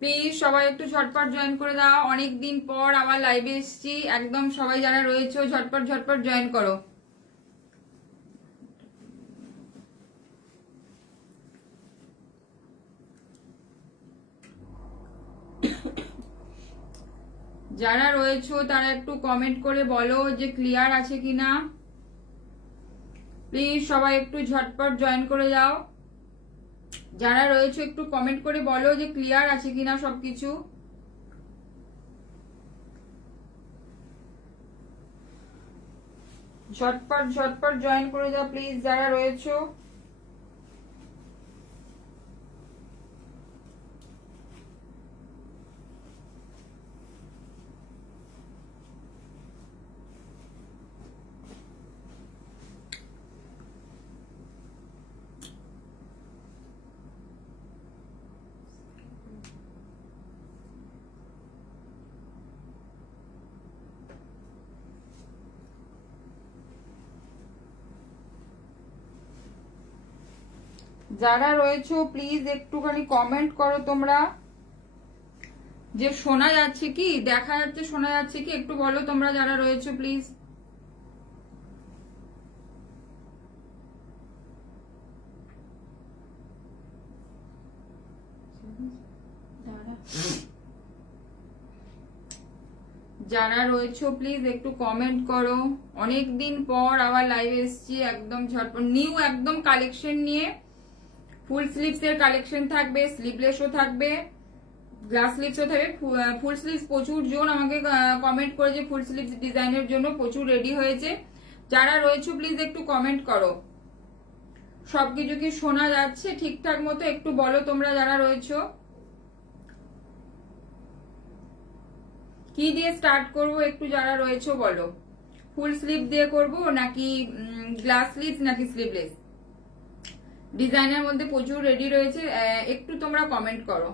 Please সবাই একটু ঝটপট জয়েন করে দাও, অনেকদিন পর আবার লাইভে এসেছি, একদম সবাই যারা রয়েছে ঝটপট ঝটপট জয়েন করো। যারা রয়েছে তারা একটু কমেন্ট করে বলো যে ক্লিয়ার আছে কিনা। প্লিজ সবাই একটু ঝটপট জয়েন করে যাও, যারা রয়েছে একটু কমেন্ট করে বলো যে ক্লিয়ার আছে কিনা সবকিছু। ঝটপট ঝটপট জয়েন করে যাও প্লিজ যারা রয়েছে। যারা রয়েছে প্লিজ একটুখানি কমেন্ট করো তোমরা, যে শোনা যাচ্ছে কি, দেখা যাচ্ছে, শোনা যাচ্ছে কি, একটু বলো তোমরা যারা রয়েছে প্লিজ। যারা রয়েছে প্লিজ একটু কমেন্ট করো, অনেকদিন পর আবার লাইভে এসেছি, একদম ঝটপট নিউ একদম কালেকশন নিয়ে। ফুল স্লিভস এর কালেকশন থাকবে, স্লিভলেসও থাকবে, গ্লাস স্লিভসও থাকবে। ফুল স্লিভস প্রচুর জন আমাকে কমেন্ট করে যে ফুল স্লিভস ডিজাইনের জন্য প্রচুর রেডি হয়েছে। যারা রয়েছে প্লিজ একটু কমেন্ট করো, সবকিছু কি শোনা যাচ্ছে ঠিকঠাক মতো একটু বলো তোমরা যারা রয়েছে। কি দিয়ে স্টার্ট করব একটু যারা রয়েছে বলো, ফুল স্লিভ দিয়ে করব নাকি গ্লাস স্লিভস নাকি স্লিভলেস? ডিজাইনের মধ্যে প্রচুর রেডি রয়েছে, একটু তোমরা কমেন্ট করো।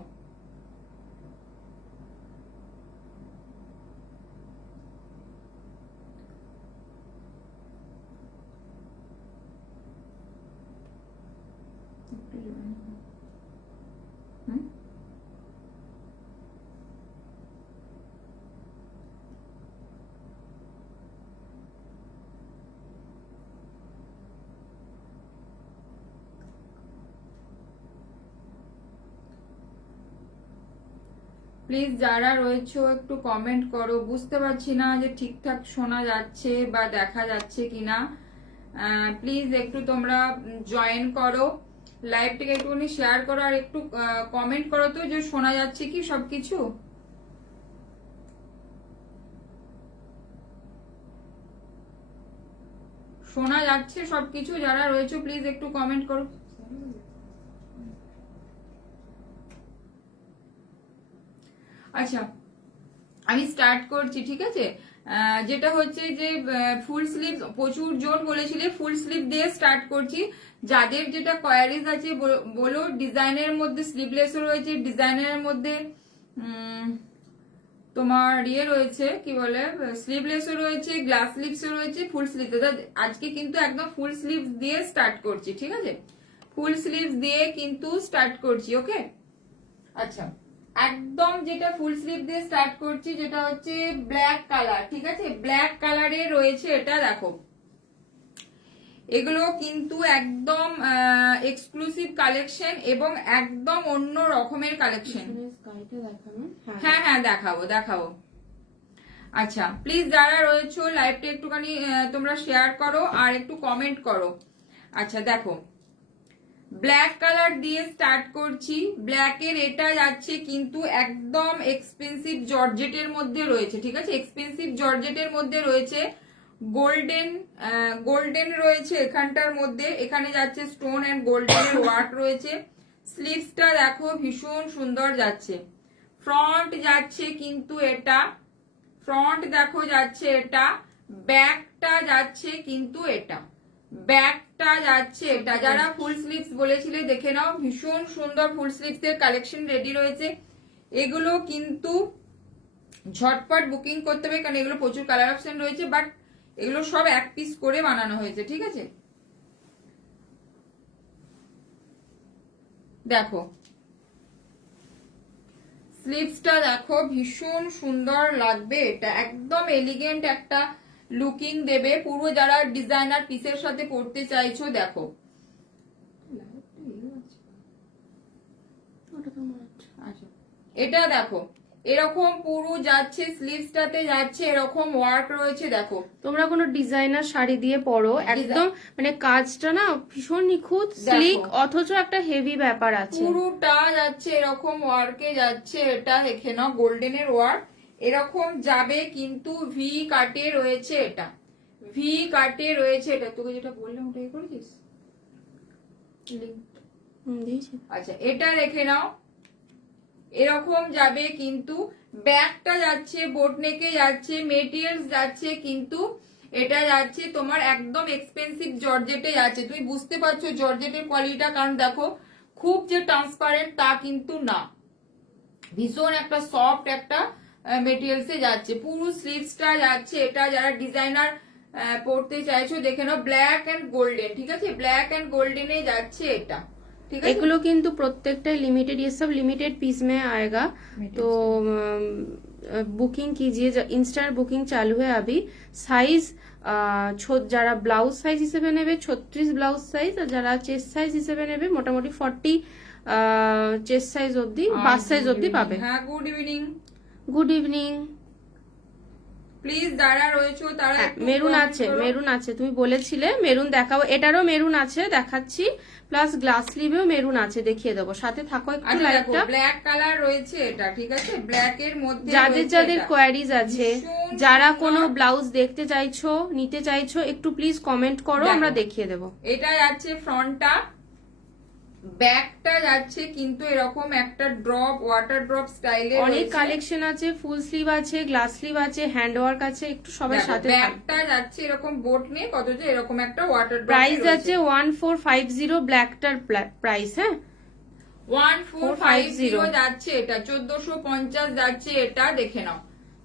প্লিজ যারা রয়েছে একটু কমেন্ট করো, বুঝতে পারছি না যে ঠিকঠাক শোনা যাচ্ছে বা দেখা যাচ্ছে কিনা। প্লিজ একটু তোমরা জয়েন করো, লাইভটাকে একটুখানি শেয়ার করো, আর একটু কমেন্ট করো তো যে শোনা যাচ্ছে কি সবকিছু। শোনা যাচ্ছে সবকিছু যারা রয়েছে প্লিজ একটু কমেন্ট করো। আচ্ছা আমি স্টার্ট করছি, ঠিক আছে। যেটা হচ্ছে যে ফুল স্লিভ প্রচুর জন বলেছিলে, ফুল স্লিভ দিয়ে স্টার্ট করছি। যাদের যেটা কোয়ারিজ আছে বলো, ডিজাইনের মধ্যে স্লিভলেসও রয়েছে, ডিজাইনের মধ্যে তোমার ইয়ে রয়েছে কি বলে স্লিভলেসও রয়েছে, গ্লাস স্লিভসও রয়েছে, ফুল স্লিভ। আজকে কিন্তু একদম ফুল স্লিভ দিয়ে স্টার্ট করছি, ঠিক আছে, ফুল স্লিভ দিয়ে কিন্তু স্টার্ট করছি। ওকে আচ্ছা, একদম যেটা ফুল স্লিভ দিয়ে স্টার্ট করছি যেটা হচ্ছে ব্ল্যাক কালার, ঠিক আছে, ব্ল্যাক কালারে রয়েছে এটা। দেখো এগুলো কিন্তু একদম এক্সক্লুসিভ কালেকশন এবং একদম অন্য রকমের কালেকশন। হ্যাঁ হ্যাঁ দেখাবো দেখাবো। আচ্ছা প্লিজ যারা রয়েছে লাইভটা একটুখানি তোমরা শেয়ার করো আর একটু কমেন্ট করো। আচ্ছা দেখো ব্ল্যাক কালার দিয়ে স্টার্ট করছি। ব্ল্যাকের এটা যাচ্ছে কিন্তু একদম এক্সপেন্সিভ জর্জেটের মধ্যে রয়েছে, ঠিক আছে, এক্সপেন্সিভ জর্জেটের মধ্যে রয়েছে। গোল্ডেন গোল্ডেন রয়েছে এখানটার মধ্যে, এখানে যাচ্ছে স্টোন এন্ড গোল্ডেনের ওয়ার্ক রয়েছে। স্লিভসটা দেখো ভীষণ সুন্দর যাচ্ছে। ফ্রন্ট যাচ্ছে কিন্তু এটা, ফ্রন্ট দেখো যাচ্ছে এটা, ব্যাকটা যাচ্ছে কিন্তু এটা, ব্যাকটা যাচ্ছে এটা। যারা ফুল স্লিভস বলেছিলে দেখে নাও, ভীষণ সুন্দর ফুল স্লিভস এর কালেকশন রেডি রয়েছে। এগুলো কিন্তু ঝটপট বুকিং করতে হবে কারণ এগুলো প্রচুর কালার অপশন রয়েছে, বাট এগুলো সব এক পিস করে বানানো হয়েছে, ঠিক আছে। দেখো স্লিভসটা দেখো, ভীষণ সুন্দর লাগবে, এটা একদম এলিগেন্ট একটা লুকিং দেবে পুরো। যারা ডিজাইনার পিসের সাথে পরতে চাইছো দেখো, এটা দেখো এরকম পুরো যাচ্ছে, স্লিভসটাতে যাচ্ছে এরকম ওয়ার্ক রয়েছে। দেখো তোমরা কোনো ডিজাইনার শাড়ি দিয়ে পরো, একদম মানে কাজটা না ভীষণ নিখুঁত স্লিক, অথচ একটা হেভি ব্যাপার আছে। পুরোটা যাচ্ছে এরকম ওয়ার্কে যাচ্ছে, এটা দেখে নাও গোল্ডেনের ওয়ার্ক এরকম যাবে, কিন্তু ভি কাটে রয়েছে, এটা ভি কাটে রয়েছে। এটা তোকে যেটা বললাম ওটাই করেছিস? আচ্ছা এটা রেখে নাও, এরকম যাবে, কিন্তু ব্যাকটা যাচ্ছে বোট নেকে যাচ্ছে, মেটেরিয়ালস যাচ্ছে, কিন্তু এটা যাচ্ছে তোমার একদম এক্সপেন্সিভ জর্জেটে যাচ্ছে। তুমি বুঝতে পারছো জর্জেটের কোয়ালিটিটা, কারণ দেখো খুব যে ট্রান্সপারেন্ট তা কিন্তু না, ভীষণ একটা সফট একটা মেটেরিয়ালসে যাচ্ছে, পুরো স্লিভসটা যাচ্ছে। এটা যারা ডিজাইনার পড়তে চাইছো দেখে নাও, ব্ল্যাক এন্ড গোল্ডেন, ঠিক আছে, ব্ল্যাক এন্ড গোল্ডেনে যাচ্ছে এটা। এগুলো কিন্তু প্রত্যেকটাই লিमिटेड, ये सब लिमिटेड पीस में आएगा, तो বুকিং कीजिए, इंस्टेंट बुकिंग चालू है अभी। সাইজ যারা ব্লাউজ সাইজ হিসেবে নেবে 36 ব্লাউজ সাইজ, আর যারা চেস্ট সাইজ হিসেবে নেবে মোটামুটি 40 চেস্ট সাইজ অবধি, বাস সাইজ অবধি পাবে। হ্যাঁ good evening, good evening. Please যারা রয়েছে তারা মেরুন আছে, মেরুন আছে, তুমি বলেছিলে মেরুন দেখাবো, এটারও মেরুন আছে দেখাচ্ছি, প্লাস গ্লাস স্লিভেও মেরুন আছে দেখিয়ে দেবো, সাথে থাকো একটু লাইটটা। ব্ল্যাক কালার রয়েছে এটা, ঠিক আছে, ব্ল্যাক এর মধ্যে যাদের যাদের কোয়ারিজ আছে, যারা কোনো ব্লাউজ দেখতে চাইছো নিতে চাইছো একটু প্লিজ কমেন্ট করো, আমরা দেখিয়ে দেবো। এটা যাচ্ছে ফ্রন্টটা, ব্যাকটা যাচ্ছে কিন্তু এরকম একটা ড্রপ, ওয়াটার ড্রপ স্টাইলে অনেক কালেকশন আছে, ফুল স্লিভ আছে, গ্লাস স্লিভ আছে, হ্যান্ড ওয়ার্ক আছে, একটু সবার সাথে। ব্যাকটা যাচ্ছে এরকম বোট নিয়ে, কত যে এরকম একটা ওয়াটার ড্রপ। প্রাইস আছে 1450, ব্ল্যাকটার প্রাইস, হ্যাঁ 1450 যাচ্ছে এটা, 1450 যাচ্ছে এটা, দেখে নাও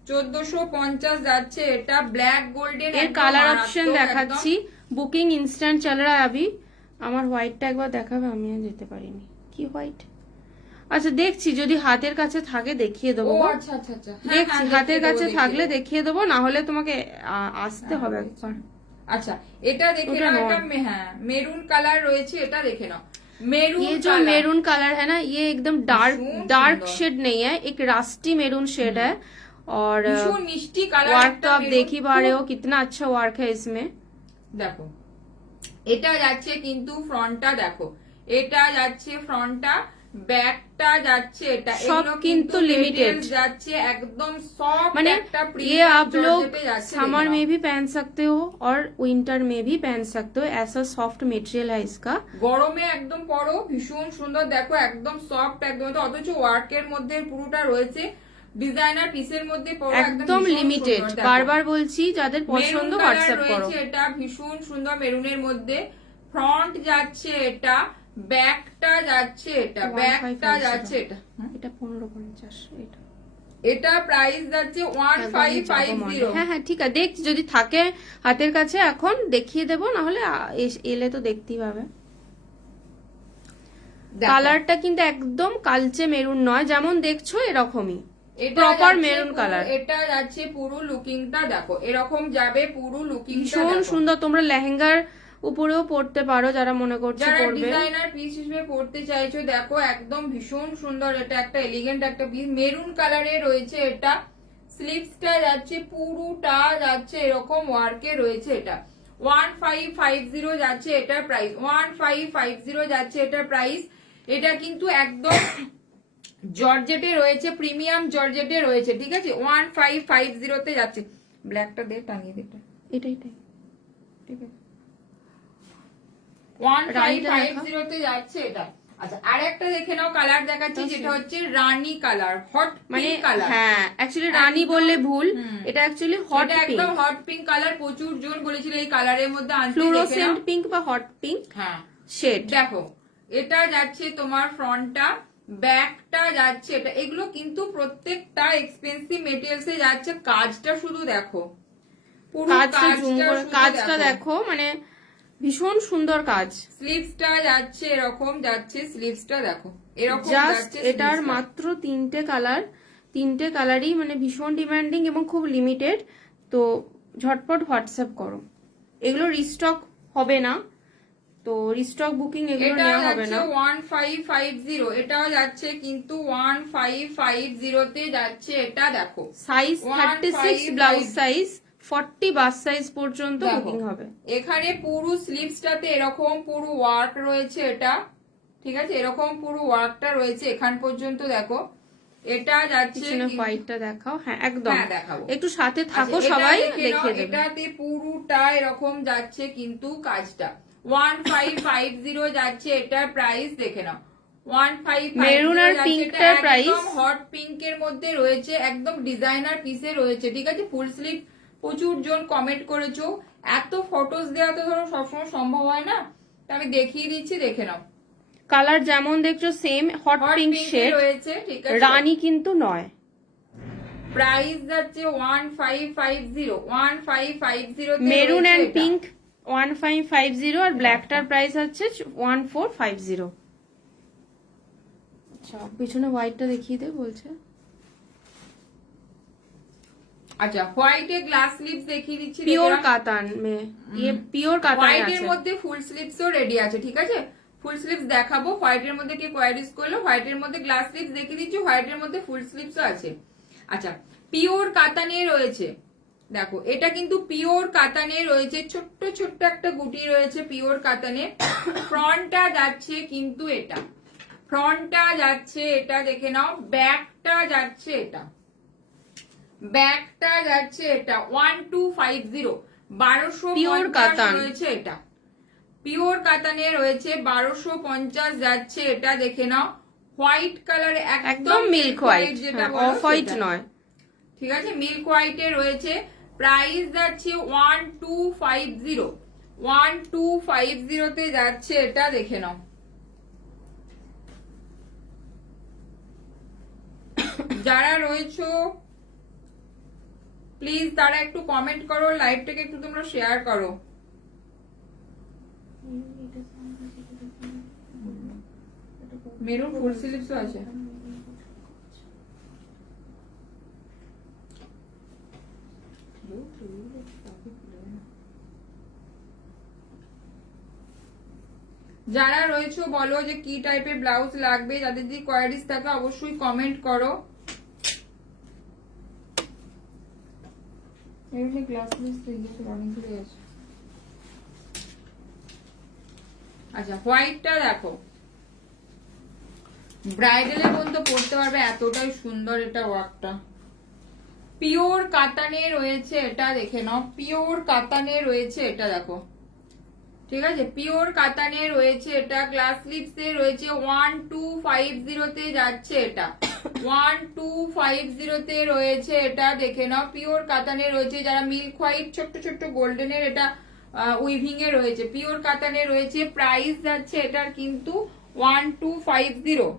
1450 যাচ্ছে এটা, ব্ল্যাক গোল্ডেন এর কালার অপশন দেখাচ্ছি। বুকিং ইনস্ট্যান্ট চল রা अभी। আমার হোয়াইটটা একবার দেখাবে, আমি আর যেতে পারিনি। কি হোয়াইট? আচ্ছা দেখছি, যদি হাতের কাছে থাকে দেখিয়ে দেবো। আচ্ছা আচ্ছা আচ্ছা, দেখছি হাতের কাছে থাকলে দেখিয়ে দেবো, না হলে তোমাকে আসতে হবে একবার। আচ্ছা এটা দেখে নাও, এটা হ্যাঁ মেরুন কালার রয়েছে, এটা দেখে নাও। मेरून, ये जो मेरून कलर है ना, ये एकदम डार्क शेड नहीं है, एक रास्टी मेरून शेड है, और मिष्टी कलर। वर्क तो आप देख ही पा रहे हो कितना अच्छा वर्क है इसमें। देखो এটা যাচ্ছে কিন্তু ফ্রন্টটা দেখো, এটা যাচ্ছে ফ্রন্টটা, ব্যাকটা যাচ্ছে এটা, সব কিন্তু लिमिटेड যাচ্ছে একদম সফট মানে একটা ये आप लोग समर में भी पहन सकते हो और विंटर में भी पहन सकते हो, ऐसा सॉफ्ट मटेरियल है इसका। গরমে একদম পরো, ভীষণ সুন্দর, দেখো একদম সফট একদম, অথচ ওয়ার্কের মধ্যে পুরোটা রয়েছে, ডিজাইনার পিসের মধ্যে পরো, একদম লিমিটেড। বারবার বলছি যাদের পছন্দ হোয়াটসঅ্যাপ করো। এটা ভীষণ সুন্দর মেরুনের মধ্যে, ফ্রন্ট যাচ্ছে এটা, ব্যাকটা যাচ্ছে এটা, ব্যাকটা যাচ্ছে এটা, এটা 1550, এটা এটা প্রাইস যাচ্ছে 1550। হ্যাঁ হ্যাঁ ঠিক আছে, দেখছি যদি থাকে হাতের কাছে এখন দেখিয়ে দেবো, না হলে এলে তো দেখতেই পাবে। কালারটা কিন্তু একদম কালচে মেরুন নয়, যেমন দেখছো এরকমই প্রপার মেরুন কালার। এটা যাচ্ছে পুরো লুকিংটা দেখো, এরকম যাবে পুরো লুকিংটা, ভীষণ সুন্দর। তোমরা লেহেঙ্গার উপরেও পড়তে পারো যারা মনে করছো পরবে, ডিজাইনার পিস হিসেবে পড়তে চাইছো, দেখো একদম ভীষণ সুন্দর, এটা একটা এলিগেন্ট একটা পিস, মেরুন কালারে রয়েছে এটা, স্লিভসটা যাচ্ছে পুরোটা যাচ্ছে এরকম ওয়ার্কে রয়েছে, এটা 1550 যাচ্ছে এটার প্রাইস, 1550 যাচ্ছে এটার প্রাইস। এটা কিন্তু একদম জর্জেটে রয়েছে, প্রিমিয়াম জর্জেটে রয়েছে, ঠিক আছে, 1550 তে যাচ্ছে। ব্ল্যাকটা দে, টানিয়ে দে, এটাই ঠিক আছে, 1550 তে যাচ্ছে এটা। আচ্ছা আর একটা দেখে নাও, কালার দেখাচ্ছি, যেটা হচ্ছে রানী কালার, হট মানে কালার। হ্যাঁ অ্যাকচুয়ালি রানী বললে ভুল, এটা অ্যাকচুয়ালি হট পিঙ্ক, একদম হট পিঙ্ক কালার। প্রচুর জন বলেছিল এই কালারের মধ্যে আনতে, ফ্লোরোসেন্ট পিঙ্ক বা হট পিঙ্ক, হ্যাঁ শেড। দেখো এটা যাচ্ছে তোমার ফ্রন্টটা, ব্যাকটা যাচ্ছে এটা, এগুলো কিন্তু প্রত্যেকটা এক্সপেন্সিভ মেটেরিয়ালস এ যাচ্ছে। কাজটা শুধু দেখো, পুরো কাজটা দেখো, মানে ভীষণ সুন্দর কাজ। স্লিভসটা যাচ্ছে এরকম যাচ্ছে, স্লিভসটা দেখো এরকম জাস্ট যাচ্ছে। এটার sleeves টা। মাত্র তিনটে কালারই মানে ভীষণ ডিমান্ডিং এবং খুব লিমিটেড। তো ঝটপট হোয়াটসঅ্যাপ করো, এগুলো রিস্টক হবে না, তো রিস্টক বুকিং এগুলো এটা নেওয়া হবে যাচ্ছে না। 1550, এটাও যাচ্ছে কিন্তু 1550 তে যাচ্ছে। এটা দেখো সাইজ 36 ব্লাউজ সাইজ, 40 বাস সাইজ পর্যন্ত দেখো, বুকিং হবে। এখানে পুরো স্লিভসটাতে এরকম পুরো ওয়ার্ক রয়েছে, এটা ঠিক আছে, এরকম পুরো ওয়ার্কটা রয়েছে এখান পর্যন্ত দেখো। এটা যাচ্ছে পিছনে হোয়াইটটা দেখাও। হ্যাঁ একদম, হ্যাঁ, দেখাবো। একটু সাথে থাকো, আচ্ছা, এটা সবাই দেখে নাও, দেখিয়ে দেবে। এটাতে পুরোটা এরকম যাচ্ছে কিন্তু কাজটা 1550 যাচ্ছে। এটার প্রাইস দেখে নাও 1550 মেরুন আর যাচ্ছে। পিঙ্কটার এটা প্রাইস একদম হট পিঙ্কের মধ্যে রয়েছে, একদম ডিজাইনার পিসে রয়েছে, ঠিক আছে। ফুল স্লিভ প্রচুর জন কমেন্ট করেছো, এত ফটোস দেওয়া তো ধরো সবসময় সম্ভব হয় না, তো আমি দেখিয়ে দিচ্ছি, দেখে নাও। কালার যেমন দেখছো সেম হট পিঙ্ক শেড রয়েছে, ঠিক আছে। রানী কিন্তু নয়। প্রাইস যাচ্ছে 1550 মেরুন এন্ড পিঙ্ক 1550 আর ব্ল্যাকটার প্রাইস হচ্ছে 1450। আচ্ছা পিছনে হোয়াইটটা দেখিয়ে দে বলছে। আচ্ছা, হোয়াইটে গ্লাস স্লিভস দেখিয়ে দিচ্ছি, পিওর কাতান মে পিওর কাতান হোয়াইটের আছে। মধ্যে ফুল স্লিভসও রেডি আছে, ঠিক আছে। ফুল স্লিভস দেখাবো, হোয়াইটের মধ্যে কে কোয়ারিজ করলো, হোয়াইটের মধ্যে গ্লাস স্লিভস দেখিয়ে দিচ্ছি, হোয়াইটের মধ্যে ফুল স্লিভসও আছে। আচ্ছা, পিওর কাতানে রয়েছে, দেখো এটা কিন্তু পিওর কাতানে রয়েছে, ছোট্ট ছোট্ট একটা গুটি রয়েছে পিওর কাতানে। ফ্রন্টটা যাচ্ছে কিন্তু এটা, ফ্রন্টটা যাচ্ছে এটা, দেখে নাও। ব্যাকটা যাচ্ছে এটা, ব্যাকটা যাচ্ছে এটা 1250, 1250 রয়েছে এটা। পিওর কাতানে রয়েছে 1250 যাচ্ছে এটা, দেখে নাও। হোয়াইট কালার, একদম মিল্ক হোয়াইট, যেটা অফ হোয়াইট নয়, ঠিক আছে, মিল্ক হোয়াইটে রয়েছে। প্রাইস যাচ্ছে 1250, 1250 তে যাচ্ছে এটা, দেখে নাও। যারা রয়েছো প্লিজ তারা একটু কমেন্ট করো, লাইভটাকে একটু তোমরা শেয়ার করো। মেরুন ফুল স্লিভসও আছে। যারা রয়েছো বলো যে কি টাইপের ব্লাউজ লাগবে, যাদের যদি কোয়ারিজ থাকে অবশ্যই কমেন্ট করো। আচ্ছা, হোয়াইটটা দেখো, ব্রাইডালের মধ্যে পড়তে পারবে, এতটাই সুন্দর এটা ওয়ার্কটা। পিওর কাতানে রয়েছে এটা, দেখে নাও। পিওর কাতানে রয়েছে এটা, দেখো, ঠিক আছে। পিওর কাতানে রয়েছে এটা, গ্লাস স্লিভস এ রয়েছে 1250 তে যাচ্ছে এটা, 1250 তে রয়েছে এটা, দেখে নাও। পিওর কাতানে রয়েছে, যারা মিল্ক হোয়াইট ছোট্ট ছোট্ট গোল্ডেনের, এটা উইভিং এ রয়েছে, পিওর কাতানে রয়েছে। প্রাইস যাচ্ছে এটার কিন্তু 1250,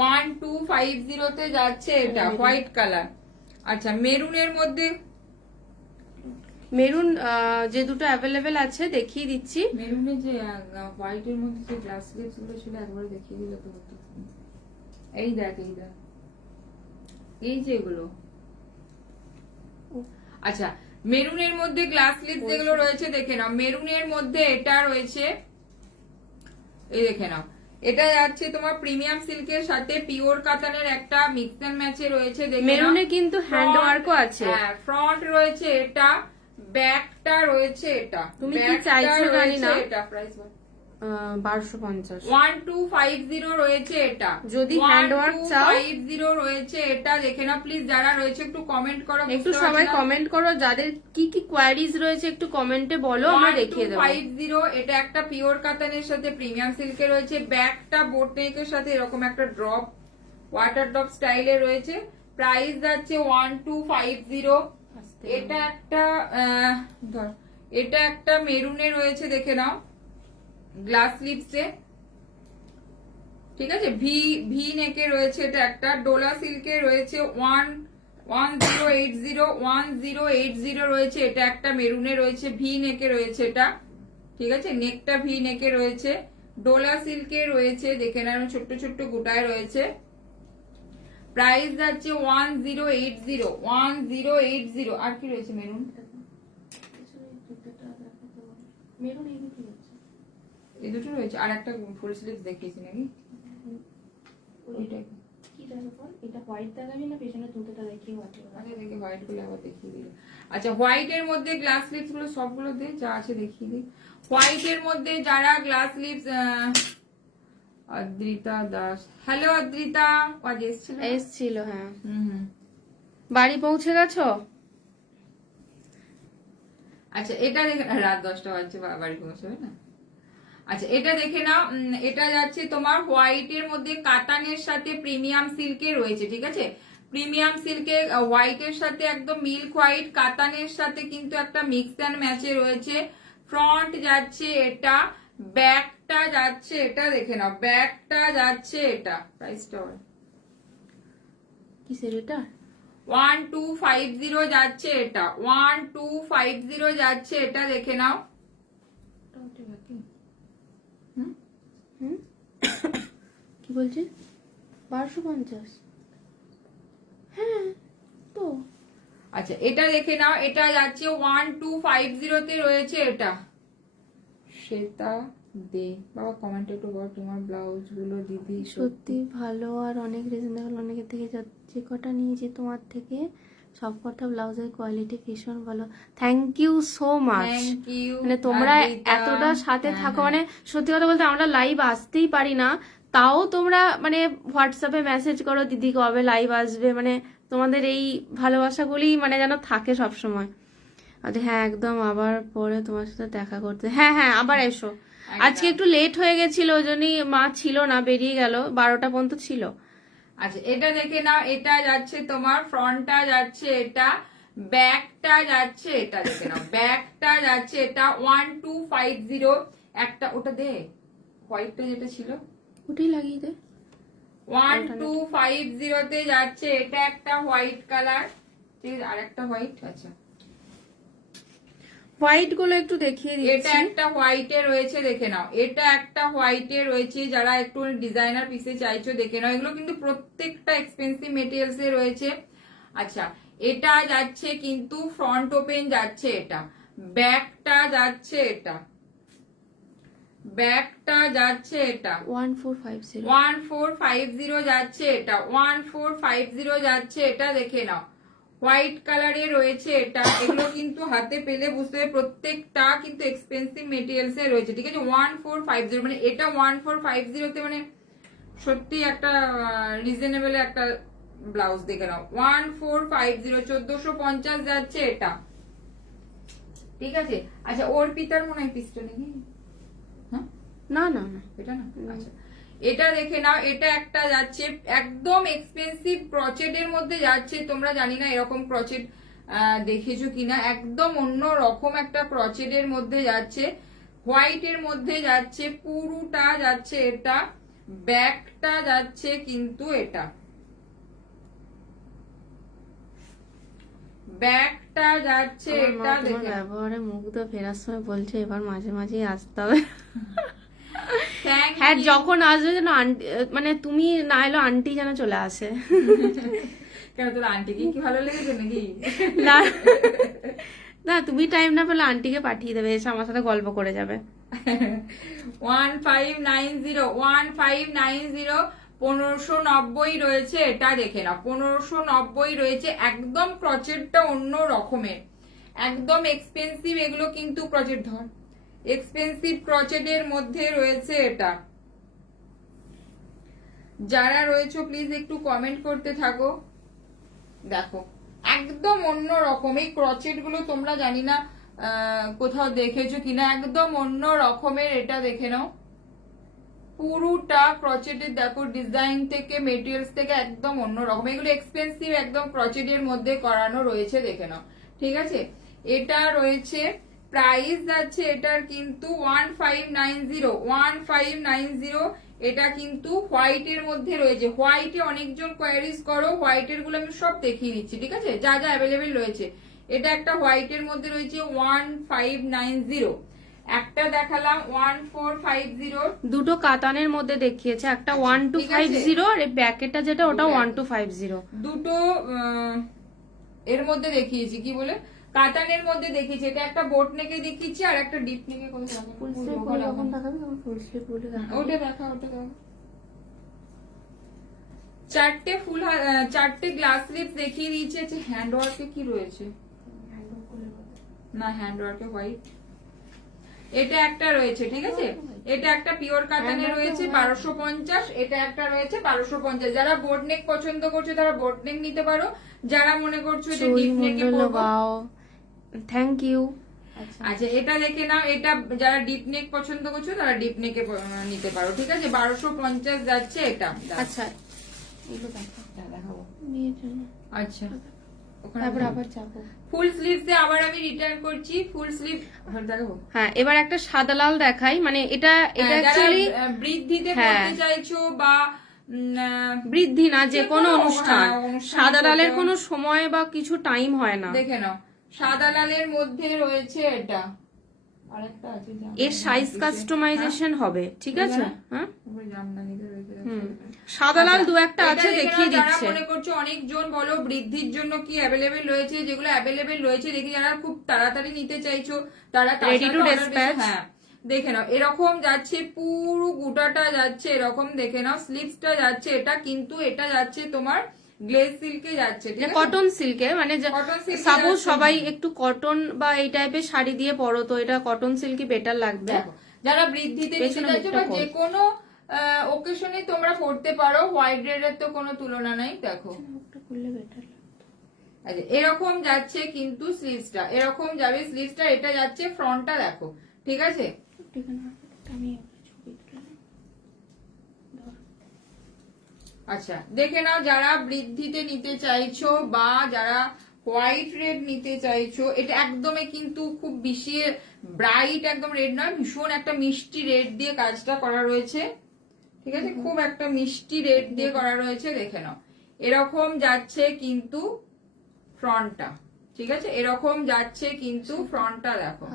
1250 তে যাচ্ছে এটা, হোয়াইট কালার। আচ্ছা, মেরুনের মধ্যে, মেরুন যে দুটো অ্যাভেলেবেল আছে দেখিয়ে দিচ্ছি। মেরুনের যে হোয়াইটের মধ্যে যে গ্লাস স্লিভস গুলো ছিল একবার দেখিয়ে দিলে তো হতো। এই দেখ, এই দেখ, এই যে এগুলো। আচ্ছা, মেরুনের মধ্যে গ্লাস স্লিভস যেগুলো রয়েছে দেখে নাও। মেরুনের মধ্যে এটা রয়েছে, এই দেখে নাও, এটা যাচ্ছে তোমার প্রিমিয়াম সিল্কের সাথে পিওর কাতানের একটা মিক্স এন্ড ম্যাচে রয়েছে, দেখে নাও। মেরুনে কিন্তু হ্যান্ড ওয়ার্কও আছে। হ্যাঁ, ফ্রন্ট রয়েছে এটা, ব্যাকটা রয়েছে এটা। তুমি কি চাইছো জানি না, এটা প্রাইস 1250, 1250 রয়েছে এটা। যদি হ্যান্ড ওয়ার্ক চাও 1250 রয়েছে এটা, দেখে না প্লিজ। যারা রয়েছে একটু কমেন্ট করো, একটু সবাই কমেন্ট করো, যাদের কি কি কোয়ারিজ রয়েছে একটু কমেন্টে বলো, আমরা দেখিয়ে দেব। 1250 এটা একটা পিওর কাতানের সাথে প্রিমিয়াম সিল্কে রয়েছে। ব্যাকটা বোট নেকের সাথে এরকম একটা ড্রপ, ওয়াটার ড্রপ স্টাইলে রয়েছে। প্রাইস যাচ্ছে 1250। এটা একটা এটা একটা মেরুনে রয়েছে, দেখে নাও, গ্লাস লিপসে, ঠিক আছে। ভি নেকে রয়েছে, এটা একটা ডোলা সিল্কে রয়েছে 1080 রয়েছে, এটা একটা মেরুনে রয়েছে, ভি নেকে রয়েছে এটা, ঠিক আছে, নেকটা ভি নেকে রয়েছে, ডোলা সিল্কে রয়েছে, দেখে নেন ছোট্ট ছোট্ট গোটায় রয়েছে। প্রাইস যাচ্ছে 1080, 1080। আর কি রয়েছে? মেরুন, মেরুন এই দুটো আছে, এই দুটো রয়েছে। আর একটা ফুল স্লিভ দেখিয়েছি নাকি? ওইটা কি দেখাবো? এটা হোয়াইট দেখাবি না পেছনে জুতোটা দেখিয়ে হোয়াইট? আচ্ছা দেখি, হোয়াইট গুলো আবার দেখিয়ে দিল। আচ্ছা, হোয়াইট এর মধ্যে গ্লাস লিপস গুলো সবগুলো দে, যা আছে দেখিয়ে দিই। হোয়াইট এর মধ্যে যারা glass lips, Adrita Das, hello Adrita, আজ এসেছিল? এসছিল, হ্যাঁ। হুম। বাড়ি পৌঁছে গেছো? আচ্ছা, এটা দেখে রাত 10টা বাজছে, বাড়ি পৌঁছবে না। আচ্ছা, এটা দেখে নাও, এটা যাচ্ছে তোমার হোয়াইট এর মধ্যে কাতানের সাথে প্রিমিয়াম সিল্কে রয়েছে, ঠিক আছে। প্রিমিয়াম সিল্কে হোয়াইট এর সাথে একদম মিল্ক হোয়াইট, কাতানের সাথে কিন্তু একটা মিক্স অ্যান্ড ম্যাচে রয়েছে। ফ্রন্ট যাচ্ছে এটা, ব্যাকটা যাচ্ছে এটা, দেখে নাও ব্যাকটা যাচ্ছে এটা। প্রাইসটা কিসের এটা? 1250 যাচ্ছে এটা, 1250 যাচ্ছে এটা, দেখে নাও। কি বলছে? 1250? হ্যাঁ তো। আচ্ছা, এটা দেখে নাও, এটা যাচ্ছে 1250 তে রয়েছে এটা। শ্বেতা দে, বাবা কমেন্ট একটু বল, তোমার ব্লাউজ গুলো দিদি সত্যি ভালো আর অনেক রিজনেবল। অনেকের থেকে যে কটা নিয়েছি তোমার থেকে সব কটা ব্লাউজের কোয়ালিটি ভীষণ ভালো। Thank you so much. Thank you. মানে তোমরা এতটা সাথে থাকো, মানে সত্যি কথা বলতে আমরা লাইভ আসতেই পারি না, তাও তোমরা মানে হোয়াটসঅ্যাপে মেসেজ করো দিদি কবে লাইভ আসবে, মানে তোমাদের এই ভালোবাসাগুলি মানে যেন থাকে সব সময়। আচ্ছা হ্যাঁ একদম, আবার পরে তোমার সাথে দেখা করতে। হ্যাঁ হ্যাঁ আবার এসো। আজকে একটু লেট হয়ে গেছিল, ওই জন্যই মা ছিল না, বেরিয়ে গেল, 12টা পর্যন্ত ছিল। আচ্ছা, এটা দেখে নাও, এটা যাচ্ছে তোমার ফ্রন্টটা যাচ্ছে এটা, ব্যাকটা যাচ্ছে এটা, দেখে নাও ব্যাকটা যাচ্ছে এটা 1250। একটা ওটা দে, হোয়াইটটা যেটা ছিল ওটাই লাগিয়ে দে। 1250 তে যাচ্ছে এটা, একটা হোয়াইট কালার, ঠিক আছে, আর একটা হোয়াইট। আচ্ছা, হোয়াইট গুলো একটু দেখিয়ে দিচ্ছি। এটা একটা হোয়াইটে রয়েছে, দেখে নাও, এটা একটা হোয়াইটে রয়েছে। যারা একটু ডিজাইনার পিসে চাইছো দেখে নাও, এগুলো কিন্তু প্রত্যেকটা এক্সপেন্সিভ মেটেরিয়ালস এ রয়েছে। আচ্ছা, এটা যাচ্ছে কিন্তু ফ্রন্ট ওপেন যাচ্ছে এটা, ব্যাকটা যাচ্ছে এটা, ব্যাকটা যাচ্ছে এটা 1450 1450 যাচ্ছে এটা, 1450 যাচ্ছে এটা, দেখে নাও হোয়াইট কালারে রয়েছে এটা। এগুলো কিন্তু হাতে পেলে বুঝতে হবে প্রত্যেকটা কিন্তু এক্সপেন্সিভ মেটেরিয়ালস এ রয়েছে, ঠিক আছে। 1450 মানে এটা 1450 তে মানে সত্যি একটা রিজনেবল একটা ব্লাউজ, দেখে নাও 1450, 1450 যাচ্ছে এটা, ঠিক আছে। আচ্ছা, অর্পিতার মনে হয় পিসটা নাকি? হ্যাঁ, না না না এটা না। আচ্ছা, এটা দেখে নাও, এটা একটা যাচ্ছে একদম এক্সপেন্সিভ ক্রচেট এর মধ্যে যাচ্ছে। তোমরা জানি না এরকম ক্রচেট দেখেছো কিনা, একদম অন্য রকম একটা ক্রচেট এর মধ্যে যাচ্ছে, হোয়াইট এর মধ্যে যাচ্ছে, পুরোটা যাচ্ছে এটা, ব্যাকটা যাচ্ছে কিন্তু এটা, ব্যাকটা যাচ্ছে এটা, দেখে ব্যবহারে মুগ্ধ। ফেরার সময় বলছে এবার মাঝে মাঝে আসতে হবে। থ্যাংক হ্যাঁ যখন আসবে যেন আন্টি, মানে তুমি না এলো আন্টি যেন চলে আসে। কেন, তোর আন্টিকে কি ভালো লেগেছে নাকি? না না, তুমি টাইম না পেলে আন্টিকে পাঠিয়ে দেবে, এসে আমার সাথে গল্প করে যাবে। 1590, 1590, 1590 রয়েছে এটা, দেখে না 1590 রয়েছে। একদম ক্রচেটটা অন্য রকমের, একদম এক্সপেন্সিভ। এগুলো কিন্তু ক্রচেট, ধর এক্সপেন্সিভ ক্রচেটের মধ্যে রয়েছে এটা। যারা রয়েছে প্লিজ একটু কমেন্ট করতে থাকো। দেখো একদম অন্য রকম এই ক্রচেট গুলো, তোমরা জানি না কোথাও দেখেছো কিনা, একদম অন্য রকমের এটা, দেখে নাও পুরোটা ক্রচেটের। দেখো ডিজাইন থেকে মেটেরিয়ালস থেকে একদম অন্য রকম, এগুলো এক্সপেন্সিভ একদম ক্রচেটের মধ্যে করানো রয়েছে, দেখে নাও, ঠিক আছে। এটা রয়েছে, প্রাইস যাচ্ছে এটার কিন্তু 1590, 1590। এটা কিন্তু হোয়াইটের মধ্যে রয়েছে, হোয়াইটে অনেকজন কোয়ারিজ করো, হোয়াইটের গুলো আমি সব দেখিয়ে দিচ্ছি, ঠিক আছে, যা যা অ্যাভেলেবেল রয়েছে। এটা একটা হোয়াইটের মধ্যে রয়েছে 1590। একটা দেখালাম 1450, দুটো কাতানের মধ্যে দেখিয়েছে, একটা 1250 আর এই ব্যাকেটটা যেটা ওটা 1250। দুটো এর মধ্যে দেখিয়েছি, কি বলে কাতানের মধ্যে দেখিয়েছি। এটা একটা বোট নেকে দেখিয়েছি আর একটা ডিপ নেকে করে ফুল স্লিভ বলে যখন দেখাবি তখন ফুল স্লিভ বলে দেখাবি। ওটা দেখা, ওটা দেখা। চারটে গ্লাস স্লিপস দেখিয়ে দিয়েছে। হ্যান্ড ওয়ার্কে কি রয়েছে না, হ্যান্ড ওয়ার্কে হোয়াইট এটা একটা রয়েছে, ঠিক আছে। এটা একটা পিওর কাতানে রয়েছে 1250, এটা একটা রয়েছে 1250। যারা বোট নেক পছন্দ করছে তারা বোট নেক নিতে পারো, যারা মনে করছো যে ডিপ নেকে পরবো, থ্যাংক ইউ। আচ্ছা এটা দেখে নাও, এটা যারা ডিপ নেক পছন্দ করছো তারা ডিপ নেকে নিতে পারো, ঠিক আছে। 1250 যাচ্ছে এটা। আচ্ছা এগুলো দেখাবো মেয়ের জন্য। আচ্ছা তারপর আবার যাবো ফুল স্লিভস এ, আবার আমি রিটার্ন করছি ফুল স্লিভ দেখাবো। হ্যাঁ এবার একটা সাদা লাল দেখাই, মানে এটা অ্যাকচুয়ালি বৃদ্ধিতে করতে চাইছো বা বৃদ্ধি না, যে কোনো অনুষ্ঠান, সাদা লালের কোনো সময় বা কিছু টাইম হয় না। দেখে নাও সাদা লালের মধ্যে রয়েছে এটা, আরেকটা আছে এর সাইজ কাস্টমাইজেশন হবে, ঠিক আছে। হ্যাঁ সাদা লাল দু একটা আছে দেখিয়ে দিচ্ছে। মনে করছো অনেকজন বলো বৃদ্ধির জন্য কি অ্যাভেলেবেল রয়েছে, যেগুলো অ্যাভেলেবেল রয়েছে দেখি, যারা খুব তাড়াতাড়ি নিতে চাইছো তারা রেডি টু ডিসপ্যাচ। হ্যাঁ দেখে নাও এরকম যাচ্ছে, পুরো গোটাটা যাচ্ছে এরকম, দেখে নাও স্লিভসটা যাচ্ছে এটা, কিন্তু এটা যাচ্ছে তোমার গ্লেজ সিল্কে যাচ্ছে, ঠিক আছে, কটন সিল্কে। মানে সাপোজ সবাই একটু কটন বা এই টাইপের শাড়ি দিয়ে পরো, তো এটা কটন সিল্কই বেটার লাগবে। যারা বৃদ্ধিতে নিতে চাইছো বা যে কোনো ওকেশনে তোমরা পড়তে পারো, হোয়াইট রেডের তো কোনো তুলনা নাই। দেখো আচ্ছা এরকম যাচ্ছে, কিন্তু স্লিভসটা এরকম যাবে, স্লিভসটা এটা যাচ্ছে, ফ্রন্টটা দেখো, ঠিক আছে। আচ্ছা দেখে নাও যারা বৃদ্ধিতে নিতে চাইছো বা যারা হোয়াইট রেড নিতে চাইছো, এটা একদমই কিন্তু খুব বেশি ব্রাইট একদম রেড নয়, ভীষণ একটা মিষ্টি রেড দিয়ে কাজটা করা রয়েছে, ঠিক আছে, খুব একটা মিষ্টি রেড দিয়ে করা রয়েছে। দেখে নাও এরকম যাচ্ছে কিন্তু ফ্রন্টটা, ঠিক আছে, এরকম যাচ্ছে কিন্তু ফ্রন্টটা দেখো,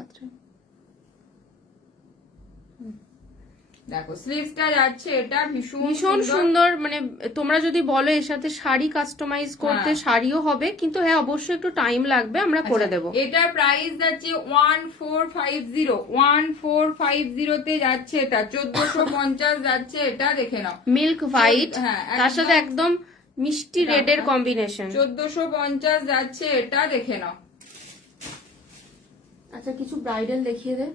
দেখো স্লিভসটা যাচ্ছে এটা, ভীষণ সুন্দর। মানে তোমরা যদি বলো এর সাথে শাড়ি কাস্টমাইজ করতে, শাড়িও হবে, কিন্তু হ্যাঁ অবশ্যই একটু টাইম লাগবে, আমরা করে দেবো। এটার প্রাইস যাচ্ছে 1450 তে যাচ্ছে এটা, 1450 যাচ্ছে এটা, দেখে নাও মিল্ক হোয়াইট, তার সাথে একদম মিষ্টি রেড এর কম্বিনেশন, 1450 যাচ্ছে এটা, দেখে নাও। আচ্ছা কিছু ব্রাইডাল দেখিয়ে দে।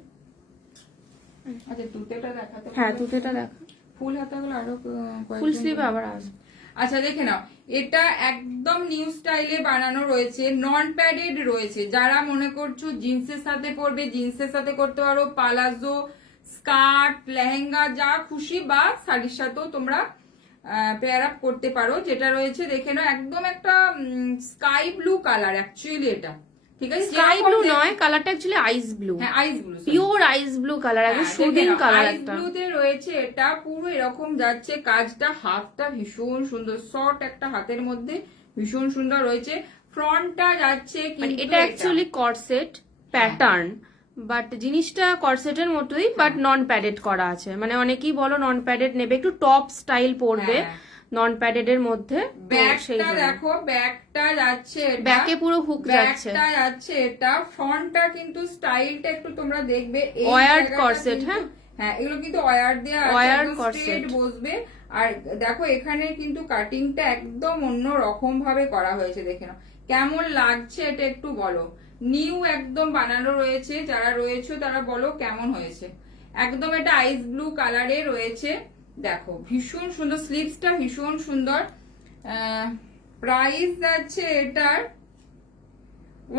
আচ্ছা তুতেটা দেখাতে, হ্যাঁ তুতেটা দেখা, ফুল হাতাগুলো আরো ফুল স্লিভ আবার আসবে। আচ্ছা দেখে নাও এটা একদম নিউ স্টাইলে বানানো রয়েছে, নন প্যাডেড রয়েছে, যারা মনে করছো জিন্সের সাথে পরবে জিন্সের সাথে করতে পারো, পালাজো, স্কার্ট, লেহেঙ্গা যা খুশি বা শাড়ির সাথেও তোমরা পেয়ার আপ করতে পারো। যেটা রয়েছে দেখে নাও একদম একটা স্কাই ব্লু কালার, অ্যাকচুয়ালি এটা, ঠিক আছে, স্কাই ব্লু নয়, কালারটা অ্যাকচুয়ালি আইস ব্লু, হ্যাঁ আইস ব্লু, পিওর আইস ব্লু কালার, একদম সুদিং কালার একটা। আইস ব্লুতে রয়েছে এটা, পুরো এরকম যাচ্ছে কাজটা, হাতটা ভীষণ সুন্দর, শর্ট একটা হাতের মধ্যে ভীষণ সুন্দর রয়েছে, ফ্রন্টটা যাচ্ছে কিন্তু এটা অ্যাকচুয়ালি কর্সেট প্যাটার্ন, বাট জিনিসটা কর্সেটের মতোই, বাট নন প্যাডেড করা আছে। মানে অনেকেই বলো নন প্যাডেড নেবে, একটু টপ স্টাইল পরবে নন প্যাডেড এর মধ্যে। ব্যাকটা দেখো, ব্যাকটা যাচ্ছে, ব্যাকে পুরো হুক যাচ্ছে, ব্যাকটা যাচ্ছে এটা, ফ্রন্টটা কিন্তু স্টাইলটা একটু তোমরা দেখবে, ওয়ার্ড কর্সেট, হ্যাঁ হ্যাঁ এগুলো কিন্তু ওয়ার দেয়া আছে, ওয়ার কর্সেট বসবে। আর দেখো এখানে কিন্তু কাটিংটা একদম অন্য রকম ভাবে করা হয়েছে, দেখে নাও কেমন লাগছে এটা একটু বলো। নিউ একদম বানানো রয়েছে, যারা রয়েছে তারা বলো কেমন হয়েছে। একদম এটা আইস ব্লু কালারে রয়েছে, দেখো ভীষণ সুন্দর, স্লিভসটা ভীষণ সুন্দর। প্রাইস যাচ্ছে এটার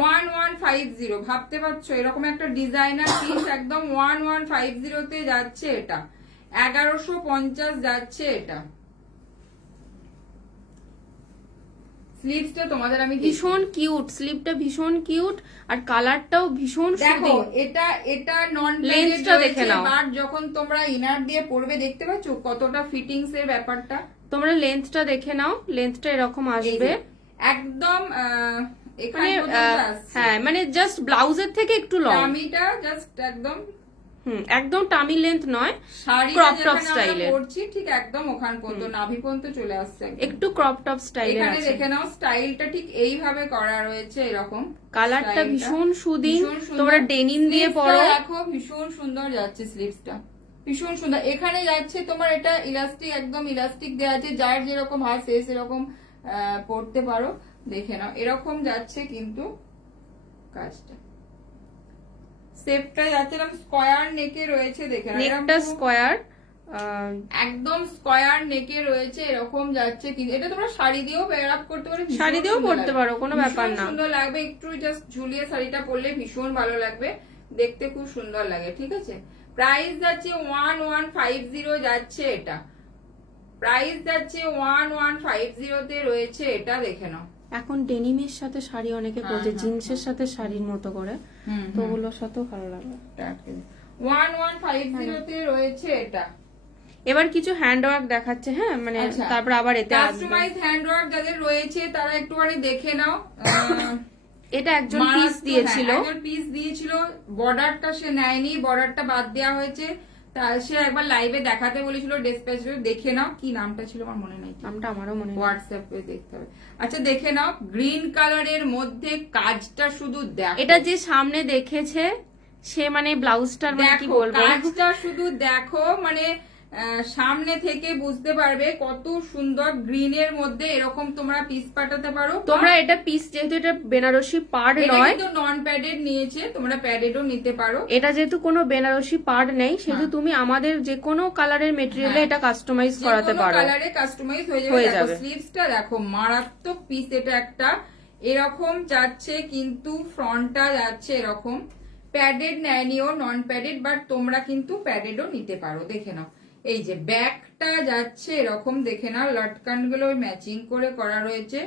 1150, ভাবতে পারছো এরকম একটা ডিজাইনার পিস একদম 1150 তে যাচ্ছে এটা, 1150 যাচ্ছে এটা। স্লিভসটা তোমাদের আমি ভীষণ কিউট, স্লিভটা ভীষণ কিউট, আর কালারটাও ভীষণ দেখো, এটা নন লেন্থটা দেখে নাও, বাট যখন তোমরা ইনার দিয়ে পরবে দেখতে পাচ্ছ কতটা ফিটিংস এর ব্যাপারটা, তোমরা লেন্থটা দেখে নাও, লেন্থটা এরকম আসবে একদম এখানে, হ্যাঁ মানে জাস্ট ব্লাউজের থেকে একটু লং, আমিটা জাস্ট একদম একদম টামি লেন্থ নয়, শাড়ি ক্রপ টপ যেখানে আমরা স্টাইলে পরছি ঠিক একদম ওখান পর্যন্ত নাভি পর্যন্ত চলে আসছে একদম। একটু ক্রপ টপ স্টাইলে এখানে আছে। দেখে নাও স্টাইলটা ঠিক এইভাবে করা রয়েছে, এরকম কালারটা স্টাইলটা। ভীষণ সুদিং, ভীষণ সুন্দর। তোমরা ডেনিম দিয়ে স্লিভসটা পরো। দেখো ভীষণ সুন্দর যাচ্ছে, স্লিভসটা ভীষণ সুন্দর। এখানে যাচ্ছে তোমার এটা ইলাস্টিক, একদম ইলাস্টিক দেওয়া আছে, যার যেরকম হয় সে সেরকম পরতে পারো। দেখে নাও এরকম যাচ্ছে কিন্তু কাজটা, শেপটা যাচ্ছে এরকম স্কয়ার নেকে রয়েছে। দেখে নাও নেকটা স্কয়ার, একদম স্কয়ার নেকে রয়েছে, এরকম যাচ্ছে। কিন্তু এটা তোমরা শাড়ি দিয়েও পেয়ার আপ করতে পারো, ভীষণ শাড়ি দিয়েও সুন্দর পরতে লাগবে। পারো, কোনো ব্যাপার ভীষণ না। সুন্দর লাগবে, একটু জাস্ট ঝুলিয়ে শাড়িটা পরলে ভীষণ ভালো লাগবে, দেখতে খুব সুন্দর লাগে। ঠিক আছে, প্রাইস যাচ্ছে 1150 যাচ্ছে এটা, প্রাইস যাচ্ছে 1150 তে রয়েছে এটা। দেখে নাও এখন ডেনিমের সাথে শাড়ি অনেকে পরছে, জিন্সের সাথে শাড়ির মতো করে, তো ওগুলোর সাথেও ভালো লাগবে। 1150 তে রয়েছে এটা। এবার কিছু হ্যান্ড ওয়ার্ক দেখাচ্ছে, হ্যাঁ মানে তারপর আবার এতে আসবে। কাস্টমাইজ হ্যান্ড ওয়ার্ক যাদের রয়েছে তারা একটুখানি দেখে নাও। এটা একজন পিস দিয়েছিল, একজন পিস দিয়েছিল, বর্ডারটা সে নেয়নি, বর্ডারটা বাদ দেওয়া হয়েছে। তা সে একবার লাইভে দেখাতে বলেছিল ডিসপ্যাচ, দেখে নাও কি নামটা ছিল আমার মনে নেই, নামটা আমারও মনে নেই, হোয়াটসঅ্যাপে দেখতে হবে। আচ্ছা দেখে নাও, গ্রিন কালারের মধ্যে কাজটা শুধু দেখো। এটা যে সামনে দেখেছে সে মানে ব্লাউজটার মানে কি দেখো বলবো, কাজটা শুধু দেখো, মানে সামনে থেকে বুঝতে পারবে কত সুন্দর। গ্রিনের মধ্যে এরকম তোমরা পিস পাঠাতে পারো। তোমরা এটা পিস, যেহেতু এটা বেনারসি পাড় নয়, কিন্তু নন প্যাডেড নিয়েছে, তোমরা প্যাডেডও নিতে পারো। এটা যেহেতু কোনো বেনারসি পাড় নেই, সেহেতু তুমি আমাদের যে কোনো কালারের মেটেরিয়ালে এটা কাস্টমাইজ করাতে পারো, কালারে কাস্টমাইজ হয়ে যাবে। দেখো স্লিভসটা দেখো, মারাত্মক পিস এটা একটা, এরকম যাচ্ছে কিন্তু ফ্রন্টটা যাচ্ছে এরকম। প্যাডেড নেয়নিও, নন প্যাডেড, বাট তোমরা কিন্তু প্যাডেডও নিতে পারো। দেখে নাও এই যে ব্যাকটা যাচ্ছে এরকম, দেখে নাও লটকান গুলো ম্যাচিং করে করা রয়েছে,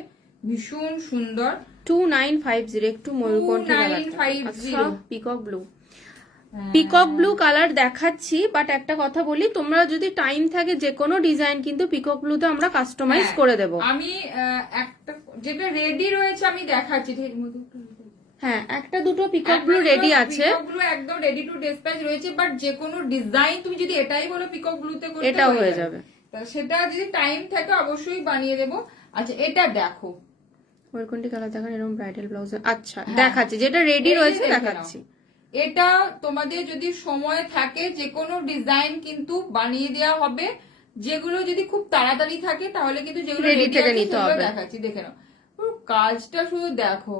ভীষণ সুন্দর। 2950, একটু ময়ূরকণ্ঠী colour, 2950 peacock blue, peacock blue colour দেখাচ্ছি। বাট একটা কথা বলি, তোমরা যদি টাইম থাকে যে কোনো ডিজাইন কিন্তু পিকক ব্লুতে আমরা কাস্টমাইজ করে দেব। আমি একটা যেটা রেডি রয়েছে আমি দেখাচ্ছি, হ্যাঁ একটা দুটো পিকক ব্লু রেডি আছে, পিকক ব্লু একদম রেডি টু ডিসপ্যাচ রয়েছে। বাট যে কোনো ডিজাইন তুমি যদি এটাই বলো পিকক ব্লুতে করতে, এটাও হয়ে যাবে। সেটা যদি টাইম থাকে অবশ্যই বানিয়ে দেবো। আচ্ছা এটা দেখো, ময়ূরকণ্ঠী কালার দেখেন, এরকম ব্রাইডাল ব্লাউজ। আচ্ছা দেখাচ্ছি, যেটা রেডি রয়েছে দেখাচ্ছি। এটা তোমাদের যদি সময় থাকে যে কোনো ডিজাইন কিন্তু বানিয়ে দেওয়া হবে। যেগুলো যদি খুব তাড়াতাড়ি থাকে তাহলে কিন্তু যেগুলো রেডি থেকে আছে নিতে সেগুলো হবে। দেখাচ্ছি। দেখে নাও পুরো কাজটা শুধু দেখো,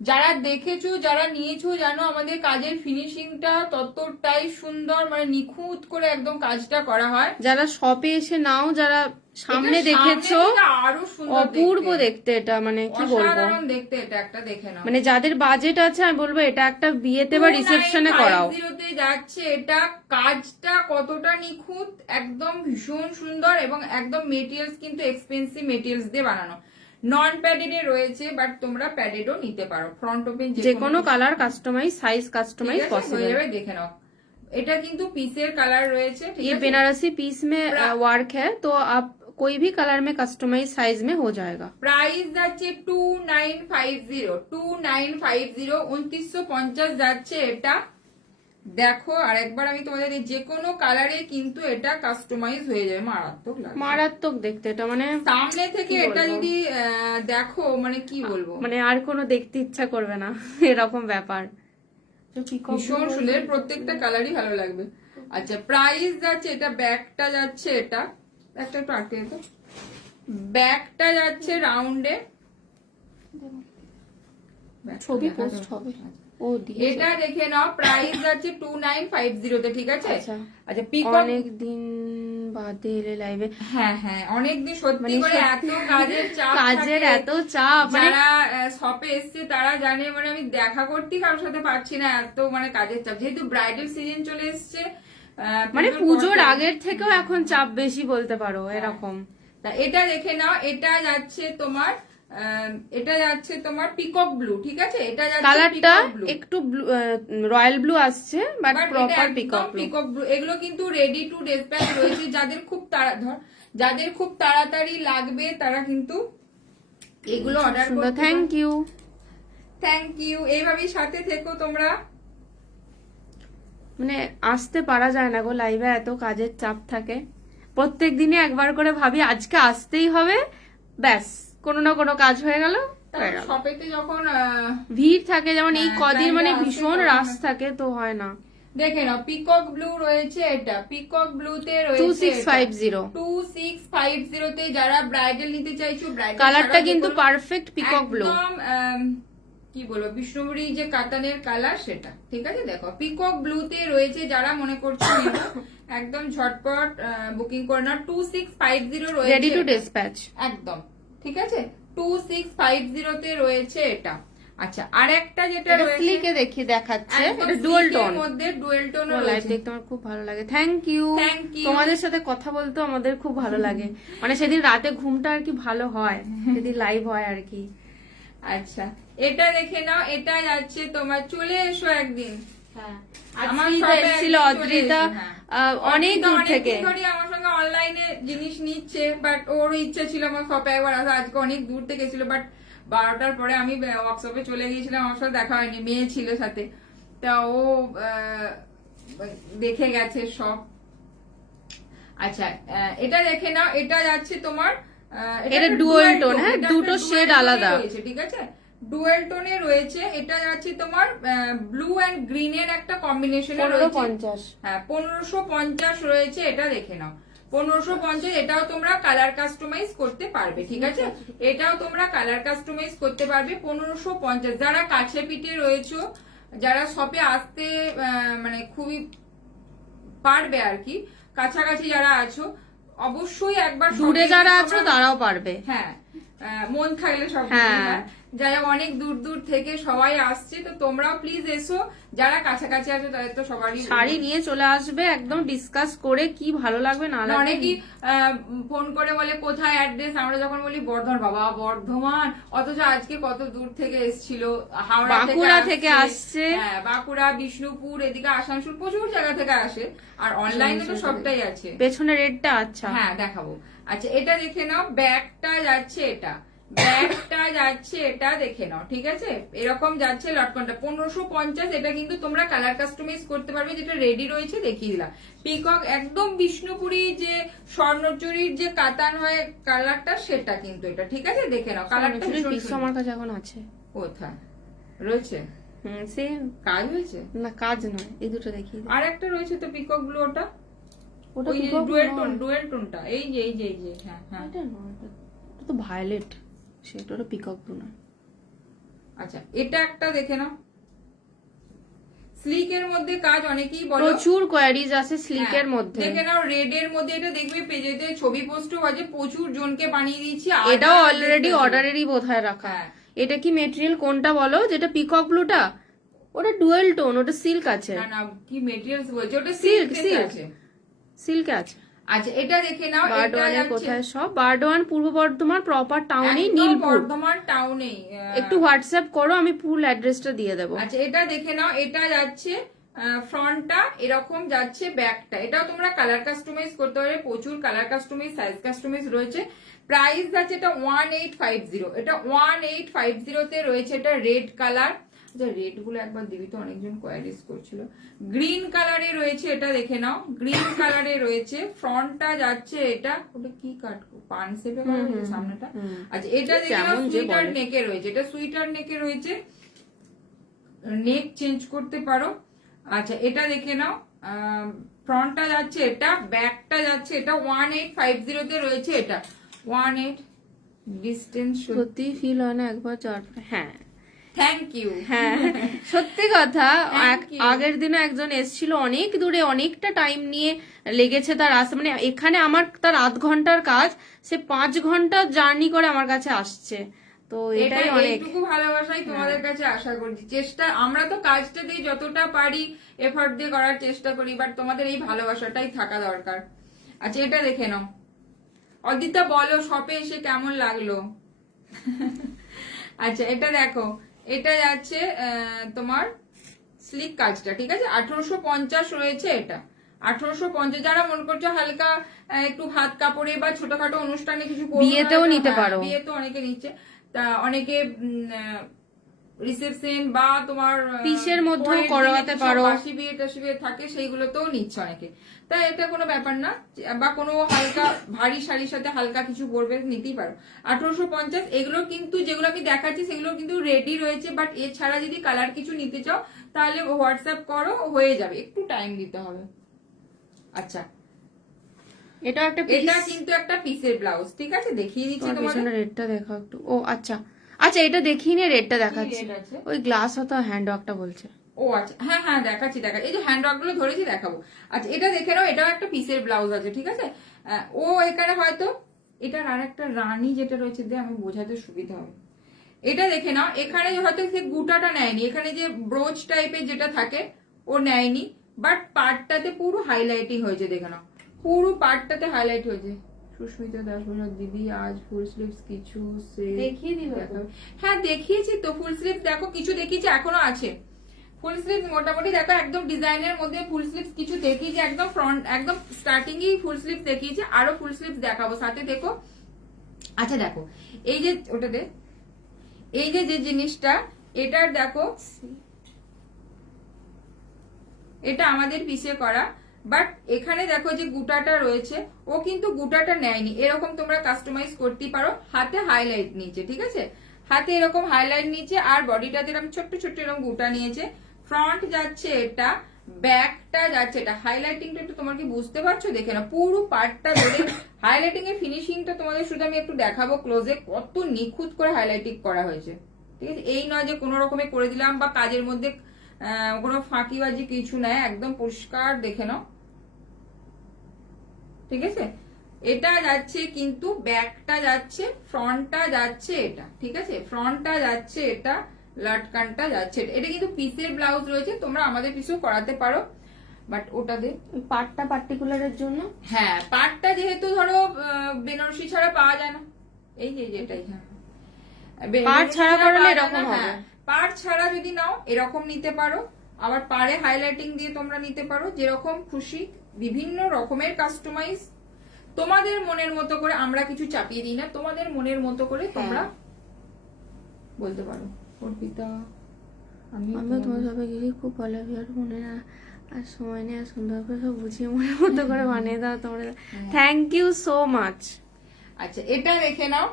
যারা দেখেছো যারা নিয়েছো জানো আমাদের কাজের ফিনিশিংটা ততটাই সুন্দর, মানে নিখুঁত করে একদম কাজটা করা হয়। যারা শপে এসে নাও, যারা সামনে দেখেছো, আরো সুন্দর, অপূর্ব দেখতে এটা, মানে কি বলবো, অসাধারণ দেখতে এটা একটা। দেখে নাও মানে যাদের বাজেট আছে আমি বলবো এটা একটা বিয়েতে বা রিসেপশনে করাও। 2950 যাচ্ছে এটা, কাজটা কতটা নিখুঁত, একদম ভীষণ সুন্দর। এবং একদম মেটেরিয়ালস কিন্তু এক্সপেন্সিভ মেটেরিয়ালস দিয়ে বানানো, নন প্যাডেড এ রয়েছে, বাট তোমরা প্যাডেডও নিতে পারো। ফ্রন্ট ওপেন যে কোনো colour customise, size customise possible হয়ে যাবে। দেখে নাও এটা কিন্তু পিসের কালার রয়েছে, ঠিক ये আছে। बनारसी पीस में वर्क है, तो आप कोई भी कलर में कस्टमाइज साइज में हो जाएगा। প্রাইস যাচ্ছে 2950, 2950 যাচ্ছে এটা। দেখো আরেকবার আমি তোমাদের যে কোনো কালারে কিন্তু এটা কাস্টমাইজ হয়ে যাবে, মারাত্মক লাগবে, মারাত্মক দেখতে এটা, মানে সামনে থেকে এটা যদি দেখো মানে কি বলবো, মানে আর কোনো দেখতে ইচ্ছা করবে না এরকম ব্যাপার। ভীষণ সুন্দর, প্রত্যেকটা কালারই ভালো লাগবে। আচ্ছা প্রাইস যাচ্ছে এটা, ব্যাকটা যাচ্ছে এটা, একটা একটু আটকে দিত, ব্যাকটা যাচ্ছে রাউন্ডে, ছবি পোস্ট হবে ও দিয়ে। এটা দেখে নাও প্রাইস যাচ্ছে 2950 তে, ঠিক আছে। আচ্ছা পিকক অনেক দিন বাদে এলে লাইভে, হ্যাঁ হ্যাঁ অনেকদিন সত্যি করে এত কাজের চাপ, কাজের এত চাপ, যারা শপে এসছে তারা জানে, মানে আমি দেখা করতেই কারোর সাথে পারছি না, এত মানে কাজের চাপ। যেহেতু ব্রাইডাল সিজন চলে এসছে, মানে পুজোর আগের থেকেও এখন চাপ বেশি বলতে পারো এরকম। তা এটা দেখে নাও, এটা যাচ্ছে তোমার পিকক ব্লু, ঠিক আছে। এটা যাচ্ছে কালারটা একটু রয়্যাল ব্লু আসছে, বাট প্রপার পিকক ব্লু। এগুলো কিন্তু রেডি টু ডিসপ্যাচ রয়েছে, যাদের খুব তাড়াতাড়ি লাগবে তারা কিন্তু এগুলো অর্ডার করতে। Thank you. এইভাবেই সাথে থেকো তোমরা। মানে আসতে পারা যায় না গো লাইভে, এত কাজের চাপ থাকে। প্রত্যেক দিনে একবার করে ভাবি আজকে আসতেই হবে, ব্যাস কোনো না কোনো কাজ হয়ে গেল। শপেতে যখন ভিড় থাকে, যেমন এই কদিন মানে client ভীষণ আসে রাশ থাকে, তো হয় না। দেখে নাও পিকক ব্লু রয়েছে, এটা পিকক ব্লুতে রয়েছে 2650 2650 তে যারা ব্রাইডাল নিতে চাইছো, ব্রাইডাল কালারটা কিন্তু পারফেক্ট পিকক ব্লু, একদম কি বলবো বিষ্ণুপুরি যে কাতানের কালার সেটা, ঠিক আছে। দেখো পিকক ব্লুতে রয়েছে, যারা মনে করছো নেবো, একদম ঝটপট বুকিং করে নাও। 2650 রয়েছে, রেডি টু ডিসপ্যাচ একদম ঠিক আছে। 2650 তে রয়েছে এটা। আচ্ছা, আর একটা যেটা রয়েছে স্লিকে দেখি দেখাচ্ছে, একদম এটা ডুয়াল silk এর টোন মধ্যে ডুয়াল টোন লাইভ রয়েছে। দেখতে আমার খুব ভালো লাগে। Thank you, Thank you. তোমাদের সাথে কথা বলতে আমাদের খুব ভালো লাগে, মানে সেদিন রাতে ঘুমটা আর কি ভালো হয় যদি লাইভ হয় আর কি। আচ্ছা, এটা দেখে নাও, এটা যাচ্ছে তোমার, চলে এসো একদিন। আমার আজকেই তো shop এ এসেছিল একদিন চলে অদ্রিতা, এসো, হ্যাঁ। অনেক অদ্রিতা দূর অনেকদিন থেকে। ধরেই আমার সঙ্গে অনলাইনে জিনিস নিচ্ছে, বাট ওর ইচ্ছে ছিল আমার শপে একবার আসা। আজকে অনেক দূর থেকে এসেছিল, বাট 12টার পরে আমি ওয়ার্কশপে চলে গিয়েছিলাম, আমার সাথে দেখা হয়নি, মেয়ে ছিল সাথে। তা ও দেখে গেছে সব। আচ্ছা, এটা দেখে নাও, এটা যাচ্ছে তোমার এটা ডুয়াল টোন, হ্যাঁ দুটো শেড আলাদা রয়েছে, ঠিক আছে, ডুয়াল টোনে রয়েছে। এটা যাচ্ছে তোমার ব্লু এন্ড গ্রিন এর একটা কম্বিনেশনে রয়েছে। 1550, হ্যাঁ 1550 রয়েছে, এটা দেখে নাও 1550। এটাও তোমরা কালার কাস্টমাইজ করতে পারবে, ঠিক আছে, এটাও তোমরা কালার কাস্টমাইজ করতে পারবে। 1550, যারা কাছে পিঠে রয়েছো, যারা শপে আসতে মানে খুবই পারবে আর কি, কাছাকাছি যারা আছো, অবশ্যই একবার দূরে shop এ যারা এসে আছো তোমরা- তারাও পারবে। হ্যাঁ, মন থাকলে সব হ্যাঁ। হয়। যাই হোক, অনেক দূর দূর থেকে সবাই আসছে, তো তোমরাও প্লিজ এসো। যারা কাছাকাছি আছো তাদের তো সবারই শাড়ি নিয়ে চলে আসবে, একদম ডিসকাস করে কি ভালো লাগবে না লাগবে। অনেকেই ফোন করে বলে কোথায় অ্যাড্রেস, আমরা যখন বলি বর্ধমান, বাবা বর্ধমান, অথচ আজকে কত দূর থেকে এসেছিল, হাওড়া বাঁকুড়া থেকে আসছে। হ্যাঁ, বাঁকুড়া, বিষ্ণুপুর, এদিকে আসানসোল, প্রচুর জায়গা থেকে আসে। আর অনলাইনে তো সবটাই আছে। পেছনে রেডটা আচ্ছা, হ্যাঁ দেখাবো। আচ্ছা, এটা দেখে নাও, ব্যাগটা যাচ্ছে এটা, ব্যাগটা যাচ্ছে এটা দেখে নাও, ঠিক আছে, এরকম যাচ্ছে লটকনটা 1550। এটা কিন্তু তোমরা কালার কাস্টমাইজ করতে পারবে, যেটা রেডি রয়েছে দেখিয়ে দিলাম। পিকক একদম বিষ্ণুপুরি যে স্বর্ণচুরির যে কাতান হয় কালারটা, সেটা কিন্তু এটা, ঠিক আছে, দেখে নাও কালারটা ভীষণ পিস আমার কাছে এখন আছে। কোথায় রয়েছে? সেম কাজ হয়েছে না, কাজ নয়, এই দুটো দেখি। আর একটা রয়েছে তো পিকক ব্লু, ওটা ওটা ওই যে পিকক ডুয়েল টোনটা, এই যে হ্যাঁ হ্যাঁ। এটা নয়, এটা তো ভায়োলেট, সেটা ওটা পিকক ব্লু না। আচ্ছা, এটা একটা দেখে নাও, স্লিকের মধ্যে কাজ, অনেকেই বলো প্রচুর কোয়ারিজ আছে স্লিকের হ্যাঁ, মধ্যে। দেখে নাও রেড এর মধ্যে, এটা দেখবে পেজেতে ছবি পোস্টও আছে, প্রচুর জনকে বানিয়ে দিয়েছি। এটাও অলরেডি অর্ডারেরই বোধহয় রাখা। হ্যাঁ। এটা কি মেটেরিয়াল কোনটা বলো, যেটা পিকক ব্লুটা? ওটা ডুয়েল টোন, ওটা সিল্ক আছে। না না, কি মেটেরিয়ালস বলছে, ওটা সিল্ক, সিল্ক সিল্ক আছে। সিল্কে আছে। আচ্ছা, এটা দেখে নাও, এটা বারডোয়ানের যাচ্ছে কোথায় সব? বারডোয়ান পূর্ব বর্ধমান প্রপার টাউনে, একদম নীলপুর। বর্ধমান টাউনেই। একটু হোয়াটসঅ্যাপ করো, আমি ফুল অ্যাড্রেসটা দিয়ে দেবো। আচ্ছা, এটা দেখে নাও, এটা যাচ্ছে ফ্রন্টটা এরকম যাচ্ছে, ব্যাকটা এটাও তোমরা কালার কাস্টমাইজ করতে পারবে, প্রচুর কালার কাস্টমাইজ, সাইজ কাস্টমাইজ রয়েছে। প্রাইস আছে এটা 1850, এটা 1850 তে রয়েছে, এটা রেড কালার। রেড গুলো একবার দিবি তো, অনেকজন কোয়ারিজ করছিল। গ্রিন কালারে রয়েছে, এটা দেখে নাও, গ্রিন কালারে রয়েছে। ফ্রন্টটা যাচ্ছে এটা, ওটা কি কাট পান সেপে করা হয়েছে সামনেটা। আচ্ছা, এটা দেখে নাও, সুইটার নেকে রয়েছে, এটা সুইটার নেকে রয়েছে, নেক চেঞ্জ করতে পারো। আচ্ছা, এটা দেখে নাও, ফ্রন্টটা যাচ্ছে এটা, ব্যাকটা যাচ্ছে এটা, 1850 তে রয়েছে এটা, 18 ডিস্টেন্স। সত্যি ফিল হয় না একবার যাওয়ার পরে? হ্যাঁ, থ্যাংক ইউ। হ্যাঁ সত্যি কথা। Thank you. আগের দিনে একজন এসেছিল অনেক দূরে, অনেকটা টাইম নিয়ে লেগেছে তার আসতে, মানে এখানে আমার তার 8 ঘন্টার কাজ, সে 5 ঘন্টা জার্নি করে আমার কাছে আসছে, তো এটাই অনেক। এইটুকু ভালোবাসাই তোমাদের কাছে আশা করছি। চেষ্টা, আমরা তো কাজটা দিয়ে যতটা পারি এফর্ট দিয়ে করার চেষ্টা করি, বাট তোমাদের এই ভালোবাসাটাই থাকা দরকার। আচ্ছা, এটা দেখে নাও, অদিতা বলো শপে এসে কেমন লাগলো। আচ্ছা, এটা দেখো, এটা যাচ্ছে তোমার স্লিক কাজটা, ঠিক আছে, 1850 রয়েছে এটা, 1850। যারা মনে করছো হালকা একটু হাত কাপড়ে বা ছোটখাটো অনুষ্ঠানে কিছু পরবো না, বিয়েতেও এটা নিতে হ্যাঁ, পারো। বিয়েতেও অনেকে নিচ্ছে। তা অনেকে রিসেপশন বা তোমার পিসের মধ্যেও পরের দিনে করাতে যেসব পারো। বাসি বিয়ে টাসি বিয়ে থাকে সেইগুলোতেও নিচ্ছে অনেকে, তাই এটা কোনো ব্যাপার না। বা কোনো হালকা ভারী শাড়ির সাথে হালকা কিছু পরবে, নিতেই পারো। 1850 এগুলো কিন্তু যেগুলো আমি দেখাচ্ছি সেগুলো কিন্তু রেডি রয়েছে, বাট এছাড়া যদি কালার কিছু নিতে চাও তাহলে হোয়াটসঅ্যাপ করো, হয়ে যাবে, একটু টাইম দিতে হবে। আচ্ছা, এটা একটা এটা কিন্তু একটা পিসের ব্লাউজ, ঠিক আছে, দেখিয়ে দিচ্ছি তোমাদের। পিছনে রেডটা দেখাও একটু। ও আচ্ছা আচ্ছা, এটা দেখিয়ে নিয়ে রেডটা দেখাচ্ছি। red আছে? ওই গ্লাস হতো হ্যান্ডওয়ার্কটা বলছে। ও আচ্ছা, হ্যাঁ হ্যাঁ দেখাচ্ছি, এই যে হ্যান্ড গুলো ধরেছি দেখাবো। আচ্ছা, এটা দেখে নাও, এটাও একটা পিসের ব্লাউজ আছে, ঠিক আছে। ও এখানে হয়তো এটার আর একটা রানী যেটা রয়েছে, আমি বোঝাতে সুবিধা হবে। এটা দেখে নাও, এখানে হয়তো সে গুটাটা নেয়নি, এখানে যে ব্রোচ টাইপের যেটা থাকে ও নেয়নি, বাট পার্টটাতে পুরো হাইলাইটিং হয়েছে, দেখে নাও পুরো পার্টটাতে হাইলাইট হয়েছে। সুস্মিতা দাস বলল, দিদি আজ ফুল স্লিভস কিছু দেখিয়ে দিবে। হ্যাঁ দেখিয়েছি তো, ফুল স্লিভস দেখো কিছু দেখিয়েছি, এখনো আছে ফুল স্লিভস মোটামুটি। দেখো একদম ডিজাইনের মধ্যে ফুল স্লিভস কিছু দেখিয়েছি, একদম ফ্রন্ট একদম স্টার্টিং এই ফুল স্লিভস দেখিয়েছি, আরো ফুল স্লিভস দেখাবো সাথে, দেখো। আচ্ছা দেখো, এই যে ওটাতে এই যে জিনিসটা, এটার দেখো, এটা আমাদের পিসে করা, বাট এখানে দেখো যে গুটাটা রয়েছে, ও কিন্তু গুটাটা নেয়নি, এরকম তোমরা কাস্টমাইজ করতেই পারো। হাতে হাইলাইট নিচে, ঠিক আছে, হাতে এরকম হাইলাইট নিচে, আর বডিটাতে এরকম ছোট্ট ছোট্ট এরকম গুটা নিয়েছে। ফ্রন্ট যাচ্ছে এটা, ব্যাকটা যাচ্ছে এটা। হাইলাইটিংটা একটু তোমার কি বুঝতে পারছো, দেখে না পুরো পার্টটা ধরে হাইলাইটিং এর ফিনিশিংটা তোমাদের শুধু আমি একটু দেখাবো ক্লোজে, কত নিখুঁত করে হাইলাইটিং করা হয়েছে, ঠিক আছে। এই নয় যে কোনো রকমে করে দিলাম বা কাজের মধ্যে কোনো ফাঁকিবাজি কিছু নাই, একদম পরিষ্কার, দেখে নাও, ঠিক আছে। এটা যাচ্ছে কিন্তু ব্যাকটা যাচ্ছে, ফ্রন্টটা যাচ্ছে এটা, ঠিক আছে, ফ্রন্টটা যাচ্ছে এটা, লাটকানটা যাচ্ছে এটা। এটা কিন্তু পিসের ব্লাউজ রয়েছে, তোমরা আমাদের পিসেও করাতে পারো, বাট ওটাতে পার্টটা পার্টিকুলারের জন্য, হ্যাঁ পার্টটা যেহেতু ধরো বেনারসি ছাড়া পাওয়া যায় না, এই যে এটাই, হ্যাঁ পার্ট ছাড়া করলে এরকম হবে। হ্যাঁ, পার্ট ছাড়া যদি নাও এরকম নিতে পারো, আবার পারে হাইলাইটিং দিয়ে তোমরা নিতে পারো, যেরকম খুশি, বিভিন্ন রকমের কাস্টমাইজ তোমাদের মনের মতো করে, আমরা কিছু চাপিয়ে দিই না, তোমাদের মনের মতো করে তোমরা বলতে পারো। অর্পিতা, আমি তোমার সবাইকে খুব ভালো আর মনে না আর সময় নেই, আর সুন্দর করে সব বুঝিয়ে মনের মতো করে বানিয়ে দাও তোমরা। Thank you so much. আচ্ছা, এটা দেখে নাও,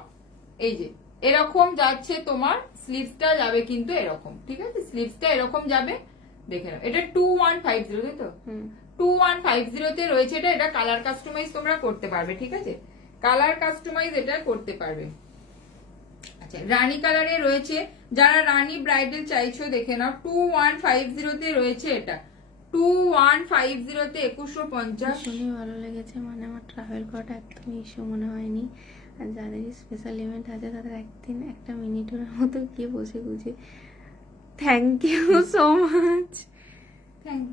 এই যে এরকম যাচ্ছে তোমার, স্লিভসটা যাবে কিন্তু এরকম, ঠিক আছে, স্লিভসটা এরকম যাবে, দেখে নাও। এটা 2150, তাই তো? 2150 তে রয়েছে এটা। এটা কালার কাস্টমাইজ তোমরা করতে পারবে, ঠিক আছে, কালার কাস্টমাইজ এটা করতে পারবে। আচ্ছা, রানী কালারে রয়েছে, যারা রানী ব্রাইডাল চাইছো দেখে নাও, 2150 তে রয়েছে এটা, 2150 তে 2150। শুনে ভালো লেগেছে, মানে আমার ট্রাভেল করাটা একদমই ইস্যু মনে হয়নি। আর যাদের স্পেশাল ইভেন্ট আছে তাদের একদিন একটা মিনিটের মতো গিয়ে বসে বুঝে। Thank you so much.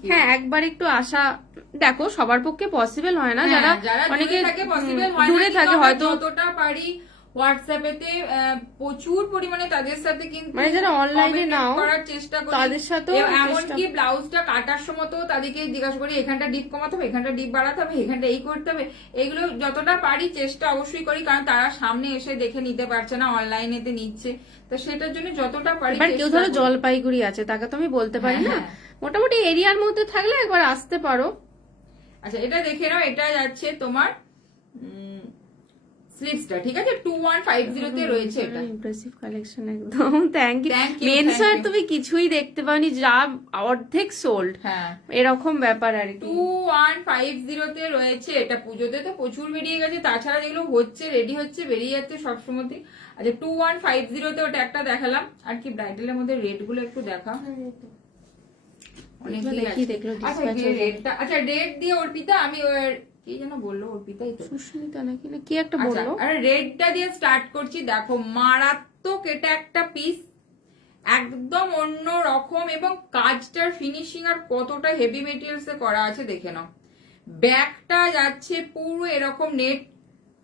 হ্যাঁ, একবার একটু আশা, দেখো সবার পক্ষে পসিবল হয় না, যারা অনেকে দূরে থাকে হয়তো, যতটা পারি হোয়াটসঅ্যাপেতে প্রচুর পরিমাণে তাদের সাথে কিন্তু মানে যারা অনলাইনে নাও করার চেষ্টা করি, তাদের সাথে এমনকি ব্লাউজটা কাটার সময় তো তাদেরকে জিজ্ঞাসা করি, এখানটা ডিপ কমাতে হবে, এখানটা ডিপ বাড়াতে হবে, এখানটা এই করতে হবে, এগুলো যতটা পারি চেষ্টা অবশ্যই করি, কারণ তারা সামনে এসে দেখে নিতে পারছে না, অনলাইনেতে নিচ্ছে, তো সেটার জন্য যতটা পারি। কেউ ধরো জলপাইগুড়ি আছে, তাকে তো আমি বলতে পারি না, মোটামুটি এরিয়ার মধ্যে থাকলে একবার আসতে পারো। আচ্ছা, এটা দেখে নাও, এটা যাচ্ছে তোমার স্লিভসটা, ঠিক আছে, 2150 তে রয়েছে এটা। ইমপ্রেসিভ কালেকশন একদম, থ্যাংক ইউ। মেন্স ওয়্যার তুমি কিছুই দেখতে পাওনি, যা অর্ধেক সোল্ড, হ্যাঁ এরকম ব্যাপার আর কি। 2150 তে রয়েছে এটা। পুজোতে তো প্রচুর বেরিয়ে গেছে, তাছাড়া যেগুলো হচ্ছে রেডি হচ্ছে বেরিয়ে যাচ্ছে সবসময়। আচ্ছা, 2150 তে ওটা একটা দেখালাম। আর কি ব্রাইডালের মধ্যে রেড গুলো একটু দেখা, আচ্ছা রেড দিয়ে অর্পিতা, আমি কি যেন বললো অর্পিতাই তো, সুস্মিতা নাকি না কি একটা বললো, আর রেডটা দিয়ে স্টার্ট করছি। দেখো মারাত্মক এটা একটা পিস, একদম অন্য রকম, এবং কাজটার ফিনিশিং আর কতটা হেভি মেটেরিয়ালস এ করা আছে দেখে নাও। ব্যাকটা যাচ্ছে পুরো এরকম নেট,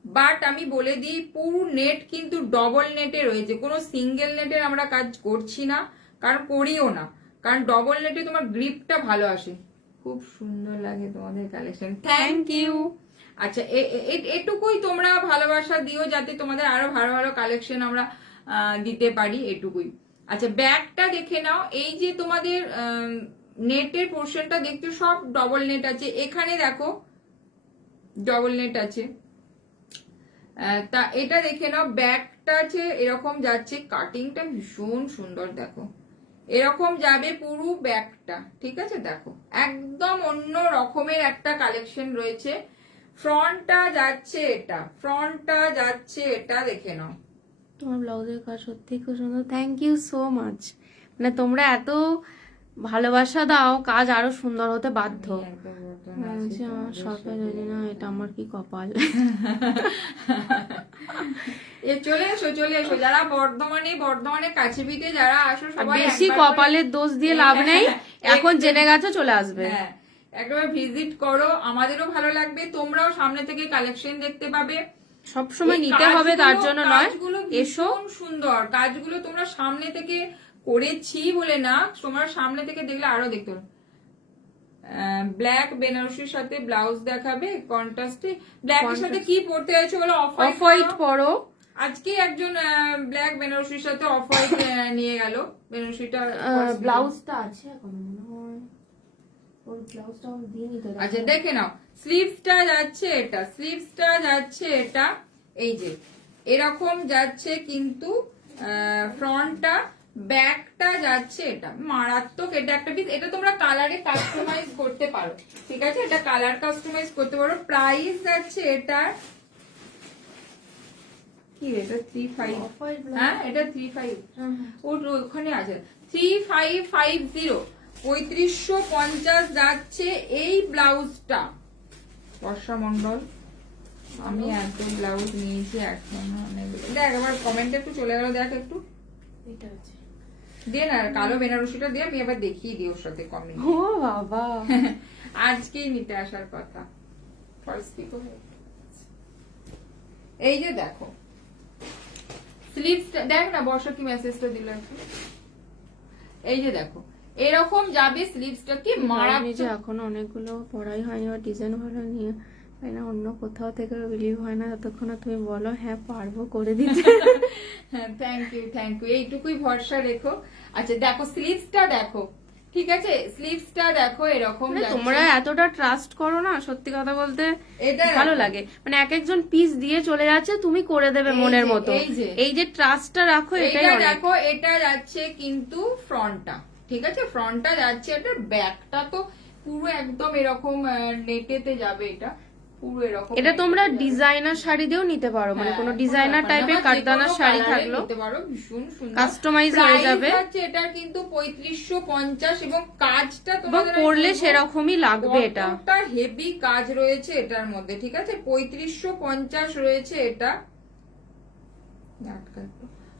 বাট আমি বলে দিই পুরো নেট কিন্তু ডবল নেটে রয়েছে, কোনো সিঙ্গেল নেটের আমরা কাজ করছি না, কারণ করিও না, কারণ ডবল নেটে তোমার গ্রিপটা ভালো আসে। খুব সুন্দর লাগে তোমাদের কালেকশন, থ্যাংক ইউ। আচ্ছা, এটুকুই তোমরা ভালোবাসা দিও, যাতে তোমাদের আরো ভালো ভালো কালেকশন আমরা দিতে পারি, এটুকুই। আচ্ছা ব্যাকটা দেখে নাও, এই যে তোমাদের নেটের পোর্শনটা দেখতে সব ডবল নেট আছে, এখানে দেখো ডবল নেট আছে। তা এটা দেখে নাও, ব্যাকটা আছে এরকম যাচ্ছে, কাটিংটা ভীষণ সুন্দর দেখো, এরকম যাবে পুরো ব্যাকটা, ঠিক আছে। দেখো একদম অন্য রকমের একটা কালেকশন রয়েছে। ফ্রন্টটা যাচ্ছে এটা, ফ্রন্টটা যাচ্ছে এটা, দেখে নাও। তোমার ব্লাউজের কাজ সত্যি খুব সুন্দর, থ্যাংক ইউ সো মাচ। মানে তোমরা এত ভালোবাসা দাও, কাজ আরো সুন্দর হতে বাধ্য। সরকার জানি না এটা আমার কি কপাল। চলে এসো চলে এসো, যারা বর্ধমানে কাছে পিঠে যারা আসো সবাই বেশি কপালের দোষ দিয়ে লাভ নেই, এখন জেনে গেছো চলে আসবে। হ্যাঁ একবার ভিজিট করো, আমাদেরও ভালো লাগবে, তোমরাও সামনে থেকে কালেকশন দেখতে পাবে। সবসময় নিতে হবে তার জন্য নয়, এসো সুন্দর কাজগুলো তোমরা সামনে থেকে করেছি বলে না, তোমরা সামনে থেকে দেখলে আরো দেখতে পারো। ব্ল্যাক বেনারসির সাথে ব্লাউজ দেখাবে কন্ট্রাস্টে, ব্ল্যাকের সাথে কি পরতে চাইছো বলো? অফ হোয়াইট পরো। আজকে একজন ব্ল্যাক বেনারসির সাথে অফ হোয়াইট নিয়ে গেল, বেনারসিটা ব্লাউজটা আছে এখন মনে হয়, ওর ব্লাউজটা দিয়ে নিতে। আচ্ছা দেখে নাও, স্লিভসটা যাচ্ছে এটা, স্লিভসটা যাচ্ছে এটা, এই যে এরকম যাচ্ছে কিন্তু ফ্রন্টটা, ব্যাকটা যাচ্ছে এটা, মারাত্মক এটা একটা পিস। এটা তোমরা কালারে কাস্টমাইজ করতে পারো, ঠিক আছে, এটা কালার কাস্টমাইজ করতে পারো। প্রাইস যাচ্ছে এটা কি, এটা 35, হ্যাঁ এটা 35, ওখানে আছে 3550, 3550 যাচ্ছে এই ব্লাউজটা। বর্ষা মন্ডল, আমি এত ব্লাউজ নিয়েছি এখন দেখ, আবার কমেন্টে একটু চলে গেল, দেখ একটু দিয়ে না, কালো বেনারসিটা দিয়ে আমি আবার দেখিয়ে দিই ওর সাথে কমেন্ট। ও বাবা, আজকেই নিতে আসার কথা। এই যে দেখো স্লিভসটা দেখ না, বর্ষা কি মেসেজটা দিল একটু, এই যে দেখো এরকম যাবে স্লিভসটা, কি মারাত্মক। এখনো অনেকগুলো পড়াই হয়নি বা ডিজাইন ভালো নিয়ে হয় না, অন্য কোথাও থেকে বিলিভ হয় না যতক্ষণ তুমি বলো হ্যাঁ পারবো করে দিতে। হ্যাঁ থ্যাংক ইউ এইটুকুই ভরসা রেখো। আচ্ছা দেখো স্লিভসটা দেখো, ঠিক আছে, স্লিভসটা দেখো এরকম। তোমরা এতটা ট্রাস্ট করো না, সত্যি কথা বলতে এটা ভালো লাগে, মানে এক একজন পিস দিয়ে চলে যাচ্ছে, তুমি করে দেবে মনের মতো, এই যে ট্রাস্টটা রাখো, এটাই দেখো। এটা যাচ্ছে কিন্তু ফ্রন্টটা, ঠিক আছে, ফ্রন্টটা যাচ্ছে, এটা ব্যাকটা তো পুরো একদম এরকম নেটেতে যাবে, এটা পুরো এরকম। এটা তোমরা ডিজাইনার শাড়ি দিয়েও নিতে পারো, মানে কোনো ডিজাইনার টাইপের কাটদানার শাড়ি থাকলো নিতে পারো, ভীষণ সুন্দর কাস্টমাইজ হয়ে যাবে। এটা কিন্তু 3550, এবং কাজটা তোমাদের করলে সেরকমই লাগবে, এটা হেভি কাজ রয়েছে এটার মধ্যে, ঠিক আছে। 3550 রয়েছে এটা,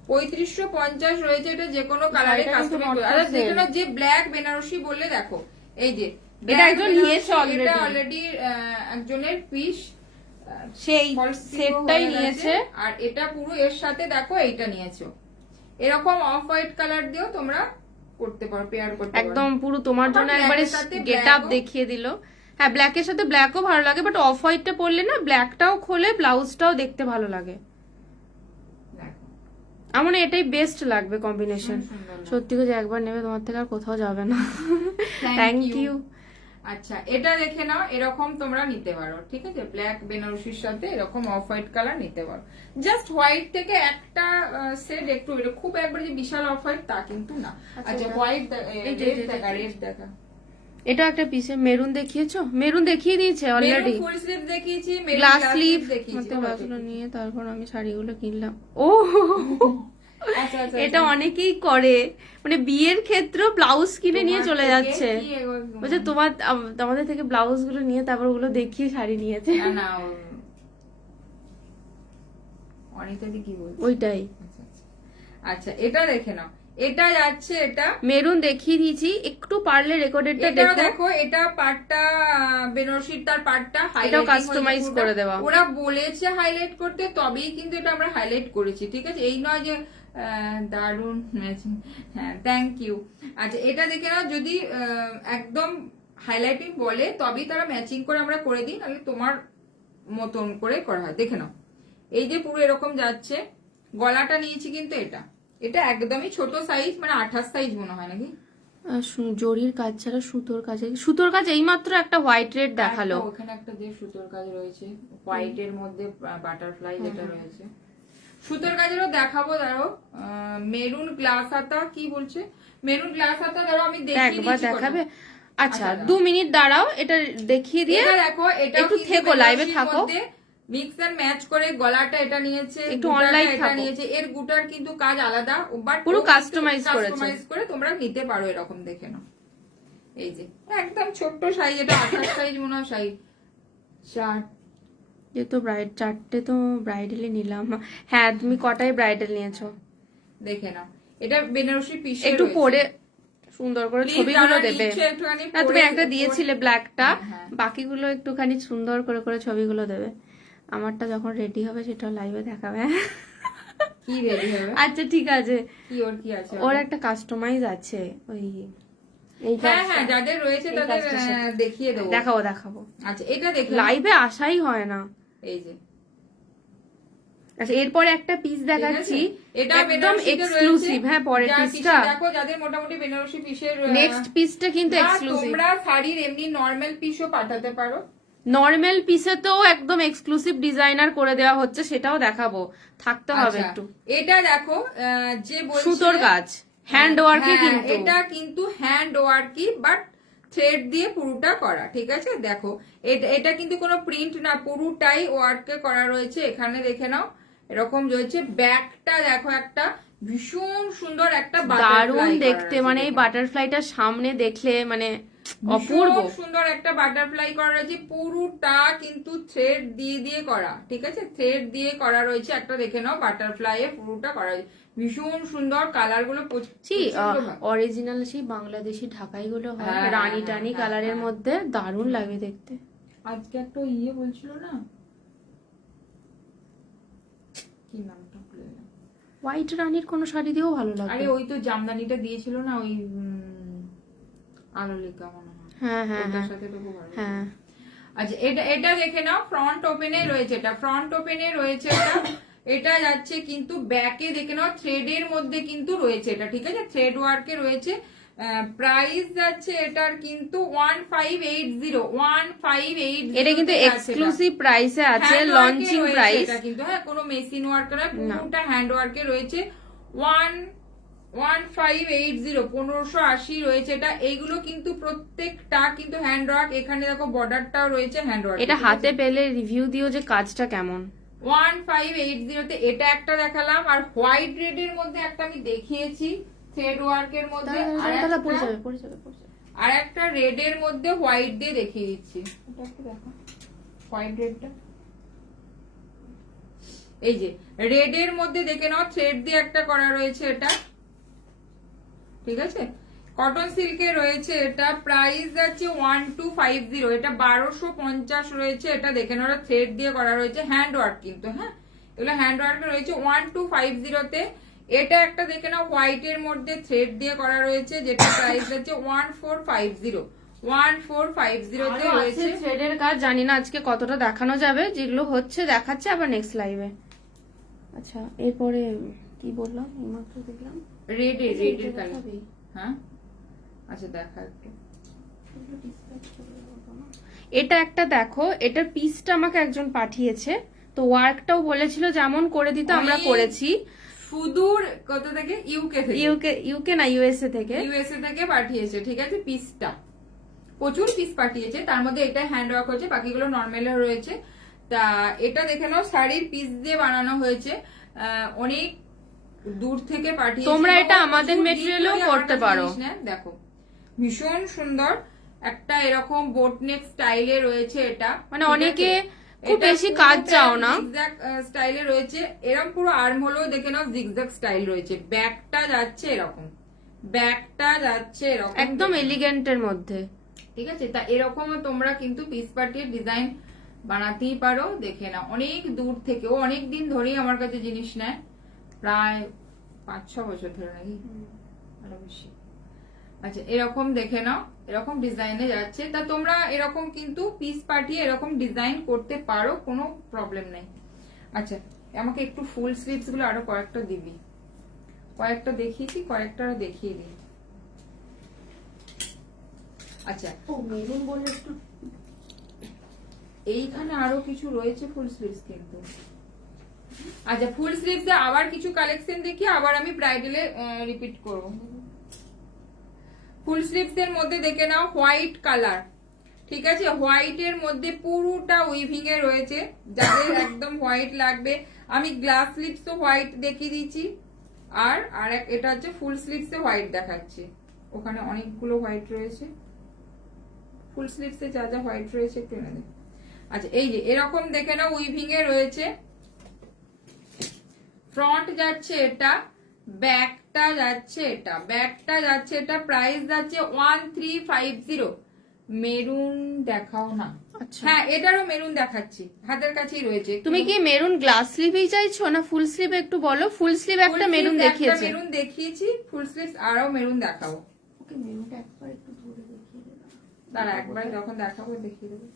3550 রয়েছে এটা, যে কোনো কালারে কাস্টমাইজ। আর দেখো না, যে ব্ল্যাক বেনারসি বললে দেখো, এই যে এটা একজন নিয়েছে এটা অলরেডি একজনের পিস, সেই সেটটাই নিয়েছে, আর এটা পুরো এর সাথে দেখো এইটা নিয়েছো, এরকম অফ হোয়াইট কালার দিয়েও তোমরা করতে পারো, পেয়ার করতে পারো, একদম পুরো তোমার জন্য একবারে গেটআপ দেখিয়ে দিল। হ্যাঁ ব্ল্যাকের সাথে ব্ল্যাকও ভালো লাগে, বাট অফ হোয়াইটটা পরলে না ব্ল্যাকটাও খোলে, ব্লাউজটাও দেখতে ভালো লাগে, আমার এটাই বেস্ট লাগবে কম্বিনেশন। সত্যি করে একবার নেবে, তোমার থেকে আর কোথাও যাবে না। Thank you. আচ্ছা এটা দেখে নাও, এরকম তোমরা নিতে পারো, ঠিক আছে, ব্ল্যাক বেনারসির সাথে এরকম অফ হোয়াইট কালার নিতে পারো। জাস্ট হোয়াইট থেকে একটা সেট একটু, খুব একবার যে বিশাল অফ হোয়াইট তা কিন্তু না। আচ্ছা হোয়াইট, রেড দেখা, এটা একটা পিসে মেরুন দেখিয়েছো, মেরুন দেখিয়ে দিয়েছে অলরেডি, ফুল স্লিভ দেখিয়েছি, গ্লাস স্লিভ দেখিয়েছি, নিয়ে তারপর আমি শাড়িগুলো কিনলাম। ও এটা অনেকেই করে, মানে বিয়ের ক্ষেত্রে ব্লাউজ কিনে নিয়ে চলে যাচ্ছে, বলছে তোমার আমাদের থেকে ব্লাউজ গুলো নিয়ে তারপর ওগুলো দেখিয়ে শাড়ি নিয়েছে। ওইটাই। আচ্ছা এটা দেখে নাও, এটা যাচ্ছে, এটা মেরুন দেখিয়ে দিয়েছি, একটু পারলে রেকর্ডেডটা দেখো, এটা পার্টটা বেনারসির, তার পার্টটা এটাও কাস্টমাইজ করে দেওয়া, ওরা বলেছে হাইলাইট করতে, তবেই কিন্তু এটা আমরা হাইলাইট করেছি, ঠিক আছে, এই নয় যে দারুন ম্যাচিং। হ্যাঁ থ্যাংক ইউ। আচ্ছা এটা দেখে নাও, যদি একদম হাইলাইটিং বলে তবেই তারা ম্যাচিং করে আমরা করে দিই, নাহলে তোমার মতন করে করা হয়। দেখে নাও, এই যে পুরো এরকম যাচ্ছে, গলাটা নিয়েছি কিন্তু এটা, এটা একদমই ছোট সাইজ, মানে 28 সাইজ মনে হয় নাকি। জরির কাজ ছাড়া সুতোর কাজ এইমাত্র একটা হোয়াইট রেড দেখালো। ওখানে একটা যে সুতোর কাজ রয়েছে, হোয়াইট এর মধ্যে বাটারফ্লাই যেটা রয়েছে, সুতোর কাজেরও দেখাবো। দাঁড়ো, মেরুন গ্লাস হাতা কি বলছে, মেরুন গ্লাস হাতা। দাঁড়ো আমি দেখিয়ে একবার দিচ্ছি দেখাবে। আচ্ছা 2 মিনিট দাঁড়াও, এটা দেখিয়ে দিয়ে এটা দেখো, এটা একটু থেকো, লাইভে থাকো। মিক্স এন্ড ম্যাচ করে গলাটা এটা নিয়েছে, একটু গুটারটা অনলাইন এটা থাকো। নিয়েছে। এর গুটার কিন্তু কাজ আলাদা, বাট পুরো কাস্টমাইজ করে তোমরা নিতে পারো, এরকম দেখে নাও। এই যে একদম ছোট্ট সাইজ, এটা 28 সাইজ মনে হয় সাইজ। যে তো চারটে তো ব্রাইডালে নিলাম। হ্যাঁ, তুমি কটাই ব্রাইডাল নিয়েছো দেখে নাও। এটা বেনারসি পিস একটু পরে সুন্দর করে ছবিগুলো দেবে। না, তুমি একটা দিয়েছিলে ব্ল্যাকটা, বাকিগুলো একটুখানি সুন্দর করে করে ছবিগুলো দেবে। আমারটা যখন রেডি হবে সেটা লাইভে দেখাবে। কি রেডি হবে? আচ্ছা ঠিক আছে। কি আছে? ওর একটা কাস্টমাইজ আছে ওই। হ্যাঁ, যাদের রয়েছে তাদের দেখিয়ে দেবো, দেখাবো। আচ্ছা এটা দেখে লাইভে আসাই হয় না। এই যে আচ্ছা, এরপরে একটা পিস দেখাচ্ছি, এটা একদম এক্সক্লুসিভ। হ্যাঁ, পরের পিসটা দেখো, যাদের মোটামুটি বেনারসি পিসের। নেক্সট পিসটা কিন্তু এক্সক্লুসিভ। তোমরা শাড়ির এমনি নরমাল পিসও পাঠাতে পারো। নরমাল পিসে তো একদম এক্সক্লুসিভ ডিজাইনার করে দেওয়া হচ্ছে, সেটাও দেখাবো, থাকতে হবে একটু। এটা দেখো, যে সুতোর কাজ, হ্যান্ড ওয়ার্কই কিন্তু এটা কিন্তু হ্যান্ড ওয়ার্কই, বাট থ্রেড দিয়ে পুরোটা করা। ঠিক আছে, দেখো এটা কিন্তু কোনো প্রিন্ট না, পুরোটাই ওয়ার্কে করা রয়েছে। এখানে দেখে নাও, এরকম রয়েছে। ব্যাকটা দেখো, একটা ভীষণ সুন্দর একটা দারুণ দেখতে, মানে এই বাটারফ্লাইটা সামনে দেখলে মানে অপূর্ব সুন্দর একটা বাটারফ্লাই করা রয়েছে। পুরোটা কিন্তু থ্রেড দিয়ে করা। ঠিক আছে, থ্রেড দিয়ে করা রয়েছে। একটা দেখে নাও, বাটারফ্লাই এ পুরোটা করা রয়েছে, ভীষণ সুন্দর। কালার গুলো অরিজিনাল সেই বাংলাদেশি ঢাকাই গুলো হয়, রানী টানি কালারের মধ্যে দারুণ লাগে দেখতে। আজকে একটা বলছিল না, কি নামটা ভুলে গেলাম। হোয়াইট রানীর কোন শাড়ি দিয়েও ভালো লাগে। আরে ওই তো জামদানিটা দিয়েছিল না, ওই আলোলিকা মনে হয়। হ্যাঁ, সাথে তো খুব ভালো। হ্যাঁ, আচ্ছা এটা দেখে নাও, ফ্রন্ট ওপেনে রয়েছে। এটা ফ্রন্ট ওপেনে রয়েছে। এটা যাচ্ছে কিন্তু ব্যাকে দেখে নাও, থ্রেডের মধ্যে কিন্তু রয়েছে এটা। ঠিক আছে, থ্রেড ওয়ার্কে রয়েছে। প্রাইস যাচ্ছে এটার কিন্তু 1580। এটা কিন্তু এক্সক্লুসিভ প্রাইসে আছে, লঞ্চিং প্রাইস। এটা কিন্তু হ্যাঁ, কোনো মেশিন ওয়ার্ক না, পুরোটা হ্যান্ড ওয়ার্কে রয়েছে। 1580, 1580 রয়েছে এটা। এইগুলো কিন্তু প্রত্যেকটা কিন্তু হ্যান্ড ওয়ার্ক। এখানে দেখো বর্ডারটাও রয়েছে হ্যান্ড ওয়ার্ক। এটা হাতে পেলে রিভিউ দিও যে কাজটা কেমন। 1580 তে এটা একটা দেখালাম, আর হোয়াইট রেড এর মধ্যে একটা আমি দেখিয়েছি থ্রেড ওয়ার্কের মধ্যে, আর একটা রেড এর মধ্যে হোয়াইট দিয়ে দেখিয়ে দিচ্ছি। এটা একটু দেখো, হোয়াইট রেডটা। এই যে রেড এর মধ্যে দেখে নাও, থ্রেড দিয়ে একটা করা রয়েছে এটা। ঠিক আছে, কটন সিল্কে রয়েছে এটা। প্রাইস যাচ্ছে 1250। এটা 1250 রয়েছে। এটা দেখে নাও, থ্রেড দিয়ে করা রয়েছে, হ্যান্ড ওয়ার্ক কিন্তু। হ্যাঁ, এগুলো হ্যান্ড ওয়ার্ক রয়েছে 1250 তে। এটা একটা দেখে নাও, হোয়াইট এর মধ্যে থ্রেড দিয়ে করা রয়েছে, যেটা প্রাইস যাচ্ছে 1450। 1450 তে রয়েছে থ্রেডের কাজ। জানি না আজকে কতটা দেখানো যাবে, যেগুলো হচ্ছে দেখাচ্ছে আবার নেক্সট লাইভে। আচ্ছা, এরপরে কি বললাম, এইমাত্র দেখলাম রেড এর কালার। হ্যাঁ, আচ্ছা দেখা একটু। এটা একটা দেখো, এটার পিসটা আমাকে একজন পাঠিয়েছে, তো ওয়ার্কটাও বলেছিল যেমন করে দিতে, আমরা করেছি। সুদূর কত থেকে? ইউকে না, ইউএসএ থেকে পাঠিয়েছে। ঠিক আছে, পিসটা প্রচুর পিস পাঠিয়েছে, তার মধ্যে এটা হ্যান্ড ওয়ার্ক হয়েছে, বাকিগুলো নর্মাল রয়েছে। তা এটা দেখে নাও, শাড়ির পিস দিয়ে বানানো হয়েছে, অনেক দূর থেকে পাঠিয়েছে। তোমরা এটা আমাদের মেটেরিয়ালও করতে পারো। দেখো, ভীষণ সুন্দর একটা এরকম বোট নেক স্টাইলে রয়েছে এটা। মানে অনেকে খুব বেশি কাজ চাও না, জিগজ্যাগ স্টাইলে রয়েছে। এরকম পুরো আর্ম হলেও দেখে নাও, জিগজ্যাগ স্টাইল রয়েছে। ব্যাকটা যাচ্ছে এরকম, একদম এলিগেন্টের মধ্যে। ঠিক আছে, তা এরকম তোমরা কিন্তু পিস পাটির ডিজাইন বানাতেই পারো। দেখে নাও, অনেক দূর থেকে, ও অনেক দিন ধরেই আমার কাছে জিনিস নেয়, প্রায় 5-6 বছর ধরে নাকি, আরো বেশি। আচ্ছা, এরকম দেখে নাও, এরকম ডিজাইনে যাচ্ছে। তা তোমরা এরকম কিন্তু পিস পাঠিয়ে এরকম ডিজাইন করতে পারো, কোনো প্রবলেম নেই। আচ্ছা, আমাকে একটু ফুল স্লিভস গুলো আরো কয়েকটা দিবি। কয়েকটা দেখিয়েছি, কয়েকটা আরো দেখিয়ে দিই। আচ্ছা, ও মেরুন বললে একটু, এইখানে আরো কিছু রয়েছে ফুল স্লিভস কিন্তু। আচ্ছা, ফুল স্লিভস এ আবার কিছু কালেকশন দেখি, আবার আমি ব্রাইডালে রিপিট করব। ফুল স্লিভস এর মধ্যে দেখে নাও হোয়াইট কালার, ঠিক আছে? হোয়াইট এর মধ্যে পুরোটা উইভিং এ রয়েছে, যাদের একদম হোয়াইট লাগবে। আমি গ্লাস স্লিভস তো হোয়াইট দেখিয়ে দিচ্ছি, আর এটা হচ্ছে ফুল স্লিভস এ হোয়াইট দেখাচ্ছি। ওখানে অনেকগুলো হোয়াইট রয়েছে, ফুল স্লিভস এ যা যা হোয়াইট রয়েছে একটু এনে দেখ। আচ্ছা, এই যে এরকম দেখে নাও উইভিং এ রয়েছে। ফ্রন্ট যাচ্ছে এটা, ব্যাকটা যাচ্ছে এটা, ব্যাকটা যাচ্ছে এটা, প্রাইস যাচ্ছে 1350। মেরুন দেখাও না। আচ্ছা হ্যাঁ, এটারও মেরুন দেখাচ্ছি, হাতের কাছেই রয়েছে। তুমি কি মেরুন গ্লাস স্লিভেই চাইছো না ফুল স্লিভ? একটু বলো। ফুল স্লিভ একটা মেরুন দেখিয়েছে, মেরুন দেখিয়েছি, ফুল স্লিভস আরো মেরুন দেখাবো। ওকে মেরুনটা একবার একটু ধরে দেখিয়ে দেব। তারা একবার যখন দেখাবো দেখিয়ে দেবো।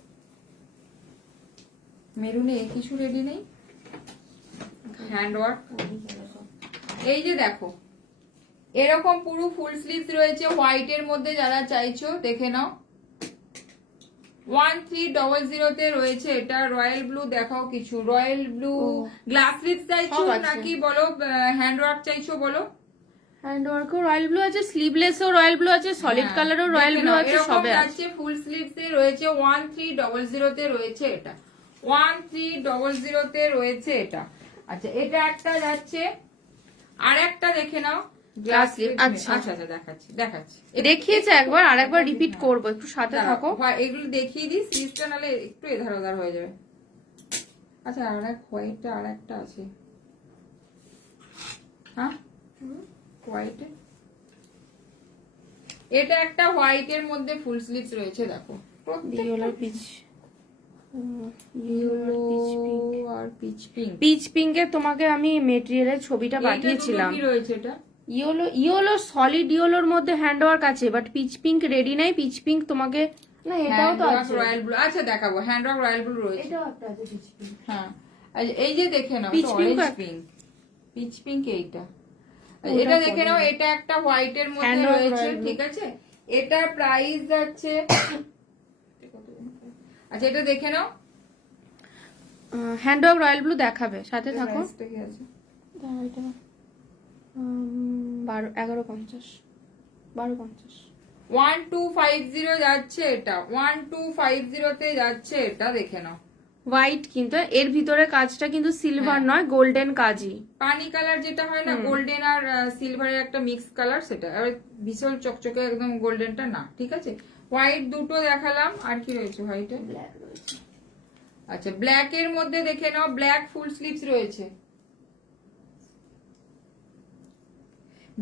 মেরুনে কিছু রেডি নেই, হ্যান্ড ওয়ার্ক। এই যে দেখো, এরকম পুরো ফুল স্লিভস রয়েছে হোয়াইট এর মধ্যে, যারা চাইছো দেখে নাও। 1300 তে রয়েছে এটা। রয়্যাল ব্লু দেখাও কিছু, রয়্যাল ব্লু। গ্লাস স্লিভস চাইছো নাকি বলো হ্যান্ড ওয়ার্ক চাইছো বলো? হ্যান্ড ওয়ার্কও রয়্যাল ব্লু আছে, স্লিভলেসও রয়্যাল ব্লু আছে, সলিড কালারও রয়্যাল ব্লু আছে, সবে আছে। ফুল স্লিভস এ রয়েছে 1300 তে রয়েছে এটা, 1300 তে রয়েছে এটা। আচ্ছা, এটা একটা যাচ্ছে, আর একটা দেখে নাও গ্লাস স্লিভ। আচ্ছা আচ্ছা, দেখাচ্ছি দেখাচ্ছি, দেখিয়েছে একবার, আরেকবার রিপিট করব, একটু সাথে থাকো। এগুলো দেখিয়ে দিই, স্লিভসটা নালে একটু এধার ওধার হয়ে যাবে। আচ্ছা, আর এক হোয়াইটটা আর একটা আছে। হ্যাঁ, হোয়াইটে এটা একটা হোয়াইটের মধ্যে ফুল স্লিভস রয়েছে, দেখো ইয়েলো পিচ, ইয়েলো আর পিচ পিঙ্ক। পিচ পিঙ্কের তোমাকে আমি মেটেরিয়ালের ছবিটা পাঠিয়েছিলাম। কি রয়েছে এটা? ইয়েলো, ইয়েলো সলিড ইয়েলোর মধ্যে হ্যান্ড ওয়ার্ক আছে, বাট পিচ পিঙ্ক রেডি নাই। পিচ পিঙ্ক তোমাকে না, এটাও তো আছে রয়্যাল ব্লু। আচ্ছা, দেখাবো, হ্যান্ড ওয়ার্ক রয়্যাল ব্লু রয়েছে, এটাও একটা আছে পিচ পিঙ্ক। হ্যাঁ, এই যে দেখে নাও পিচ পিঙ্ক, পিচ পিঙ্ক এইটা। এটা দেখে নাও, এটা একটা হোয়াইট এর মধ্যে রয়েছে, ঠিক আছে? এটা প্রাইস যাচ্ছে, আচ্ছা এটা দেখে নাও। হ্যান্ড ওয়ার্ক রয়্যাল ব্লু দেখাবে, সাথে থাকো। 1150, 1250। 1250 যাচ্ছে এটা, 1250 তে যাচ্ছে এটা, দেখে নাও। হোয়াইট, কিন্তু এর ভিতরে কাজটা কিন্তু সিলভার নয়, গোল্ডেন কাজই। পানি কালার যেটা হয় না, গোল্ডেন আর সিলভারের একটা মিক্স কালার, সেটা আর ভীষণ চকচকে একদম গোল্ডেনটা না, ঠিক আছে? হোয়াইট দুটো দেখালাম, আর কি রয়েছে হোয়াইটে? ব্ল্যাক রয়েছে। আচ্ছা, ব্ল্যাক এর মধ্যে দেখে নাও, ব্ল্যাক ফুল স্লিভস রয়েছে।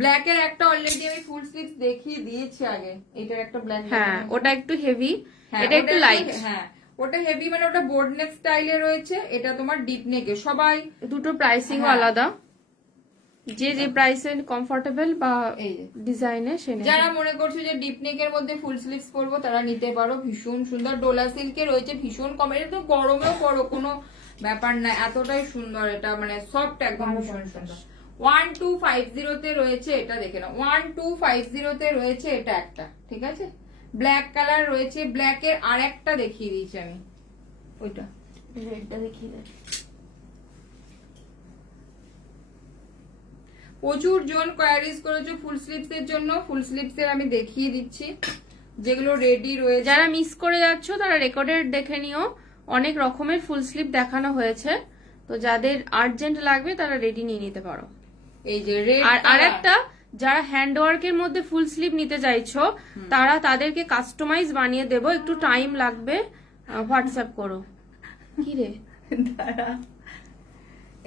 ব্ল্যাক এর একটা অলরেডি আমি ফুল স্লিভস দেখিয়ে দিয়েছি আগে, এটার একটা ব্ল্যাক। হ্যাঁ, ওটা একটু হেভি, এটা একটু লাইট। হ্যাঁ, ওটা হেভি মানে ওটা বোর্ড নেক স্টাইলে রয়েছে, এটা তোমার ডিপ নেকে। সবাই দুটো প্রাইসিং আলাদা, যে যে প্রাইসে কমফোর্টেবল বা ডিজাইনে সে নেবে। যারা মনে করছো যে ডিপ নেকের মধ্যে ফুল স্লিভস পরবো, তারা নিতে পারো। ভীষণ সুন্দর ডোলা সিল্কে রয়েছে, ভীষণ কম। এটা তো গরমেও পরো, কোনো ব্যাপার না, এতটাই সুন্দর এটা, মানে সফট একদম, ভীষণ সুন্দর। 1250 তে রয়েছে এটা, দেখে নাও। 1250 তে রয়েছে এটা একটা, ঠিক আছে? ব্ল্যাক কালার রয়েছে, ব্ল্যাক এর আর একটা দেখিয়ে দিয়েছি আমি, ওইটা রেডটা দেখিয়ে দে। প্রচুর জন কোয়ারিজ করেছো ফুল স্লিভস এর জন্য। ফুল স্লিভস এর আমি দেখিয়ে দিচ্ছি যেগুলো রেডি রয়েছে। যারা মিস করে যাচ্ছ তারা রেকর্ডেড দেখে নিও, অনেক রকমের ফুল স্লিভ দেখানো হয়েছে, তো যাদের আর্জেন্ট লাগবে তারা রেডি নিয়ে নিতে পারো। এই যে রেড। আর একটা, যারা হ্যান্ড ওয়ার্কের মধ্যে ফুল স্লিভ নিতে চাইছো, তারা তাদেরকে কাস্টমাইজ বানিয়ে দেবো, একটু টাইম লাগবে, হোয়াটসঅ্যাপ করো। কি রে,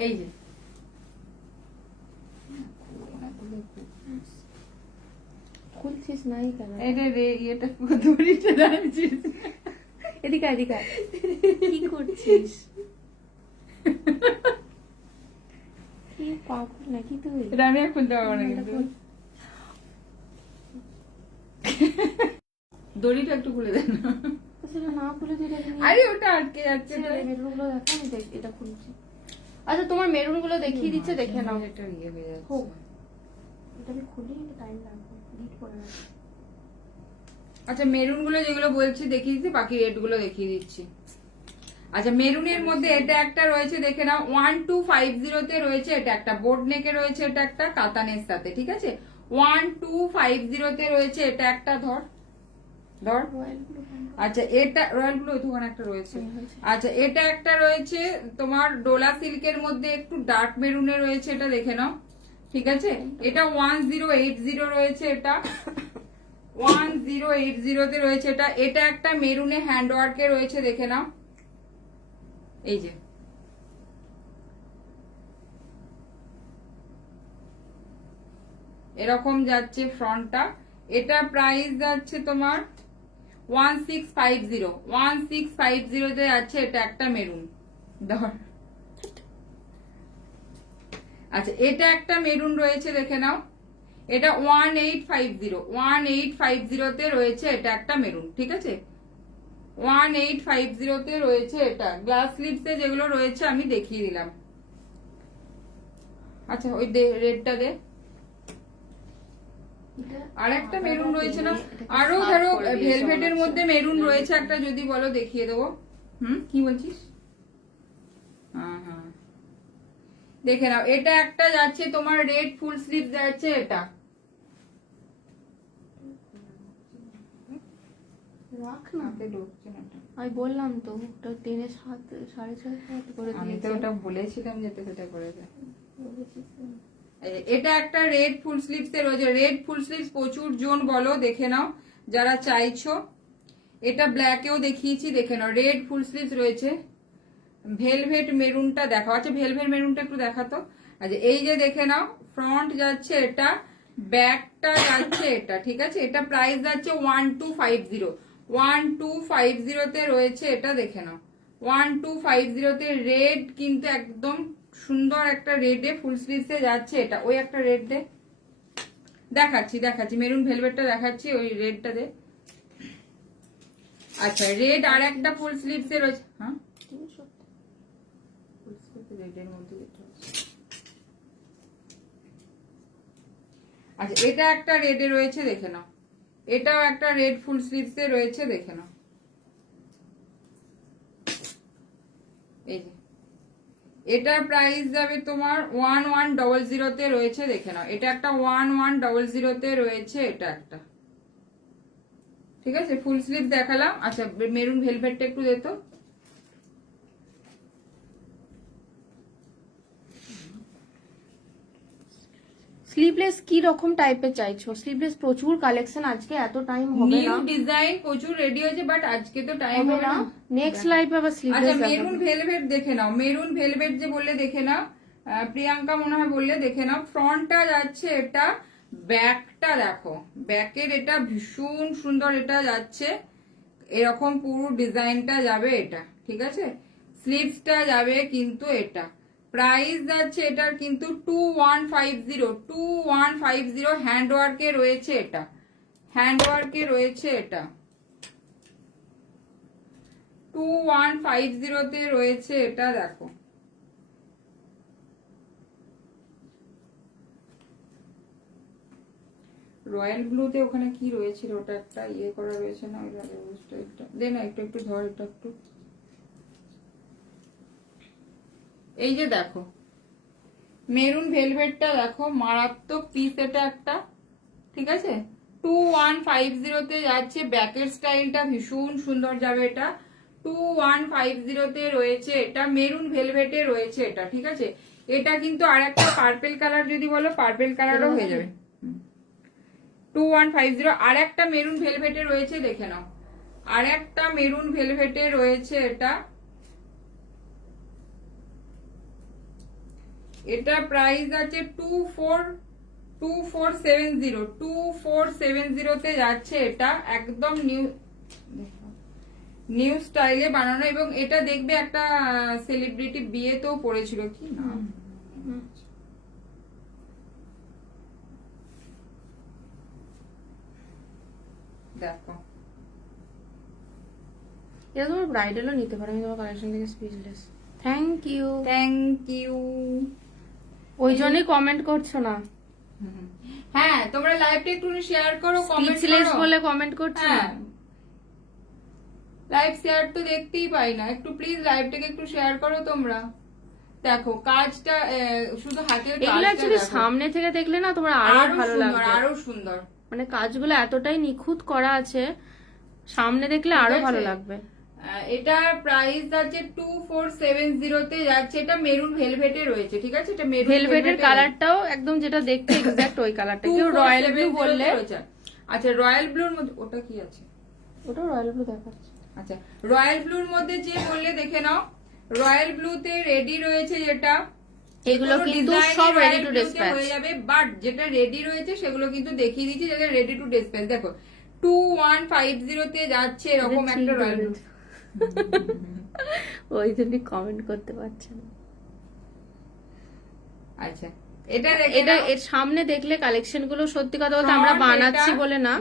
এই যে খুলছিস নাই কেন? এটা এটা দড়িটা দাঁড়িয়েছিস, এদিকে এদিকে, কি করছিস? কি পাগল নাকি তুই? এটা আমি এখন দেওয়া না, কিন্তু দড়িটা একটু খুলে দেন না। সেটা না খুলে দিলে আরে ওটা আটকে যাচ্ছে। মেরুন গুলো দেখো, আমি এটা খুলছি। আচ্ছা, তোমার মেরুন গুলো দেখিয়ে দিচ্ছে, দেখে নাও। এটা ইয়ে হয়ে যাচ্ছে। হোক, এটা আমি খুলি, এটা টাইম লাগবে, ডিট করে রাখি। আচ্ছা মেরুন গুলো যেগুলো বলছি দেখিয়ে দিচ্ছি, বাকি রেড গুলো দেখিয়ে দিচ্ছি। আচ্ছা মেরুনের মধ্যে এটা একটা রয়েছে দেখে নাও, 1250 তে রয়েছে এটা একটা, বোর্ড নেকে রয়েছে এটা একটা কাতানের সাথে, ঠিক আছে। 1250 তে রয়েছে এটা একটা, ধর ধর। আচ্ছা এটা রয়্যাল ব্লু ওখানে একটা রয়েছে। আচ্ছা এটা একটা রয়েছে তোমার ডোলা সিল্কের মধ্যে একটু ডার্ক মেরুনে রয়েছে, এটা দেখে নাও, ঠিক আছে। এটা 1080 রয়েছে, এটা 1080 তে রয়েছে এটা। এটা একটা মেরুনে হ্যান্ড ওয়ার্কে রয়েছে, দেখে নাও, এই যে এরকম যাচ্ছে ফ্রন্টটা। এটা প্রাইস যাচ্ছে তোমার 1650 তে যাচ্ছে এটা একটা মেরুন, ধর। আচ্ছা এটা একটা মেরুন রয়েছে, দেখে নাও, এটা 1850 তে রয়েছে এটা একটা মেরুন, ঠিক আছে। 1850 তে রয়েছে এটা। গ্লাস স্লিভসে যেগুলো রয়েছে আমি দেখিয়ে দিলাম। আচ্ছা ওই রেডটা দে। আর একটা মেরুন রয়েছে না, আরো ধরো ভেলভেটের মধ্যে মেরুন রয়েছে একটা, যদি বলো দেখিয়ে দেবো। কি বলছিস? হ্যাঁ হ্যাঁ দেখে নাও, এটা একটা যাচ্ছে তোমার রেড ফুল স্লিভ যাচ্ছে এটা। রাখ না, আমি বললাম তো ওটা টেনে 7.5 করে আমি তো ওটা বলেছিলাম যেতে সেটা করে দেয়। এটা একটা রেড ফুল স্লিভস এর রয়েছে, রেড ফুল স্লিভস প্রচুর জন বলো, দেখে নাও যারা চাইছো। এটা ব্ল্যাকেও দেখিয়েছি, দেখে নাও, রেড ফুল স্লিভস রয়েছে। ভেলভেট মেরুনটা দেখাও। আচ্ছা ভেলভেট মেরুনটা একটু দেখাতো। আচ্ছা এই যে দেখে নাও, ফ্রন্ট যাচ্ছে এটা, ব্যাকটা যাচ্ছে এটা, ঠিক আছে। এটা প্রাইস যাচ্ছে 1250 তে রয়েছে এটা, দেখে নাও। 1250 তে রেড, কিন্তু একদম সুন্দর একটা রেডে ফুল স্লিভসে যাচ্ছে এটা। ওই একটা রেড দে, দেখাচ্ছি দেখাচ্ছি, মেরুন ভেলভেটটা দেখাচ্ছি, ওই রেডটা দে। আচ্ছা রেড আর একটা ফুল স্লিভসে রয়েছে। হ্যাঁ রেডের মধ্যে আচ্ছা এটা একটা রেডে রয়েছে, দেখে নাও। এটাও একটা রেড ফুল স্লিভসে রয়েছে, দেখে নাও, এই যে। এটার প্রাইস যাবে তোমার 1100 তে রয়েছে, দেখে নাও। এটা একটা 1100 তে রয়েছে এটা একটা, ঠিক আছে। ফুল স্লিভ দেখালাম। আচ্ছা মেরুন ভেলভেটটা একটু দে তো। স্লিভলেস কি রকম টাইপের চাইছো? স্লিভলেস প্রচুর কালেকশন, আজকে এত টাইম হবে না। নিউ ডিজাইন প্রচুর রেডি হয়েছে, বাট আজকে তো টাইম হবে না। নেক্সট লাইভে আবার স্লিভলেস। আচ্ছা মেরুন ভেলভেট দেখে নাও, মেরুন ভেলভেট যে বললে দেখে নাও, প্রিয়াঙ্কা মনে হয় বললে, দেখে নাও। ফ্রন্টটা যাচ্ছে এটা, ব্যাকটা দেখো, ব্যাকের এটা ভীষণ সুন্দর, এটা যাচ্ছে এরকম পুরো ডিজাইনটা যাবে এটা, ঠিক আছে। স্লিভসটা যাবে কিন্তু এটা। প্রাইস যাচ্ছে এটার কিন্তু 2150 হ্যান্ড ওয়ার্কে রয়েছে এটা, হ্যান্ড ওয়ার্কে রয়েছে এটা 2150 তে রয়েছে এটা, দেখো। রয়্যাল ব্লুতে ওখানে কি রয়েছিল, ওটা একটা ইয়ে করা রয়েছে না, দে না একটু একটু ধর, এটা একটু। এই যে দেখো মেরুন ভেলভেটটা দেখো, মারাত্মক পিস এটা একটা, ঠিক আছে। 2150 তে যাচ্ছে, ব্যাকের স্টাইলটা ভীষণ সুন্দর যাবে এটা। 2150 তে রয়েছে এটা, মেরুন ভেলভেটে রয়েছে এটা, ঠিক আছে। এটা কিন্তু আর একটা পার্পেল কালার যদি বলো, পার্পেল কালারও হয়ে যাবে। 2150 আর একটা মেরুন ভেলভেটে রয়েছে, দেখে নাও। আর একটা মেরুন ভেলভেটে রয়েছে এটা, এটা প্রাইস আছে 2470 তে যাচ্ছে এটা, একদম নিউ স্টাইলে বানানো। এবং এটা দেখবে একটা সেলিব্রিটি বিয়েতেও পড়েছিল, কি না দেখো। এটা তোমার ব্রাইডালও নিতে পারো, আমি তোমার কালেকশন থেকে speechless. Thank you, thank you. ওই জন্যই কমেন্ট করছো না। হ্যাঁ তোমরা লাইভটা একটু শেয়ার করো, কমেন্ট স্পিচলেস করো। বলে কমেন্ট করছো। হ্যাঁ লাইভ শেয়ার তো দেখতেই পাই না, একটু প্লিজ লাইভটাকে একটু শেয়ার করো তোমরা। দেখো কাজটা শুধু হাতের এগুলো কাজটা অ্যাকচুয়ালি দেখো। সামনে থেকে দেখলে না তোমার আরো ভালো সুন্দর, লাগবে, আরো সুন্দর। মানে কাজগুলো এতটাই নিখুঁত করা আছে, সামনে দেখলে আরো ভালো লাগবে। এটার প্রাইস আছে 2470 তে যাচ্ছে। এটা মেরুন ভেলভেটে রয়েছে, ঠিক আছে? এটা মেরুন ভেলভেটের কালারটাও একদম যেটা দেখতে এক্সাক্ট ওই কালারটা। কেউ রয়্যাল ব্লু বললে, আচ্ছা রয়্যাল ব্লুর মধ্যে ওটা কি আছে? ওটা রয়্যাল ব্লু দেখাচ্ছে। আচ্ছা রয়্যাল ব্লুর মধ্যে যে বললে দেখে নাও, রয়্যাল ব্লুতে রেডি রয়েছে যেটা, এগুলো কিন্তু সব রেডি টু ডিসপ্যাচ হয়ে যাবে, বাট যেটা রেডি রয়েছে সেগুলো কিন্তু দেখিয়ে দিচ্ছি যেটা রেডি টু ডিসপ্যাচ। দেখো 2150 তে যাচ্ছে এরকম একটা রয়্যাল ব্লু। ওই জন্য কমেন্ট করতে পারছে না। আচ্ছা এটা এটা এর সামনে দেখলে কালেকশন গুলো সত্যি কথা বলতে আমরা বানাচ্ছি বলে না,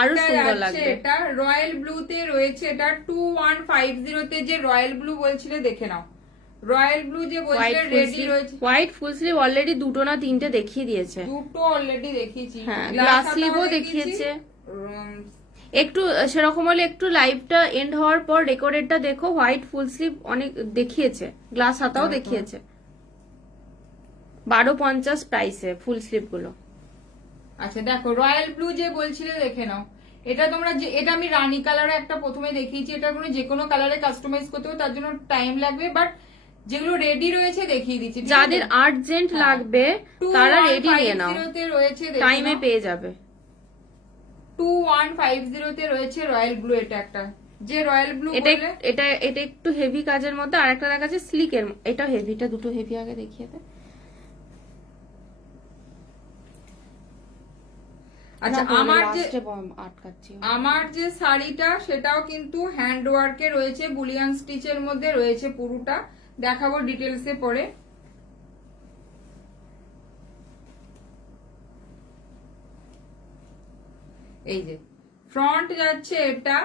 আরো সুন্দর লাগবে। এটা রয়্যাল ব্লুতে রয়েছে, এটা 2150 তে যে রয়্যাল ব্লু বলছিলে দেখে নাও। রয়্যাল ব্লু যে বলছিলে রেডি রয়েছে, হোয়াইট ফুল স্লিভ অলরেডি দুটো না তিনটে দেখিয়ে দিয়েছে। দুটো অলরেডি দেখিয়েছি, হ্যাঁ গ্লাস স্লিভও দেখিয়েছে। একটু সেরকম হলে একটু লাইভটা এন্ড হওয়ার পর রেকর্ডেডটা দেখো, হোয়াইট ফুল স্লিভ অনেক দেখিয়েছে, গ্লাস হাতাও দেখিয়েছে 1250 প্রাইসে ফুল স্লিভ গুলো। আচ্ছা দেখো রয়্যাল ব্লু যে বলছিলে দেখে নাও। এটা তোমরা এটা আমি রানী কালারে একটা প্রথমে দেখিয়েছি, এটা কোনো যে কোনো কালারে কাস্টমাইজ করতে হবে, তার জন্য টাইম লাগবে, বাট যেগুলো রেডি রয়েছে দেখিয়ে দিচ্ছি। যাদের আর্জেন্ট লাগবে তারা রেডি নিয়ে নাও, রয়েছে টাইমে পেয়ে যাবে। 2150 তে রয়েছে রয়্যাল ব্লু। এটা একটা যে রয়্যাল ব্লু এটা এটা এটা একটু হেভি কাজের মধ্যে, আর একটা দেখাচ্ছে স্লিকের, এটা হেভিটা দুটো হেভি আগে দেখিয়ে দে। আচ্ছা আমার যে শাড়িটা সেটাও কিন্তু হ্যান্ড ওয়ার্কে রয়েছে, বুলিয়ান স্টিচের মধ্যে রয়েছে, পুরোটা দেখাবো ডিটেলসে পরে। এই যে ফ্রন্ট যাচ্ছে এটা,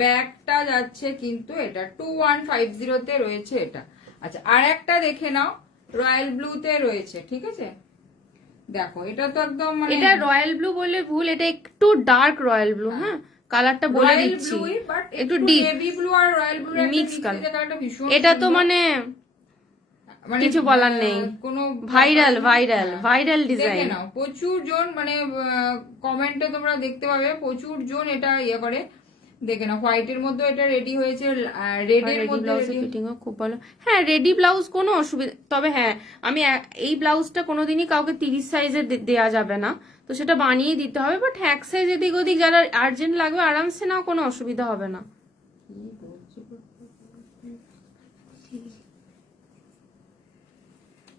ব্যাকটা যাচ্ছে কিন্তু এটা 2150 তে রয়েছে এটা। আচ্ছা আর একটা দেখে নাও রয়্যাল ব্লুতে রয়েছে, ঠিক আছে? দেখো এটা তো একদম মানে এটা রয়্যাল ব্লু বললে ভুল, এটা একটু ডার্ক রয়্যাল ব্লু। হ্যাঁ কালারটা বলে দিচ্ছি, একটু ডিপ নেভি ব্লু আর রয়্যাল ব্লু মিক্স কালার। ভীষণ এটা তো মানে কিছু বলার নেই, কোনো ভাইরাল ভাইরাল ভাইরাল ডিজাইন। দেখে নাও প্রচুর জন মানে কমেন্টে তোমরা দেখতে পাবে প্রচুর জন এটা ইয়ে করে। দেখে নাও হোয়াইটের মধ্যে এটা রেডি হয়েছে, রেডের মধ্যে ফিটিংও খুব ভালো। হ্যাঁ রেডি ব্লাউজ কোনো অসুবিধা, তবে হ্যাঁ আমি এই ব্লাউজটা কোনোদিনই কাউকে 30 সাইজের দেয়া যাবে না, তো সেটা বানিয়ে দিতে হবে, বাট এক সাইজ এদিক ওদিক যারা আর্জেন্ট লাগবে আরামসে নাও, কোনো অসুবিধা হবে না।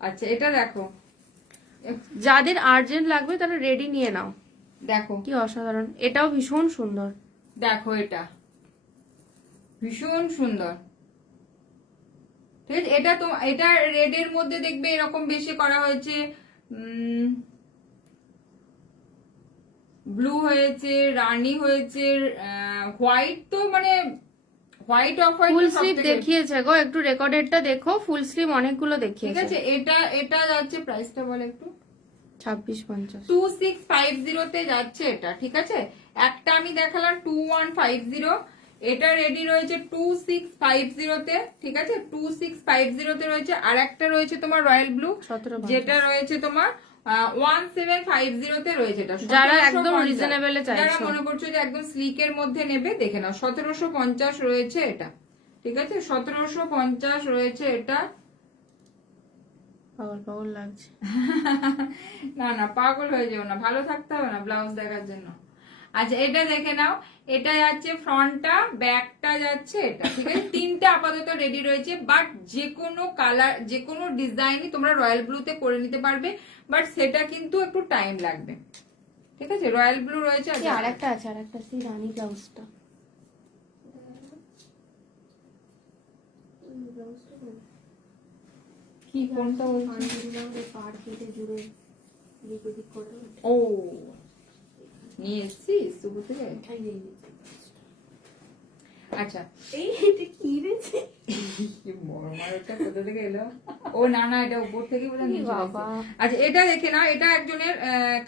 আচ্ছা এটা দেখো যাদের আর্জেন্ট লাগবে তারা রেডি নিয়ে নাও। দেখো কি অসাধারণ, এটাও ভীষণ সুন্দর। দেখো এটা ভীষণ সুন্দর, ঠিক আছে? এটা তো এটা রেড এর মধ্যে দেখবে এরকম বেশি করা হয়েছে, ব্লু হয়েছে, রানী হয়েছে, হোয়াইট তো মানে white off white full sleeve দেখিয়েছে গো, একটু রেকর্ডেডটা দেখো, ফুল স্লিভ অনেকগুলো দেখিয়েছে। ঠিক আছে এটা যাচ্ছে প্রাইসটা বলে একটু 2650 2650 তে যাচ্ছে এটা, ঠিক আছে? একটা আমি দেখালাম 2150, এটা রেডি রয়েছে 2650 তে, ঠিক আছে? 2650 তে রয়েছে। আর একটা রয়েছে তোমার রয়্যাল ব্লু যেটা রয়েছে তোমার 1750 তে রয়েছে। এটা যারা একদম রিজনেবল চাইছো, যারা মনে করছো যে একদম স্লিকের মধ্যে নেবে দেখে নাও 1750 রয়েছে এটা, ঠিক আছে? 1750 রয়েছে এটা। পাগল পাগল লাগছে। না না পাগল হয়ে যাও না, ভালো থাকতে হবে না ব্লাউজ দেখার জন্য। আচ্ছা এটা দেখে নাও, এটা যাচ্ছে ফ্রন্টটা, ব্যাকটা যাচ্ছে এটা, ঠিক আছে? তিনটা আপাতত রেডি রয়েছে, বাট যে কোনো কালার যে কোনো ডিজাইনই তোমরা রয়্যাল ব্লুতে করে নিতে পারবে, বাট সেটা কিন্তু একটু টাইম লাগবে, ঠিক আছে? রয়্যাল ব্লু রয়েছে। আর একটা আছে, আর একটা সেই রানী ব্লাউজটা, কি কোনটা পাড় কেটে জুড়ে ও নিয়ে এসছিস সুবু থেকে? আচ্ছা এই এটা কি রেছে কি বড় মারটা কোথা থেকে এলো? ও না না, এটা উপর থেকে বোধহয় নিচে বাবা। গেছে। আচ্ছা এটা দেখে নাও, এটা একজনের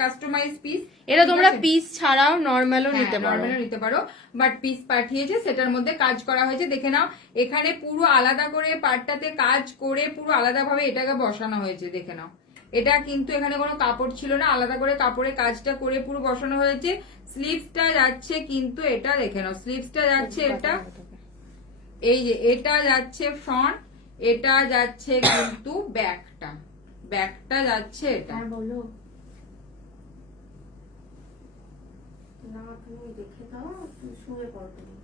কাস্টমাইজ পিস। এটা তোমরা পিস ছাড়াও নরমালও হ্যাঁ, নিতে পারো। নরমালও নিতে পারো, বাট পিস পাঠিয়েছে, সেটার মধ্যে কাজ করা হয়েছে। দেখে নাও, এখানে পুরো আলাদা করে পাটটাতে কাজ করে পুরো আলাদা ভাবে এটাকে বসানো হয়েছে। দেখে নাও, এটা কিন্তু এখানে কোনো কাপড় ছিল না, আলাদা করে কাপড়ে কাজটা করে পুরো বসানো হয়েছে। স্লিভসটা যাচ্ছে কিন্তু এটা, দেখে নাও স্লিভসটা যাচ্ছে এটা, এই যে এটা যাচ্ছে ফ্রন্ট, এটা যাচ্ছে কিন্তু ব্যাকটা, ব্যাকটা যাচ্ছে এটা। হ্যাঁ বলো না, তুমি দেখে দাও, তুমি শুয়ে পড়ো তুমি।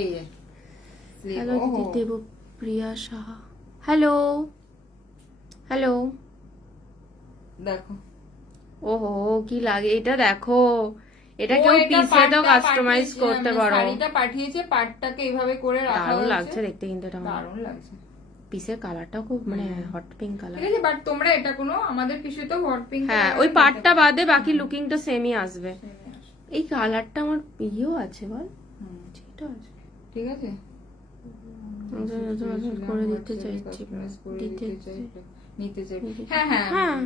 এই যে হ্যালো দিদি, দেবপ্রিয়া সাহা। হ্যালো হ্যালো, দেখো ওহো কি লাগে এটা, দেখো এটা ও কেউ এটা পিসে তো পাটটা কাস্টমাইজ পাঠিয়েছে, করতে পারো। শাড়িটা পাঠিয়েছে, পাটটাকে এইভাবে করে রাখা দারুণ হয়েছে। লাগছে দেখতে কিন্তু এটা, দারুণ লাগছে। পিসের কালারটাও খুব মানে হট পিঙ্ক কালার। ঠিক আছে, বাট তোমরা এটা কোনো আমাদের পিসে তো হট পিঙ্ক, হ্যাঁ ওই পাটটা বাদে বাকি লুকিংটা সেমই আসবে। এই কালারটা আমার প্রিয় আছে বল, ঠিক আছে ঠিক আছে, করে দিতে চাইছি, নিতে চাই। হ্যাঁ হ্যাঁ হ্যাঁ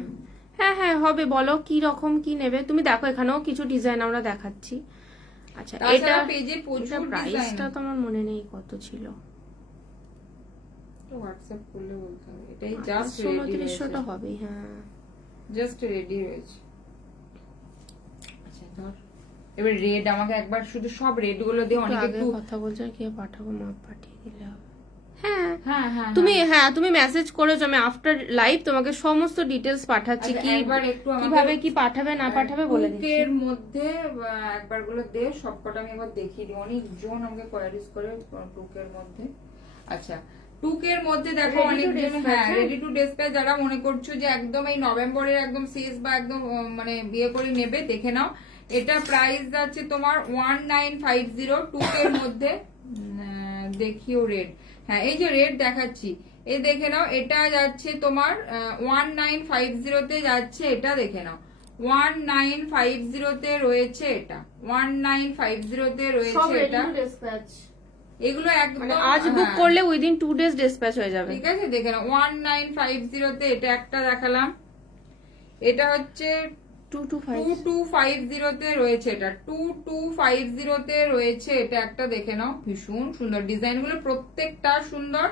হ্যাঁ হ্যাঁ হবে। বলো কি রকম কি নেবে তুমি, দেখো এখানেও কিছু ডিজাইন আমরা দেখাচ্ছি। আচ্ছা এটা পেজে প্রচুর প্রাইসটা তো আমার মনে নেই কত ছিল, হোয়াটসঅ্যাপ করলে বলতে হবে। এটাই জাস্ট রেডি 1600টা হবে। হ্যাঁ জাস্ট রেডি হয়েছে। আচ্ছা ধর, এবার রেড আমাকে একবার শুধু সব রেড গুলো দিয়ে অনেক আগে একটু কথা বলছো, কে পাঠাবো, মাপ পাঠিয়ে দিলে হবে। হ্যাঁ হ্যাঁ হ্যাঁ তুমি মেসেজ করেছো, আমি আফটার লাইভ তোমাকে সমস্ত ডিটেলস পাঠাচ্ছি, কি একবার একটু কিভাবে কি পাঠাবে না পাঠাবে বলে দিচ্ছি। টুকের মধ্যে একবার গুলো দে, সবকটা আমি একবার দেখিয়ে দিই। অনেক জন আমাকে কোয়ারিজ করে টুকের মধ্যে। আচ্ছা টুকের মধ্যে দেখো অনেক জন, হ্যাঁ রেডি টু ডিসপ্যাচ, যারা মনে করছো যে একদম এই নভেম্বরের একদম শেষ বা একদম মানে বিয়ে করে নেবে, দেখে নাও। এটা প্রাইস যাচ্ছে তোমার 1950 টুকের মধ্যে। দেখিও রেড, হ্যাঁ এই যে রেড দেখাচ্ছি, এই দেখে নাও। এটা যাচ্ছে তোমার 1950 তে যাচ্ছে, এটা দেখে নাও 1950 তে রয়েছে, এটা 1950 তে রয়েছে এটা। এগুলো একদম আজ বুক করলে উইদিন 2 ডেজ ডিসপ্যাচ হয়ে যাবে। ঠিক আছে, দেখে নাও 1950 তে এটা একটা দেখালাম। এটা হচ্ছে 2250 তে রয়েছে, এটা 2250 তে রয়েছে, এটা একটা দেখে নাও। ভীষণ সুন্দর ডিজাইন গুলো, প্রত্যেকটা সুন্দর,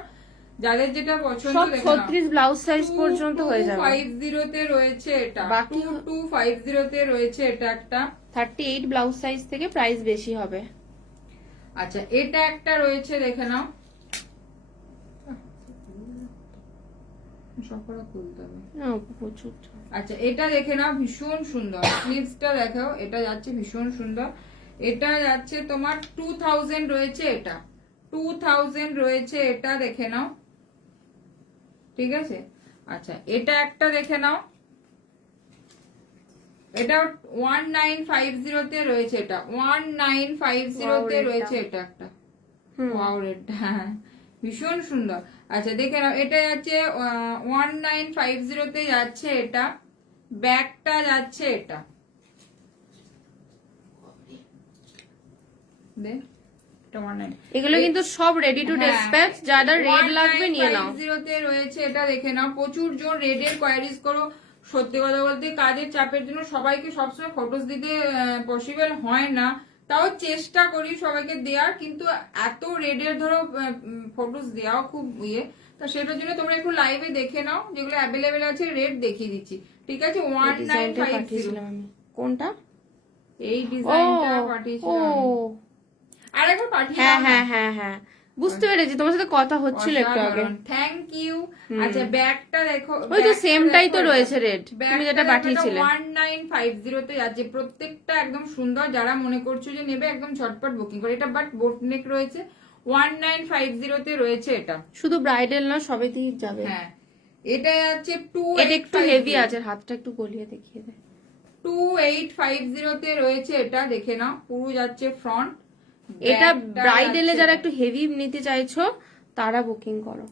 যাদের যেটা পছন্দ। সব 36 ব্লাউজ সাইজ পর্যন্ত হয়ে যাবে। 2250 তে রয়েছে এটা, বাকি 2250 তে রয়েছে এটা একটা। 38 ব্লাউজ সাইজ থেকে প্রাইস বেশি হবে। আচ্ছা এটা একটা রয়েছে, দেখে নাও। সকলে খুলতে হবে, প্রচুর। আচ্ছা এটা দেখে নাও, ভীষণ সুন্দর। স্লিভসটা দেখো, এটা যাচ্ছে ভীষণ সুন্দর। এটা যাচ্ছে তোমার 2000 রয়েছে, এটা 2000 রয়েছে, এটা দেখে নাও। ঠিক আছে, আচ্ছা এটা একটা দেখে নাও, এটা 1950 তে রয়েছে, এটা 1950 তে রয়েছে, এটা একটা। ওয়াও রেডটা ভীষণ সুন্দর। আচ্ছা দেখে নাও, এটা যাচ্ছে 1950 তে যাচ্ছে, এটা ব্যাগটা যাচ্ছে, এটা এগুলো কিন্তু সব রেডি টু ডিসপ্যাচ, যাদের রেড লাগবে নিয়ে নাও। 1950 তে রয়েছে, এটা দেখে নাও। প্রচুর জন রেডের কোয়ারিজ করো। সত্যি কথা বলতে কাজের চাপের জন্য সবাইকে সবসময় ফটোস দিতে পসিবল হয় না, তাও চেষ্টা করি সবাইকে দেওয়ার, কিন্তু এত রেডের ধরো ফটোস দেওয়াও খুব ইয়ে, তো সেটার জন্য তোমরা একটু লাইভে দেখে নাও, যেগুলো অ্যাভেলেবেল আছে রেড দেখিয়ে দিচ্ছি। ঠিক আছে, 1950 কোনটা, এই ডিজাইনটা পাঠিয়েছিলাম, আরেকবার পাঠিয়ে। হ্যাঁ হ্যাঁ হ্যাঁ হ্যাঁ বুঝতে পেরেছি, তোমার সাথে কথা হচ্ছিল একটু আগে। Thank you. আচ্ছা ব্যাগটা দেখো, ওই তো সেমটাই তো রয়েছে রেড, তুমি যেটা পাঠিয়েছিলে। 1950 তে যাচ্ছে, প্রত্যেকটা একদম সুন্দর। যারা মনে করছো যে নেবে, একদম ঝটপট বুকিং করে। এটা বাট বোট নেক রয়েছে, 1950 তে রয়েছে, এটা শুধু ব্রাইডাল না, সবেতেই যাবে। হ্যাঁ এটা যাচ্ছে এটা একটু হেভি আছে, হাতটা একটু গলিয়ে দেখিয়ে দে। 2850 তে রয়েছে, এটা দেখে নাও। পুরো যাচ্ছে ফ্রন্ট। এটা ব্রাইডালে যারা একটু হেভি নিতে চাইছো তারা বুকিং করো।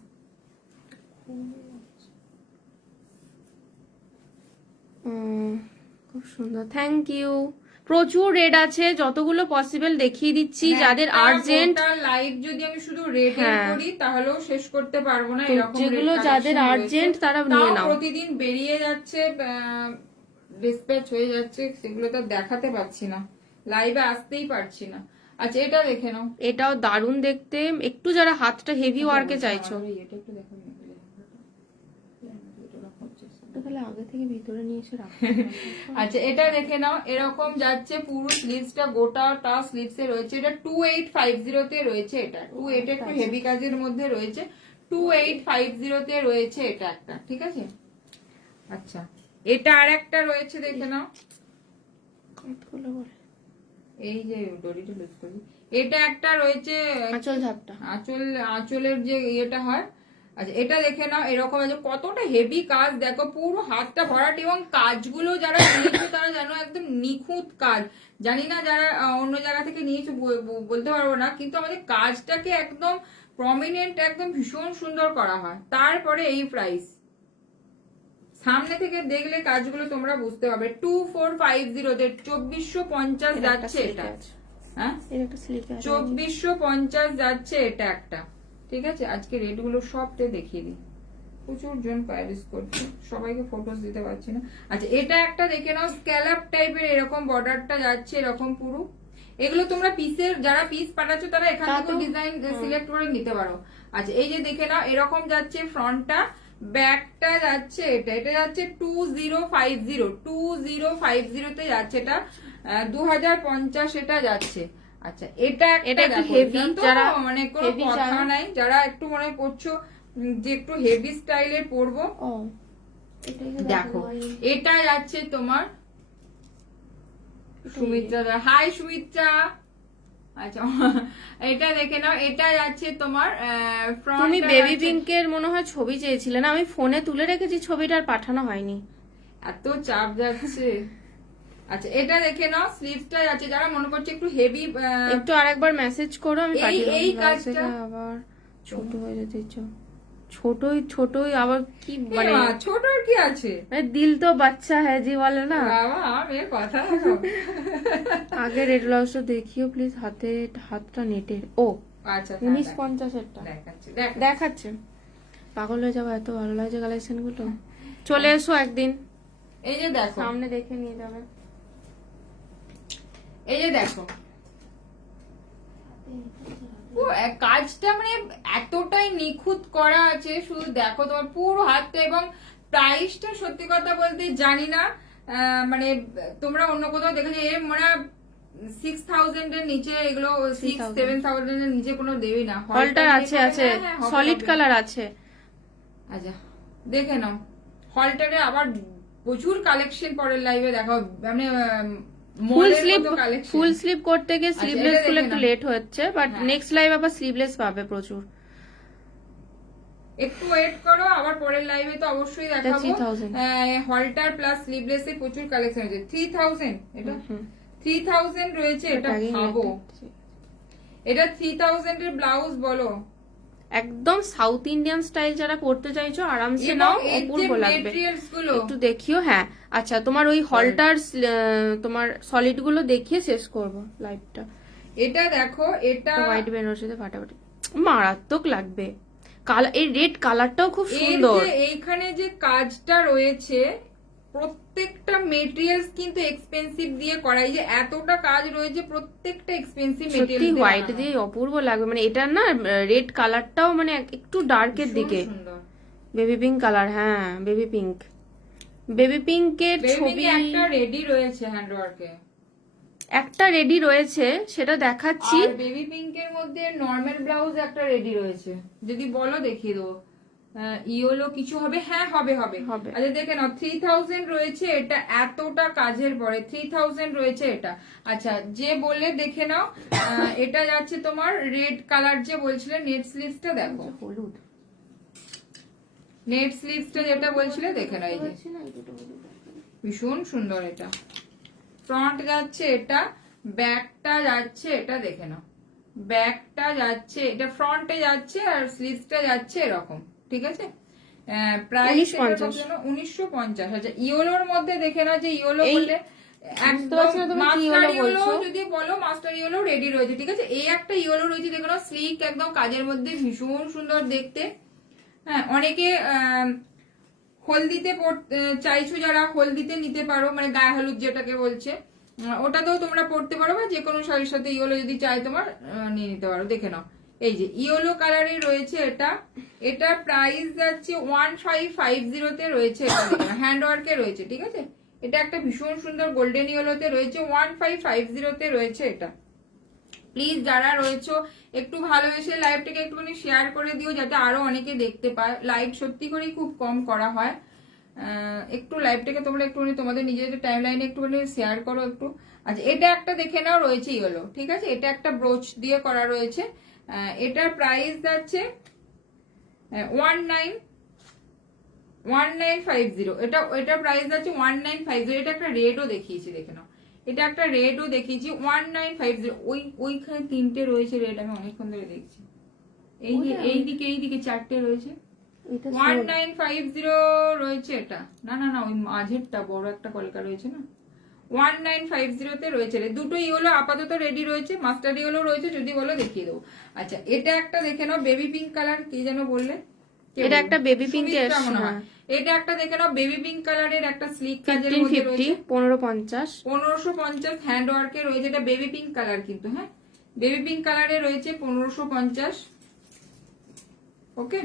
খুব সুন্দর, থ্যাংক ইউ। প্রচুর রেড আছে, যতগুলো পসিবল দেখিয়ে দিচ্ছি। যাদের আর্জেন্ট লাইভ যদি আমি শুধু রেড করি তাহলেও শেষ করতে পারবো না, এরকম যেগুলো যাদের আর্জেন্ট তারা নিয়ে নাও। প্রতিদিন বেরিয়ে যাচ্ছে, ডিসপ্যাচ হয়ে যাচ্ছে, সেগুলো তো দেখাতে পাচ্ছি না, লাইভে আসতেই পারছি না। আচ্ছা এটা দেখে নাও, এটাও দারুণ দেখতে। একটু যারা হাতটা হেভি ওয়ার্কে চাইছো, এটা একটু দেখো, তাহলে আগে থেকে ভিতরে নিয়ে এসে রাখো। আচ্ছা এটা দেখে নাও, এরকম যাচ্ছে পুরো স্লিভসটা, গোটাটা স্লিভসে রয়েছে। এটা 2850 তে রয়েছে, এটা 28 একটু হেভি কাজের মধ্যে রয়েছে, 2850 তে রয়েছে এটা একটা, ঠিক আছে। আচ্ছা এটা আর একটা রয়েছে, দেখে নাও, এই যে ডরিটা লুজ করি, এটা একটা রয়েছে আঁচল ঝাপটা, আঁচলের যে ইয়েটা হয়। আচ্ছা এটা দেখে নাও, এরকম আছে, কতটা হেভি কাজ দেখো, পুরো হাতটা ভরাট, এবং কাজগুলো যারা নিয়েছো তারা জানো একদম নিখুঁত কাজ। জানি না যারা অন্য জায়গা থেকে নিয়েছো বলতে পারবো না, কিন্তু আমাদের কাজটাকে একদম প্রমিনেন্ট, একদম ভীষণ সুন্দর করা হয়। তারপরে এই প্রাইস, সামনে থেকে দেখলে কাজগুলো তোমরা বুঝতে পারবে। 2450 তে 2450 যাচ্ছে এটা, হ্যাঁ 2450 যাচ্ছে এটা একটা, ঠিক আছে। আজকে রেট গুলো সবতে দেখিয়ে দিই, প্রচুর জন কোয়ারিজ করছে, সবাইকে ফটোস দিতে পারছি না। আচ্ছা এটা একটা দেখে নাও, স্ক্যালাপ টাইপের এরকম বর্ডারটা যাচ্ছে এরকম পুরো। এগুলো তোমরা পিসের, যারা পিস পাঠাচ্ছ তারা এখান থেকে ডিজাইন সিলেক্ট করে নিতে পারো। আচ্ছা এই যে দেখে নাও, এরকম যাচ্ছে ফ্রন্টটা, ব্যাকটা যাচ্ছে এটা, এটা যাচ্ছে 2050 তে যাচ্ছে, এটা 2050 এটা যাচ্ছে। আচ্ছা এটা একটু হেভি, যারা মানে কোনো কথা নাই, যারা একটু মনে করছো যে একটু হেভি স্টাইলের পরবো, দেখো এটা যাচ্ছে তোমার সুমিত্রা, হাই সুমিত্রা। আচ্ছা এটা দেখে নাও, এটা যাচ্ছে তোমার ফ্রন্ট। তুমি বেবি পিঙ্কের মনে হয় ছবি চেয়েছিলে না, আমি ফোনে তুলে রেখেছি ছবিটা, আর পাঠানো হয়নি, এত চাপ যাচ্ছে। আচ্ছা এটা দেখে নাও, স্লিভসটা যাচ্ছে, যারা মনে করছে একটু হেভি, একটু আরেকবার মেসেজ করো, আমি পাঠিয়ে দেব। এই কাজটা আবার ছোট হয়ে যেতে ইচ্ছা, ছোটই আবার কি, মানে ছোট কি আছে, দিল তো বাচ্চা হ্যাঁ জি বলে না বাবা, আমি কথা আগে রেড ব্লাউজটা দেখিও প্লিজ, হাতটা নেটের। ও আচ্ছা 1950 এরটা দেখাচ্ছে, পাগল হয়ে যাবো, এত ভালো লাগছে কালেকশন গুলো। চলে এসো একদিন, এই যে দেখো, সামনে দেখে নিয়ে যাবে। এই যে দেখো, কাজটা মানে এতটাই নিখুঁত করা আছে, শুধু দেখো তোমার পুরো হাতটা। এবং প্রাইসটা সত্যি কথা বলতে জানি না, মানে তোমরা অন্য কোথাও দেখেছো এর মানে 6000 এর নিচে, এগুলো 6-7,000 এর নিচে কোনো দেবেই না। হলটার আছে সলিড কালার আছে। আচ্ছা দেখে নাও, হলটারে আবার প্রচুর কালেকশন পরের লাইভে দেখাও, মানে ফুল স্লিভ করতে গিয়ে স্লিভলেস গুলো একটু লেট হচ্ছে, বাট নেক্সট লাইভ আবার স্লিভলেস পাবে প্রচুর। একটু ওয়েট করো, আবার পরের লাইভে তো অবশ্যই দেখাবো। হলটার প্লাস স্লিভলেস এর প্রচুর কালেকশন আছে। 3000 এটা 3000 রয়েছে, এটা ভাবো, এটা 3000 এর ব্লাউজ বলো, একদম সাউথ ইন্ডিয়ান স্টাইল যারা পড়তে চাইছো আরামসে নাও, অপূর্ব লাগবে। একটু দেখিও, হ্যাঁ আচ্ছা তোমার ওই হলটার তোমার সলিড গুলো দেখিয়ে শেষ করব লাইভটা। এটা দেখো, এটা হোয়াইট বেনারসিতে সাথে ফাটাফাটি মারাত্মক লাগবে, কালার, এই রেড কালারটাও খুব সুন্দর। এইখানে যে কাজটা রয়েছে, প্রত্যেকটা মেটেরিয়ালস কিন্তু এক্সপেন্সিভ দিয়ে করা, এই যে এতটা কাজ রয়েছে, প্রত্যেকটা এক্সপেন্সিভ মেটেরিয়াল। সত্যি হোয়াইট দিয়ে অপূর্ব লাগবে, মানে এটা না রেড কালারটাও মানে একটু ডার্কের দিকে, বেবি পিঙ্ক কালার, হ্যাঁ বেবি পিঙ্কের ছবি একটা রেডি রয়েছে হ্যান্ডওয়ার্কে, একটা রেডি রয়েছে সেটা দেখাচ্ছি। বেবি পিঙ্কের মধ্যে নরমাল ব্লাউজ একটা রেডি রয়েছে, যদি বলো দেখিয়ে দেবো। ইয়েলো কিছু হবে, হ্যাঁ হবে। আচ্ছা দেখে নাও, 3000 রয়েছে এটা, এতটা কাজের পরে 3000 রয়েছে এটা। আচ্ছা যে বললে দেখে নাও, এটা যাচ্ছে তোমার রেড কালার, যে বলছিলে নেট স্লিভসটা দেখো, হলুদ নেট স্লিভসটা যেটা বলছিলে দেখে নাও, এই যে ভীষণ সুন্দর। এটা ফ্রন্ট যাচ্ছে, এটা ব্যাকটা যাচ্ছে, এটা দেখে নাও, ব্যাকটা যাচ্ছে, এটা ফ্রন্টে যাচ্ছে, আর স্লিভসটা যাচ্ছে এরকম, ঠিক আছে। প্রাইস 1950 1950। আচ্ছা ইয়েলোর মধ্যে দেখে না যে ইয়েলো এই- বললে বুঝতে পারছি না তুমি কি মাস্টার yellow ইয়েলো বলছো। যদি বলো মাস্টার ইয়েলো রেডি রয়েছে, ঠিক আছে। এই একটা ইয়েলো রয়েছে দেখো না, স্লিক একদম কাজের মধ্যে ভীষণ সুন্দর দেখতে। হ্যাঁ, অনেকে হলদিতে চাইছো, যারা হলদিতে নিতে পারো, মানে গায়ে হলুদ যেটাকে বলছে, ওটাতেও তোমরা পড়তে পারো, বা যে কোনো শাড়ির সাথে ইয়েলো যদি চাই তোমার নিয়ে নিতে পারো। দেখে নাও, এই যে ইয়েলো কালারে রয়েছে এটা। এটা প্রাইস যাচ্ছে 1550 তে রয়েছে। এটা দেখে নাও, হ্যান্ড ওয়ার্কে রয়েছে, ঠিক আছে। এটা একটা ভীষণ সুন্দর গোল্ডেন ইয়েলোতে রয়েছে, 1550 তে রয়েছে এটা। প্লিজ যারা রয়েছে একটু ভালোবেসে লাইভটাকে একটুখানি শেয়ার করে দিও, যাতে আরো অনেকে দেখতে পায়। লাইভ সত্যি করেই খুব কম করা হয়, একটু লাইভটাকে তোমরা একটুখানি তোমাদের নিজেদের টাইম লাইনে একটুখানি শেয়ার করো একটু। আচ্ছা এটা একটা দেখে নাও, রয়েছে ইয়েলো, ঠিক আছে। এটা একটা ব্রোচ দিয়ে করা রয়েছে। এটার প্রাইস যাচ্ছে 1950। এটা প্রাইস যাচ্ছে 1950। এটা একটা রেডও দেখিয়েছি, দেখে নাও। এটা একটা রেডও দেখিয়েছি 1950। ওইখানে তিনটে রয়েছে রেড, আমি অনেকক্ষণ ধরে দেখছি। এইদিকে চারটে রয়েছে, 1950 রয়েছে এটা। না না না, ওই মাঝেরটা বড় একটা কলকা রয়েছে না, 1950 তে রয়েছে। দুটো ইয়েলো আপাতত রেডি রয়েছে, মাস্টার ইয়েলো রয়েছে, যদি বলো দেখিয়ে দেবো। আচ্ছা এটা একটা দেখে নাও, বেবি পিঙ্ক কালার, কি যেন বললে, এটা একটা বেবি পিঙ্কের, এটা একটা দেখে নাও, বেবি পিঙ্ক কালারের একটা স্লিক কাজের মধ্যে রয়েছে, 1550 হ্যান্ড ওয়ার্কে রয়েছে। এটা বেবি পিঙ্ক কালার কিন্তু, হ্যাঁ বেবি পিঙ্ক কালারে রয়েছে 1550। ওকে,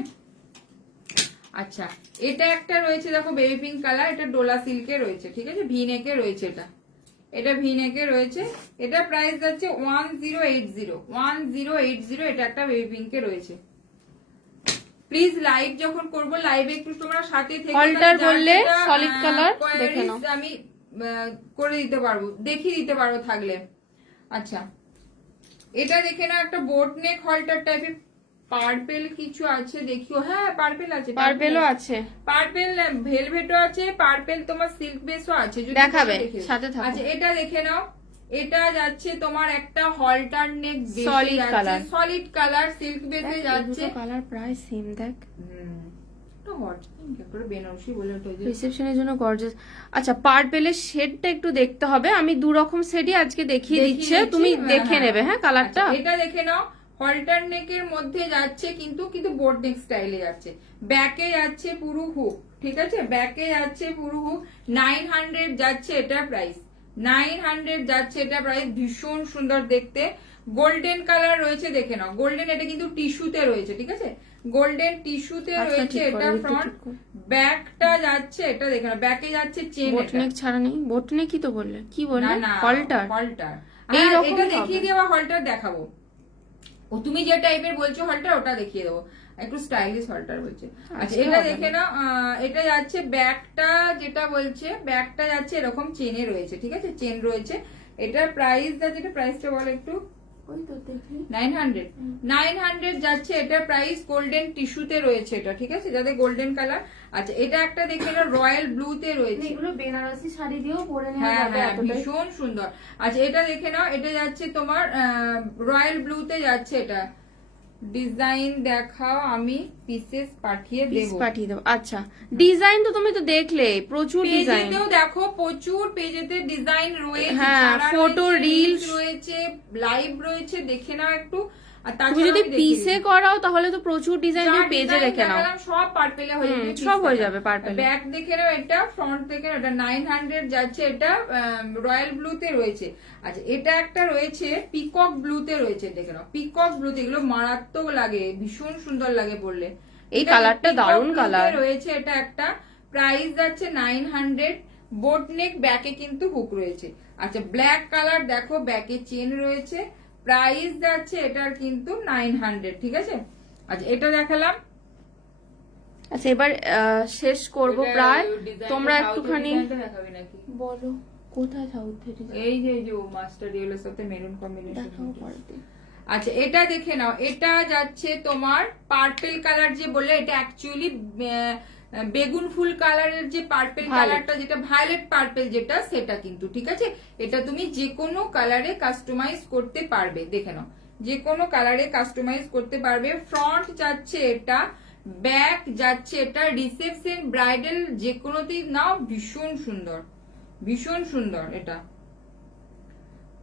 আচ্ছা এটা একটা রয়েছে দেখো বেবি পিঙ্ক কালার, এটা ডোলা সিল্কে রয়েছে, ঠিক আছে, ভি নেকে রয়েছে। এটা ভি নেকে রয়েছে। এটা প্রাইস যাচ্ছে 1080। এটা একটা বেবি পিঙ্কে রয়েছে। প্লিজ লাইভ যখন করব, লাইভে একটু তোমরা সাথে থেকে অল্টার বললে সলিড কালার দেখে নাও, আমি করে দিতে পারবো, দেখিয়ে দিতে পারবো থাকলে। আচ্ছা এটা দেখে না, একটা বোট নেক হল্টার টাইপের পার্পেল কিছু আছে, দেখিও। হ্যাঁ পার্পেল আছে, পার্পেলও আছে, পার্পেল ভেলভেটও আছে, পার্পেল তোমার সিল্ক বেসও আছে, যদি দেখাবে সাথে থাকো। আচ্ছা এটা দেখে নাও, এটা যাচ্ছে তোমার একটা halter neck solid colour, solid colour silk বেসে যাচ্ছে। কালার প্রায় সেম দেখ, বেনারসি বলে রিসেপশনের জন্য গর্জিয়াস। আচ্ছা পার্পেলের শেডটা একটু দেখতে হবে, আমি দু রকম শেডই আজকে দেখিয়ে দিচ্ছে, তুমি দেখে নেবে। হ্যাঁ কালারটা এটা দেখে নাও, হল্টার নেকের মধ্যে যাচ্ছে, কিন্তু বোর্ড নেক স্টাইলে যাচ্ছে, ব্যাকে যাচ্ছে পুরো হুক, ঠিক আছে, ব্যাকে যাচ্ছে পুরো হুক। 900 যাচ্ছে এটা প্রাইস, 900 যাচ্ছে এটা প্রাইস। ভীষণ সুন্দর দেখতে, গোল্ডেন কালার রয়েছে, দেখে নাও গোল্ডেন। এটা কিন্তু টিস্যুতে রয়েছে, ঠিক আছে, গোল্ডেন টিস্যুতে রয়েছে এটা ফ্রন্ট। ব্যাকটা যাচ্ছে, এটা দেখে নাও, ব্যাকে যাচ্ছে চেন। বোটনেক ছাড়া নেই, বোটনেকই তো বললে, কি বললে, হল্টার। এটা দেখিয়ে দিয়ে আবার হল্টার দেখাবো। ও তুমি যে টাইপের বলছো হল্টার, ওটা দেখিয়ে দেবো, একটু স্টাইলিশ হল্টার বলছে। আচ্ছা এটা দেখে না, এটা যাচ্ছে ব্যাকটা, যেটা বলছে ব্যাকটা যাচ্ছে এরকম চেনে রয়েছে, ঠিক আছে, চেন রয়েছে। এটার প্রাইস যাচ্ছে, এটা প্রাইসটা বল একটু। 900 যাচ্ছে এটা প্রাইস, গোল্ডেন টিস্যুতে রয়েছে এটা, ঠিক আছে, যাতে গোল্ডেন কালার। আচ্ছা এটা একটা দেখে না, রয়্যাল ব্লুতে রয়েছে, এগুলো বেনারসি শাড়ি দিয়েও পরে নেওয়া হ্যাঁ যাবে, হ্যাঁ ভীষণ সুন্দর। আচ্ছা এটা দেখে নাও, এটা যাচ্ছে তোমার রয়্যাল ব্লুতে যাচ্ছে এটা। ডিজাইন দেখাও, আমি পিসেস পাঠিয়ে দেবো। আচ্ছা ডিজাইন তো তুমি তো দেখলে, প্রচুর ডিজাইন, পেজেতেও দেখো প্রচুর, পেজেতে ডিজাইন রয়েছে, হ্যাঁ ফটো রিলস রয়েছে, লাইভ রয়েছে, দেখে নাও একটু। আর তুমি যদি পিসে করাও তাহলে তো প্রচুর ডিজাইন, তুমি পেজে দেখে নাও, সব পার্পেলে হয়ে যাবে, সব হয়ে যাবে পার্পেলে। ব্যাক দেখে নাও, এটা ফ্রন্ট দেখে নাও, এটা 900 যাচ্ছে, এটা রয়্যাল ব্লুতে রয়েছে। আচ্ছা এটা একটা রয়েছে পিকক ব্লুতে রয়েছে, দেখে নাও পিকক ব্লুতে, এগুলো মারাত্মক লাগে, ভীষণ সুন্দর লাগে পরলে। এই কালারটা দারুণ কালার রয়েছে, এটা একটা প্রাইস যাচ্ছে 900। বোট নেক, ব্যাকে কিন্তু হুক রয়েছে। আচ্ছা ব্ল্যাক কালার দেখো, ব্যাকে চেন রয়েছে, প্রাইস যাচ্ছে এটার কিন্তু 900, ঠিক আছে। আচ্ছা এটা দেখালাম। আচ্ছা এবার শেষ করব প্রায়, তোমরা একটুখানি বলো কোথায় সাউথের, এই যে মাস্টার ইয়েলোর সাথে মেরুন কম্বিনেশন। আচ্ছা এটা দেখে নাও, এটা যাচ্ছে তোমার পার্পেল কালার, যে বললে এটা অ্যাকচুয়ালি বেগুন ফুল কালারের যে পার্পেল কালারটা, যেটা ভায়োলেট পার্পেল যেটা, সেটা কিন্তু, ঠিক আছে। এটা তুমি যে কোনো কালারে কাস্টমাইজ করতে পারবে, দেখে নাও যে কোনো কালারে কাস্টমাইজ করতে পারবে। ফ্রন্ট যাচ্ছে এটা ব্যাক যাচ্ছে এটা রিসেপশন ব্রাইডাল যে কোনোতেই নাও, ভীষণ সুন্দর, ভীষণ সুন্দর। এটা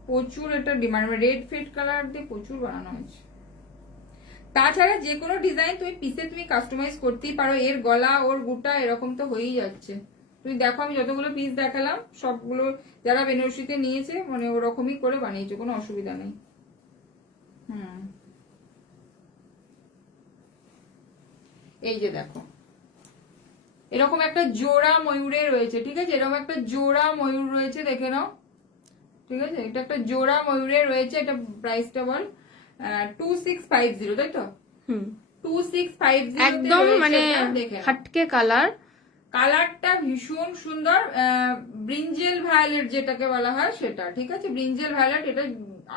প্রচুর এটা ডিমান্ড, রেড ফেড কালার দিয়ে প্রচুর বানানো হয়েছে। তাছাড়া যে কোনো ডিজাইন তুমি পিসে তুমি কাস্টমাইজ করতেই পারো, এর গলা ওর গুটা এরকম তো হয়েই যাচ্ছে। তুমি দেখো আমি যতগুলো পিস দেখালাম সবগুলো যারা বেনারসিতে নিয়েছে মানে ওরকমই করে বানিয়েছে, কোনো অসুবিধা নেই। এই যে দেখো এরকম একটা জোড়া ময়ূরে রয়েছে, ঠিক আছে, এরকম একটা জোড়া ময়ূর রয়েছে, দেখে নাও, ঠিক আছে, এটা একটা জোড়া ময়ূরে রয়েছে। এটা প্রাইসটা বল, 2650, তাই তো? 2650 একদম মানে হাটকে কালার, কালারটা ভীষণ সুন্দর, ব্রিঞ্জেল ভায়োলেট যেটাকে বলা হয় সেটা, ঠিক আছে, ব্রিঞ্জেল ভায়োলেট। এটা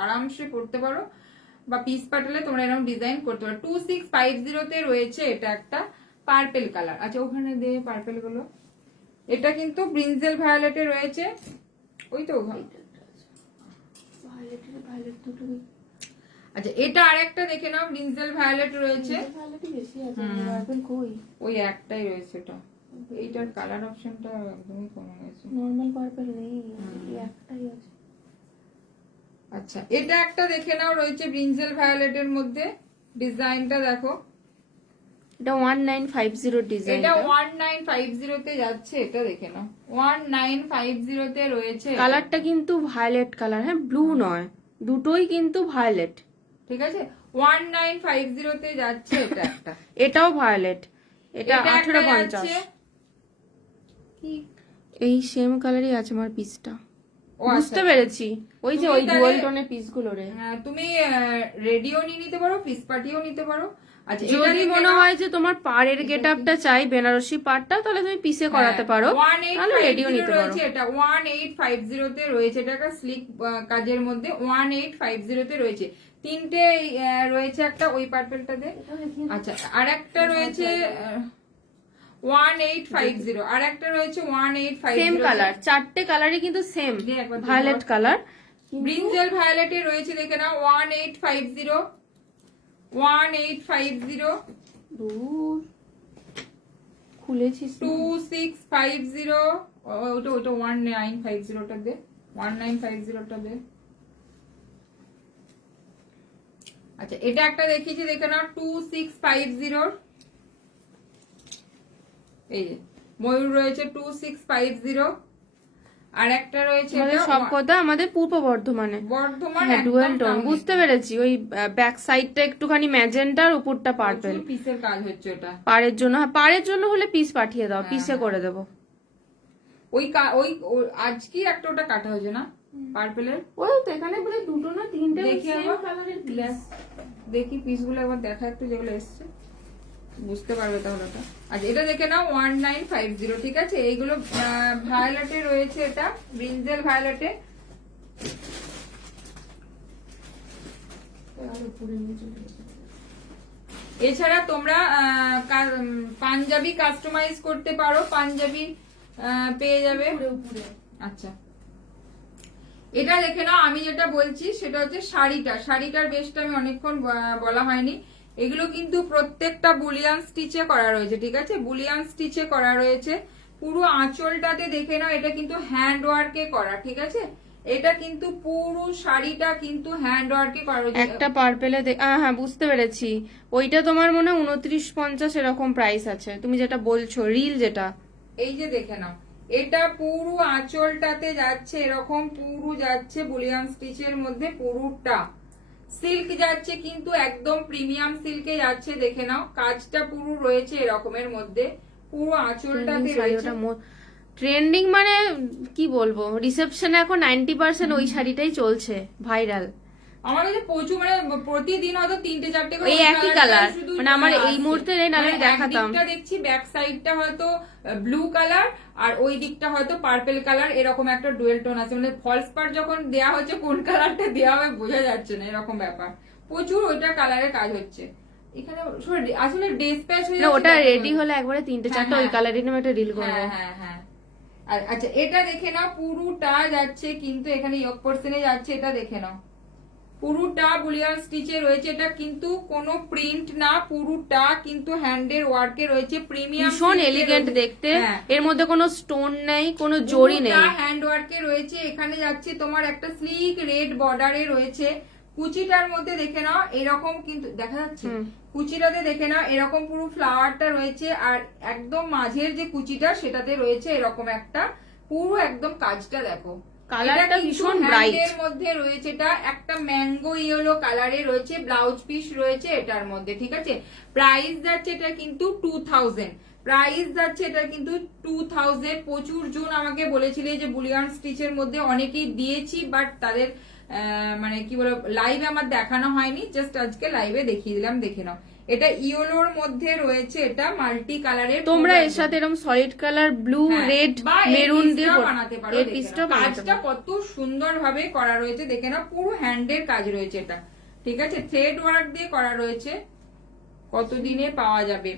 আরামসে পড়তে পারো বা পিস পাঠালে তোমরা এরকম ডিজাইন করতে পারো। 2650 তে রয়েছে এটা একটা পার্পেল কালার। আচ্ছা ওখানে দে পার্পেল গুলো। এটা কিন্তু ব্রিঞ্জেল ভায়োলেটে রয়েছে, ওই তো আচ্ছা এটা আরেকটা দেখে নাও, ব্রিঞ্জেল ভায়োলেট রয়েছে, ওই একটাই রয়েছে এটা। এইটার কালার অপশনটা একদমই কমে গেছে, নরমাল পার্পল নেই, একটাই আছে। আচ্ছা এটা একটা দেখে নাও রয়েছে ব্রিঞ্জেল ভায়োলেটের মধ্যে, ডিজাইনটা দেখো, এটা 1950 ডিজাইন, এটা 1950 তে যাচ্ছে, এটা দেখে নাও 1950 তে রয়েছে। কালারটা কিন্তু ভায়োলেট কালার, হ্যাঁ ব্লু নয়, দুটোই কিন্তু ভায়োলেট, ঠিক আছে, 1950 তে যাচ্ছে এটা একটা। এটাও ভায়োলেট, এটা 1850। এই সেম কালারই আছে আমার পিসটা, বুঝতে পেরেছি, ওই যে ওই ডুয়াল টোনের পিসগুলো রে। তুমি রেডিও নিয়ে নিতে পারো, পিস পাটিও নিতে পারো। আচ্ছা যদি মনে হয় যে তোমার পাড়ের গেটআপটা চাই বেনারসি পাড়টা, তাহলে তুমি পিসে করাতে পারো, তাহলে রেডিও নিতে পারো। এটা 1850 তে রয়েছে, এটা একটা স্লিক কাজের মধ্যে 1850 তে রয়েছে। তিনটে রয়েছে, একটা ওই পার্পেলটাতে, আচ্ছা আর একটা রয়েছে 1850, আর একটা রয়েছে 1850, সেম কালার, চারটে কালারই কিন্তু সেম ভায়োলেট কালার, ব্রিঞ্জেল ভায়োলেটে রয়েছে, দেখে নাও 1850, 1850, খুলেছিস 2650, ওটা 1950 টা দে, 1950 টা দে। আচ্ছা এটা একটা দেখিয়েছি, দেখে নাও 2650, এই যে ময়ূর রয়েছে 2650, আর একটা রয়েছে এটা সব কথা আমাদের পূর্ব বর্ধমানে, হ্যাঁ ডুয়াল টোন, বুঝতে পেরেছি। ওই ব্যাক সাইডটা একটুখানি ম্যাজেন্টার, উপরটা পার্পল, পিসের কাজ হচ্ছে ওটা পাড়ের জন্য, হ্যাঁ পাড়ের জন্য হলে পিস পাঠিয়ে দাও, পিসে করে দেবো। ওই আজকে একটা ওটা কাটা হয়েছে না পার্পেলের, ওই তো এখানে বলে দুটো না তিনটে দেখি একবার, দেখি পিসগুলো একবার দেখা একটু, যেগুলো এসছে বুঝতে পারবে তাহলে ওটা। আচ্ছা এটা দেখে নাও 1950, ঠিক আছে, এইগুলো ভায়োলেটে রয়েছে, এটা ব্রিঞ্জেল ভায়োলেটে। এছাড়া তোমরা পাঞ্জাবি কাস্টমাইজ করতে পারো, পাঞ্জাবি পেয়ে যাবে। আচ্ছা এটা দেখে নাও, আমি যেটা বলছি সেটা হচ্ছে শাড়িটার বেশটা আমি অনেকক্ষণ বলা হয়নি। এগুলো কিন্তু প্রত্যেকটা বুলিয়ান স্টিচে করা রয়েছে, ঠিক আছে, বুলিয়ান স্টিচে করা রয়েছে। পুরো আঁচলটাতে দেখে নাও, এটা কিন্তু হ্যান্ড ওয়ার্কে করা, ঠিক আছে, এটা কিন্তু পুরো শাড়িটা কিন্তু হ্যান্ড ওয়ার্কে করা রয়েছে। একটা পার্পেলে হ্যাঁ বুঝতে পেরেছি, ওইটা তোমার মনে 2950 এরকম প্রাইস আছে, তুমি যেটা বলছো রিল যেটা, এই যে দেখে নাও, এটা পুরো আঁচলটাতে যাচ্ছে এরকম, পুরো যাচ্ছে বুলিয়ান স্টিচের মধ্যে, পুরোটা সিল্ক যাচ্ছে, কিন্তু একদম প্রিমিয়াম সিল্কে যাচ্ছে, দেখে নাও কাজটা পুরো রয়েছে এরকমের মধ্যে, পুরো আঁচলটাতে রয়েছে। ট্রেন্ডিং মানে কি বলবো, রিসেপশনে এখন 90% ওই শাড়িটাই চলছে, ভাইরাল। আমার কাছে প্রচুর, মানে প্রতিদিন হয়তো 3-4টে করে এই একই কালার, মানে আমার এই মুহূর্তে নালে দেখাতাম, একটা দেখছি ব্যাক সাইডটা হয়তো ব্লু কালার আর ওই দিকটা হয়তো পার্পল কালার, এরকম একটা ডুয়েল টোন আছে, মানে ফলস পার্ট যখন দেয়া হচ্ছে কোন কালারটা দেওয়া হবে বোঝা যাচ্ছে না, এরকম ব্যাপার, প্রচুর ওইটা কালারের কাজ হচ্ছে এখানে। আসলে ডিসপ্যাচ হয়ে যাচ্ছে, ওটা রেডি হলে একবারে 3-4টা ওই কালারই নামে একটা রিল করব। হ্যাঁ হ্যাঁ। আচ্ছা এটা দেখে নাও, পুরোটা যাচ্ছে কিন্তু এখানে ইয়ক পোরশনে যাচ্ছে, এটা দেখে নাও পুরোটা বুলিয়ান স্টিচে রয়েছে, এটা কিন্তু কোনো প্রিন্ট না, পুরোটা কিন্তু হ্যান্ডের ওয়ার্কে রয়েছে, প্রিমিয়াম ভীষণ এলিগেন্ট দেখতে, এর মধ্যে কোনো স্টোন নেই, কোনো জড়ি নেই, হ্যান্ড ওয়ার্কে রয়েছে। এখানে যাচ্ছে তোমার একটা স্লিক রেড বর্ডারে রয়েছে, কুচিটার মধ্যে দেখে নাও এরকম কিন্তু দেখা যাচ্ছে, কুচিটাতে দেখে নাও এরকম পুরো ফ্লাওয়ারটা রয়েছে, আর একদম মাঝের যে কুচিটা সেটাতে রয়েছে এরকম একটা পুরো একদম কাজটা দেখো, কালারটা ভীষণ ব্রাইট এর মধ্যে রয়েছে, এটা একটা ম্যাঙ্গো ইয়েলো কালারে রয়েছে, ব্লাউজ পিস রয়েছে এটার মধ্যে, ঠিক আছে। প্রাইস যাচ্ছে এটা কিন্তু 2000, প্রাইস যাচ্ছে এটা কিন্তু 2000। প্রচুর জন আমাকে বলেছিলে যে বুলিয়ান স্টিচের মধ্যে অনেকেই দিয়েছি, বাট তাদের মানে কি বলবো লাইভে আমার দেখানো হয়নি, জাস্ট আজকে লাইভে দেখিয়ে দিলাম, দেখে নাও। এটা ইয়েলোর মধ্যে রয়েছে, এটা মাল্টি কালারের, তোমরা এর সাথে এরকম solid colour blue red maroon দিয়ে বানাতে পারো। এই পিসটা কাজটা কত সুন্দর ভাবে করা রয়েছে দেখে নাও, পুরো হ্যান্ডের কাজ রয়েছে এটা, ঠিক আছে, থ্রেড ওয়ার্ক দিয়ে করা রয়েছে। কতদিনে পাওয়া যাবে?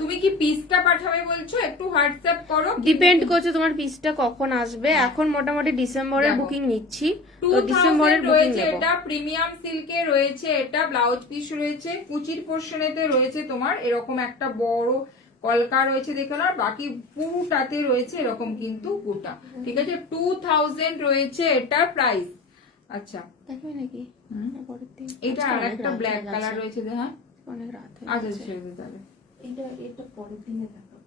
তুমি কি পিসটা পাঠাবে বলছো? একটু হোয়াটসঅ্যাপ করো, ডিপেন্ড করছে তোমার পিসটা কখন আসবে। এখন মোটামুটি ডিসেম্বরের বুকিং নিচ্ছি, তো ডিসেম্বরের বুকিং নেব। এটা প্রিমিয়াম সিল্কে রয়েছে, এটা ব্লাউজ পিস রয়েছে, কুচির পোরশনেতে রয়েছে তোমার এরকম একটা বড় কলকা রয়েছে দেখে নাও, বাকি পুরোটাতে রয়েছে এরকম কিন্তু গোটা, ঠিক আছে। 2000 রয়েছে এটা প্রাইস। আচ্ছা দেখবে নাকি এটা আর একটা ব্ল্যাক কালার রয়েছে, হ্যাঁ অনেক রাত হয়ে আচ্ছা গেছে। ছেড়ে দিতে হবে, এটা পরের দিনে দেখাবো,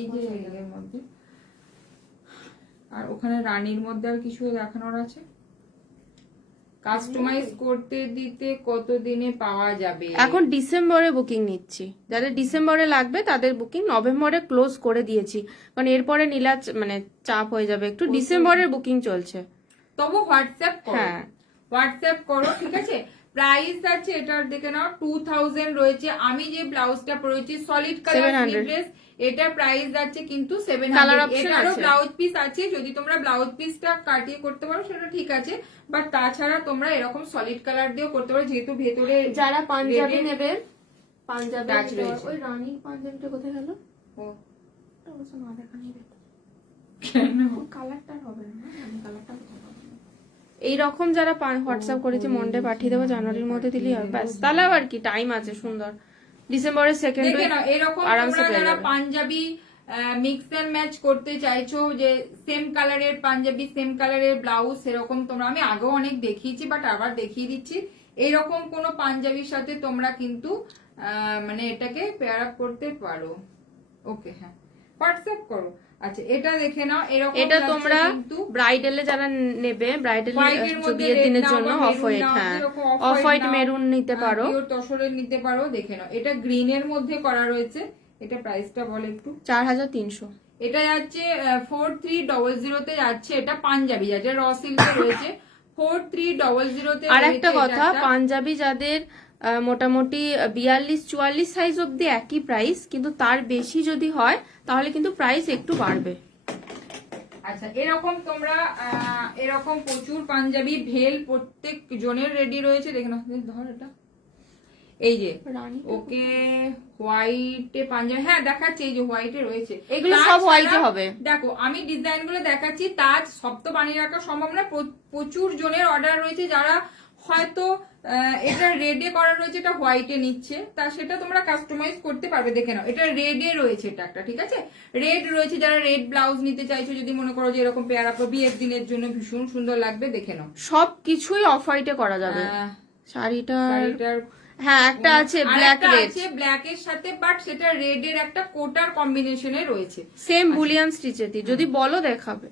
এই যে এর মধ্যে। আর ওখানে রানীর মধ্যে আর কিছু দেখানোর আছে? কাস্টমাইজ করতে দিতে কত দিনে পাওয়া যাবে? এখন ডিসেম্বরে বুকিং নিচ্ছি, যাদের ডিসেম্বরে লাগবে তাদের বুকিং নভেম্বরে ক্লোজ করে দিয়েছি, কারণ এরপরে নীলা মানে চাপ হয়ে যাবে একটু, ডিসেম্বরের বুকিং চলছে। তবু হোয়াটসঅ্যাপ করো, হ্যাঁ হোয়াটসঅ্যাপ করো, ঠিক আছে। প্রাইস আছে এটার দেখে নাও 2000 রয়েছে। আমি যে ব্লাউজটা পরেছি সলিড কালার স্লিভলেস, এটা প্রাইস যাচ্ছে কিন্তু 700। এটারও ব্লাউজ পিস আছে, যদি তোমরা ব্লাউজ পিসটা কাটিয়ে করতে পারো সেটা ঠিক আছে, বাট তাছাড়া তোমরা এরকম সলিড কালার দিয়েও করতে পারো, যেহেতু ভেতরে যারা পাঞ্জাবি নেবে, পাঞ্জাবি রয়েছে। ওই রানীর পাঞ্জাবিটা কোথায় গেল? ও অবশ্য না দেখানি বেটার, কেন কালারটা হবে না, আমি কালারটা এইরকম যারা হোয়াটসঅ্যাপ করেছে মন্ডে পাঠিয়ে দেবো, জানুয়ারির মধ্যে দিলেই হবে, ব্যাস। তাহলে আর কি টাইম আছে সুন্দর, ডিসেম্বরের সেকেন্ড উইক এরকম তোমরা যারা পাঞ্জাবি মিক্স এন্ড ম্যাচ করতে চাইছো, যে সেম কালারের পাঞ্জাবি সেম কালারের ব্লাউজ, সেরকম তোমরা আমি আগেও অনেক দেখিয়েছি, বাট আবার দেখিয়ে দিচ্ছি। এইরকম কোন পাঞ্জাবির সাথে তোমরা কিন্তু মানে এটাকে পেয়ার আপ করতে পারো। ওকে, হ্যাঁ হোয়াটসঅ্যাপ করো। আচ্ছা এটা দেখে নাও, এরকম এটা তোমরা ব্রাইডালে যারা নেবে, ব্রাইডাল বিয়ের দিনের জন্য অফ হোয়াইট, হ্যাঁ অফ হোয়াইট মেরুন নিতে পারো, তসরের নিতে পারো। দেখে নাও এটা গ্রিন এর মধ্যে করা রয়েছে, এটা প্রাইসটা বল একটু। 4300। এটা যাচ্ছে 4300 তে যাচ্ছে, এটা পাঞ্জাবি যাচ্ছে র সিল্কে রয়েছে 4300 তে। আর একটা কথা, পাঞ্জাবি যাদের মোটামুটি 42-44 সাইজ অব্দি একই প্রাইস, কিন্তু তার বেশি যদি হয় তাহলে কিন্তু প্রাইস একটু বাড়বে। আচ্ছা এরকম তোমরা এরকম প্রচুর পাঞ্জাবি ভেল প্রত্যেক জনের রেডি রয়েছে, দেখে নাও। ধর এটা, এই যে ওকে হোয়াইটে পাঞ্জাবি, হ্যাঁ দেখাচ্ছি, এই যে হোয়াইটে রয়েছে, এগুলো সব হোয়াইটে হবে। দেখো আমি ডিজাইন গুলো দেখাচ্ছি, তাজ সব তো বানিয়ে রাখা সম্ভব না, প্রচুর জনের অর্ডার রয়েছে, যারা হয়তো এটা রেডে করা রয়েছে, এটা হোয়াইটে নিচ্ছে, তা সেটা তোমরা কাস্টমাইজ করতে পারবে। দেখে নাও এটা রেডে রয়েছে, এটা একটা, ঠিক আছে রেড রয়েছে, যারা রেড ব্লাউজ নিতে চাইছো, যদি মনে করো যে এরকম পেয়ার আপ বিয়ের দিনের জন্য ভীষণ সুন্দর লাগবে, দেখে নাও সবকিছুই অফ হোয়াইটে করা যাবে। শাড়িটার হ্যাঁ একটা আছে ব্ল্যাক রেড, আছে ব্ল্যাক এর সাথে, বাট সেটা রেড এর একটা কোটার কম্বিনেশনে রয়েছে, সেম বুলিয়ান স্টিচে দি, যদি বলো দেখাবে।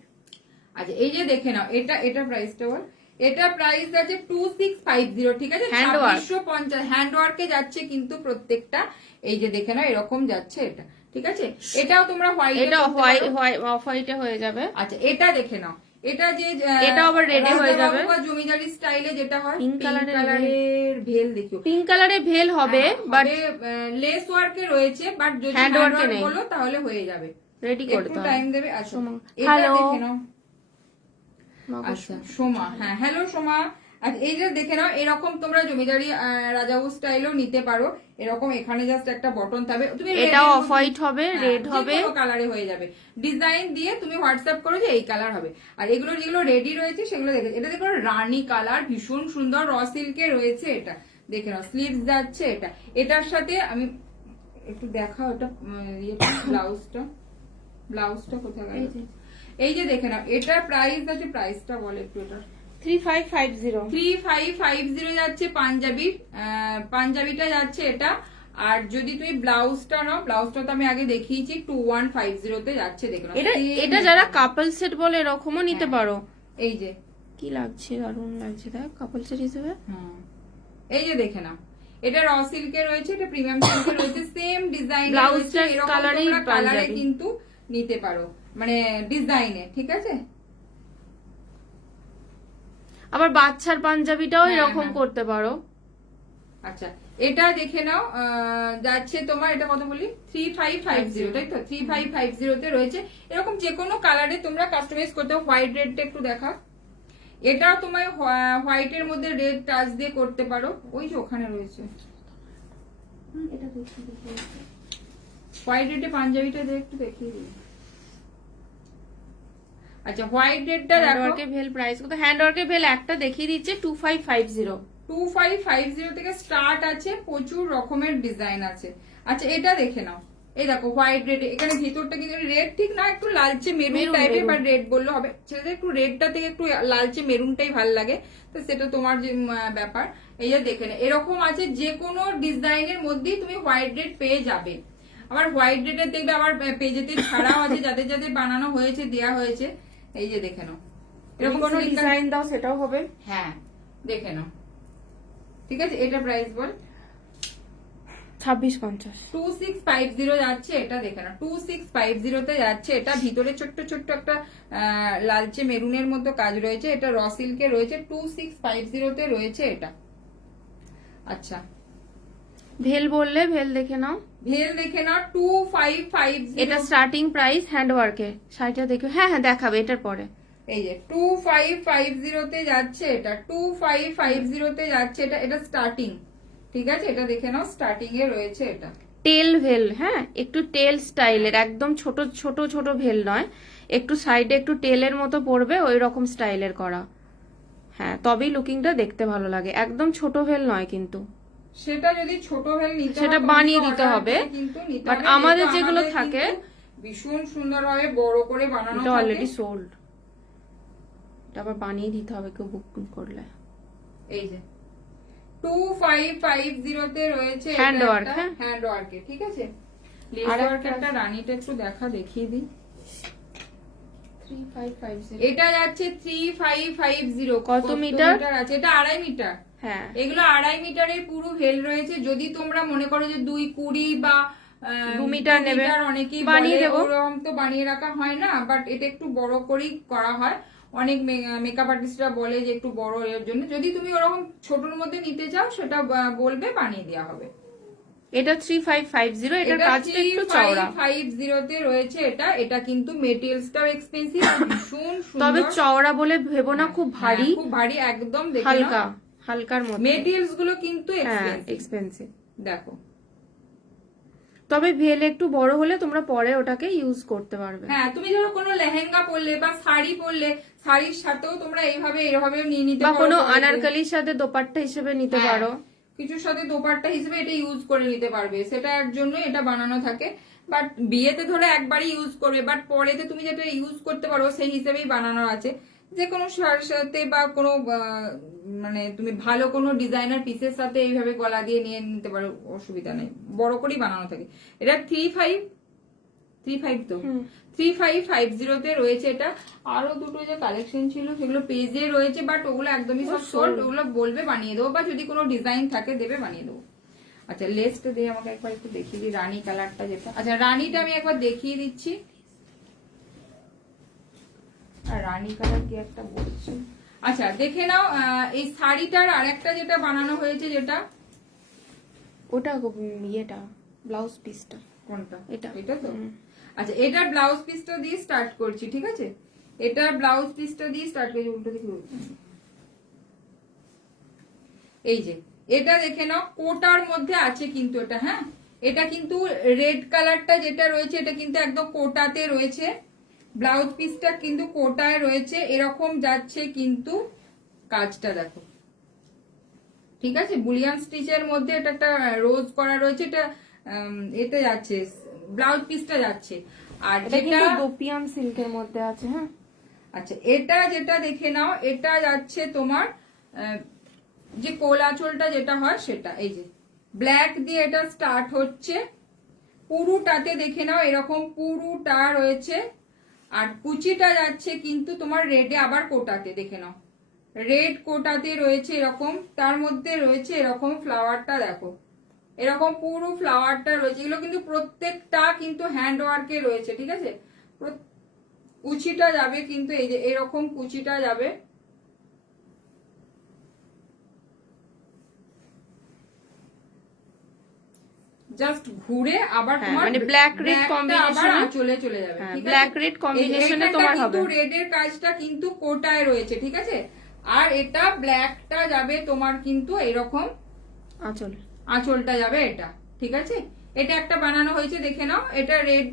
আচ্ছা এই যে দেখে নাও, এটা প্রাইসটা বল। এটা প্রাইস আছে 2650, ঠিক আছে 2650 হ্যান্ড ওয়ার্কে যাচ্ছে কিন্তু প্রত্যেকটা, এই যে দেখে নাও এরকম যাচ্ছে এটা, ঠিক আছে। এটাও তোমরা হোয়াইট, এটা অফ হোয়াইটে হয়ে যাবে। আচ্ছা এটা দেখে নাও, এটা যে এটা আবার রেডি হয়ে যাবে জমিদারি স্টাইলে যেটা হয়, পিঙ্ক কালারের ভেল, দেখিও পিঙ্ক কালারের ভেল হবে, বাট লেস ওয়ার্কে রয়েছে, বাট যদি হ্যান্ড ওয়ার্কে নেই, বলো তাহলে হয়ে যাবে, রেডি করতে একটু টাইম দেবে। আচ্ছা এটা দেখে নাও। আচ্ছা সোমা, হ্যাঁ হ্যালো সোমা, আর এই যে দেখে নাও, এরকম তোমরা জমিদারি রাজাবু স্টাইলও নিতে পারো। এরকম এখানে জাস্ট একটা বটন থাকবে, তুমি এটা অফ হোয়াইট হবে, রেড হবে, যে কোনো কালারে হয়ে যাবে। ডিজাইন দিয়ে তুমি হোয়াটসঅ্যাপ করো যে এই কালার হবে। আর এগুলো যেগুলো রেডি রয়েছে সেগুলো দেখে, এটা দেখো রানী কালার, ভীষণ সুন্দর র সিল্কে রয়েছে। এটা দেখে নাও, স্লিভস যাচ্ছে এটা। এটার সাথে আমি একটু দেখাও এটা ব্লাউজটা কোথায় গেল? এই যে দেখে নাও, এটার প্রাইস আছে, প্রাইসটা বলে একটু। এটা 3550 যাচ্ছে পাঞ্জাবিটা যাচ্ছে এটা। আর যদি তুমি ব্লাউজটা নাও, ব্লাউজটা তো আমি আগে দেখিয়েছি 2150 তে যাচ্ছে। দেখো এটা যারা কাপল সেট বলে এরকমও নিতে পারো। এই যে কি লাগছে, দারুণ লাগছে দেখ কাপল সেট হিসেবে। এই যে দেখে নাও, এটা র সিল্কে রয়েছে, এটা প্রিমিয়াম সিল্কে রয়েছে, সেম ডিজাইন ব্লাউজটা কালারে কিন্তু নিতে পারো, মানে ডিজাইনে, ঠিক আছে। আবার বাচ্চার পাঞ্জাবিটাও এরকম করতে পারো। আচ্ছা, এটা দেখে নাও, যাচ্ছে তোমার, এটা কত বলি, 3550, তাই তো? 3550 তে রয়েছে। এরকম যে কোনো কালারে তোমরা কাস্টমাইজ করতে পারো। হোয়াইট রেডটা একটু দেখা, এটাও তোমার হোয়াইটের মধ্যে রেড টাচ দিয়ে করতে পারো। ওই যে ওখানে রয়েছে হোয়াইট রেডে পাঞ্জাবিটা দিয়ে একটু দেখিয়ে দিই। আচ্ছা, হোয়াইট রেডটা দেখো, ভেল প্রাইস কত? হ্যান্ড ওয়ার্কের ভেল একটা দেখিয়ে দিচ্ছে 2550 থেকে স্টার্ট আছে, প্রচুর রকমের ডিজাইন আছে। আচ্ছা, এটা দেখে নাও, এই দেখো হোয়াইট রেড, এখানে ভিতরটা কিন্তু রেড ঠিক না, একটু লালচে মেরুন টাইপের, বা রেড বললে হবে। সেটা একটু রেডটা থেকে একটু লালচে মেরুনটাই ভালো লাগে, তো সেটা তোমার যে ব্যাপার। এই যে দেখে নাও, এরকম আছে, যে কোনো ডিজাইনের মধ্যেই তুমি হোয়াইট রেড পেয়ে যাবে। আবার হোয়াইট রেডের দেখবে আবার পেজেতে ছাড়াও আছে, যাদের যাদের বানানো হয়েছে, দেয়া হয়েছে। এই যে দেখে নাও, এরকম কোনো ডিজাইন দাও সেটাও হবে। হ্যাঁ, দেখে নাও, ঠিক আছে। এটা প্রাইস বল? 2650। 2650 যাচ্ছে এটা, দেখে নাও 2650 তে যাচ্ছে এটা। ভিতরে ছোট্ট ছোট্ট একটা লালচে মেরুনের মতো কাজ রয়েছে, এটা র সিল্কে রয়েছে, 2650 তে রয়েছে এটা। আচ্ছা, ভেল বললে ভেল দেখে নাও, 2550 এটা স্টার্টিং প্রাইস হ্যান্ড ওয়ার্কে। শাড়িটা দেখো, হ্যাঁ দেখাবে এটার পরে। এই যে 2550 তে যাচ্ছে এটা, 2550 তে যাচ্ছে এটা, এটা স্টার্টিং, ঠিক আছে। এটা দেখে নাও, স্টার্টিং এ রয়েছে এটা। টেল ভেল, হ্যাঁ একটু টেল স্টাইলের, একদম ছোট ছোট ছোট ভেল নয়, একটু সাইডে একটু টেলের মতো পড়বে, ওই রকম স্টাইলের করা। হ্যাঁ, তবেই লুকিংটা দেখতে ভালো লাগে, একদম ছোট ভেল নয় কিন্তু। সেটা যদি ছোট ভেল নিতে হয়, সেটা বানিয়ে দিতে হবে, বাট আমাদের যেগুলো থাকে ভীষণ সুন্দরভাবে বড় করে বানানো থাকে। এটা অলরেডি সোল্ড, এটা আবার বানিয়ে দিতে হবে কেউ বুক করলে। এই যে 2550 তে রয়েছে হ্যান্ড ওয়ার্ক, হ্যান্ড ওয়ার্কে, ঠিক আছে। লেস ওয়ার্ক একটা রানীটা একটু দেখিয়ে দিই। 3550, এটা যাচ্ছে 3550। কত মিটার আছে এটা? 2.5 মিটার। হ্যাঁ, এগুলো 2.5 মিটারের পুরো ভেল রয়েছে। যদি তোমরা মনে করো যে 2.20 বা 2 মিটার নেবে, অনেকেই বানিয়ে বলে, দেবো। ওরকম তো বানিয়ে রাখা হয় না, বাট এটা একটু বড় করেই করা হয়। অনেক মেকআপ আর্টিস্টরা বলে যে একটু বড় এর জন্য। যদি তুমি ওরকম ছোটর মধ্যে নিতে চাও, সেটা বলবে, বানিয়ে দেওয়া হবে। এটা 3550, এটার কাজটা একটু চওড়া। 3550 তে রয়েছে এটা। এটা কিন্তু মেটেরিয়ালসটাও এক্সপেন্সিভ, ভীষণ সুন্দর, তবে চওড়া বলে ভেবো না খুব ভারী, খুব ভারী একদম। দেখো হালকা হালকার মধ্যে। মেটেরিয়ালস গুলো কিন্তু এক্সপেন্সিভ, দেখো। তবে ভেল একটু বড় হলে তোমরা পরে ওটাকে ইউজ করতে পারবে। হ্যাঁ, তুমি ধরো কোনো লেহেঙ্গা পরলে বা শাড়ি পরলে, শাড়ির সাথেও তোমরা এভাবেও নিয়ে নিতে পারো, বা কোনো আনারকলির সাথে দোপাট্টা হিসেবে নিতে পারো, কিছুর সাথে দোপাট্টা হিসেবে এটা ইউজ করে নিতে পারবে। সেটা এর জন্য এটা বানানো থাকে। বাট বিয়েতে ধরো একবারই ইউজ করবে, বাট পরেতে তুমি যেটা ইউজ করতে পারো সেই হিসেবেই বানানো আছে। যে কোনো শাড়ির সাথে বা কোনো মানে তুমি ভালো কোনো ডিজাইনার পিসের সাথে এইভাবে গলা দিয়ে নিয়ে নিতে পারো, অসুবিধা নেই। বড় করেই বানানো থাকে। এটা 35 তো 3550 তে রয়েছে এটা। আরো দুটো যে কালেকশন ছিল সেগুলো পেজে রয়েছে, বাট ওগুলো একদমই সব সোল্ড। ওগুলো বলবে বানিয়ে দেবো, বা যদি কোনো ডিজাইন থাকে দেবে, বানিয়ে দেবো। আচ্ছা, লেসটা দিয়ে আমাকে একবার একটু দেখিয়ে দিই, রানী কালারটা যেটা। আচ্ছা, রানীটা আমি একবার দেখিয়ে দিচ্ছি। আর রানী কালার কি একটা বলছি। আচ্ছা, দেখে নাও, এই শাড়িটার আরেকটা যেটা বানানো হয়েছে, যেটা ওটা ইয়েটা ব্লাউজ পিসটা। কোনটা? এটা তো। আচ্ছা, এটার ব্লাউজ পিসটা দিয়ে স্টার্ট করছি, ঠিক আছে। এটার ব্লাউজ পিসটা দিয়ে স্টার্ট করছি। উল্টো দিকে এই যে এটা দেখে নাও, কোটার মধ্যে আছে কিন্তু এটা, হ্যাঁ এটা কিন্তু রেড কালারটা যেটা রয়েছে এটা কিন্তু একদম কোটাতে রয়েছে, ব্লাউজ পিসটা কিন্তু কোটায় রয়েছে, এরকম যাচ্ছে কিন্তু কাজটা দেখো, ঠিক আছে। বুলিয়ান স্টিচের মধ্যে এটা একটা রোজ করা রয়েছে, এটা এটা যাচ্ছে, ব্লাউজ পিসটা যাচ্ছে। আর এটা যেটা কিন্তু দোপিয়াম সিল্কের মধ্যে আছে, হ্যাঁ। আচ্ছা এটা যেটা দেখে নাও, এটা যাচ্ছে তোমার যে কোল আঁচলটা যেটা হয় সেটা, এই যে ব্ল্যাক দিয়ে এটা স্টার্ট হচ্ছে, পুরুটাতে দেখে নাও এরকম পুরুটা রয়েছে, আর কুচিটা যাচ্ছে কিন্তু তোমার রেডে, আবার কোটাতে দেখে নাও, রেড কোটাতে রয়েছে এরকম, তার মধ্যে রয়েছে এরকম ফ্লাওয়ারটা দেখো, এরকম পুরো ফ্লাওয়ারটা রয়েছে, এগুলো কিন্তু প্রত্যেকটা কিন্তু হ্যান্ড ওয়ার্কে রয়েছে, ঠিক আছে। কুচিটা যাবে কিন্তু এই যে এরকম কুচিটা যাবে, জাস্ট ঘুরে আবার তোমার মানে ব্ল্যাক রেড আবার কম্বিনেশন, চলে যাবে, হ্যাঁ ঠিক আছে। ব্ল্যাক রেড কম্বিনেশনে তোমার হবে, কিন্তু রেডের কাজটা কিন্তু কোটায় রয়েছে, ঠিক আছে। আর এটা ব্ল্যাকটা যাবে তোমার কিন্তু এরকম আঁচল, আঁচলটা যাবে এটা, ঠিক আছে। এটা একটা বানানো হয়েছে দেখে নাও, এটা রেড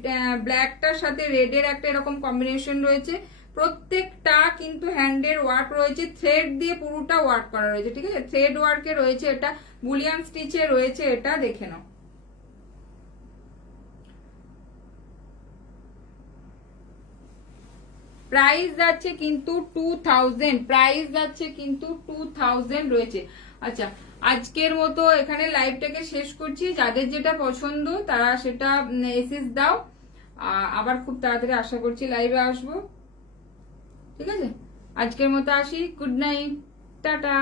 ব্ল্যাকটার সাথে রেডের একটা এরকম কম্বিনেশন রয়েছে, প্রত্যেকটা কিন্তু হ্যান্ডের ওয়ার্ক রয়েছে, থ্রেড দিয়ে পুরোটা ওয়ার্ক করা রয়েছে, ঠিক আছে, থ্রেড ওয়ার্কে রয়েছে, এটা বুলিয়ান স্টিচে রয়েছে, এটা দেখে নাও। প্রাইস যাচ্ছে কিন্তু 2000, প্রাইস যাচ্ছে কিন্তু 2000 রয়েছে। আচ্ছা আজকের মতো এখানে লাইভটাকে শেষ করছি, যাদের যেটা পছন্দ তারা সেটা এসএস দাও, আবার খুব তাড়াতাড়ি আশা করছি লাইভে আসবো, ঠিক আছে। আজকের মতো আসি, গুড নাইট, টাটা।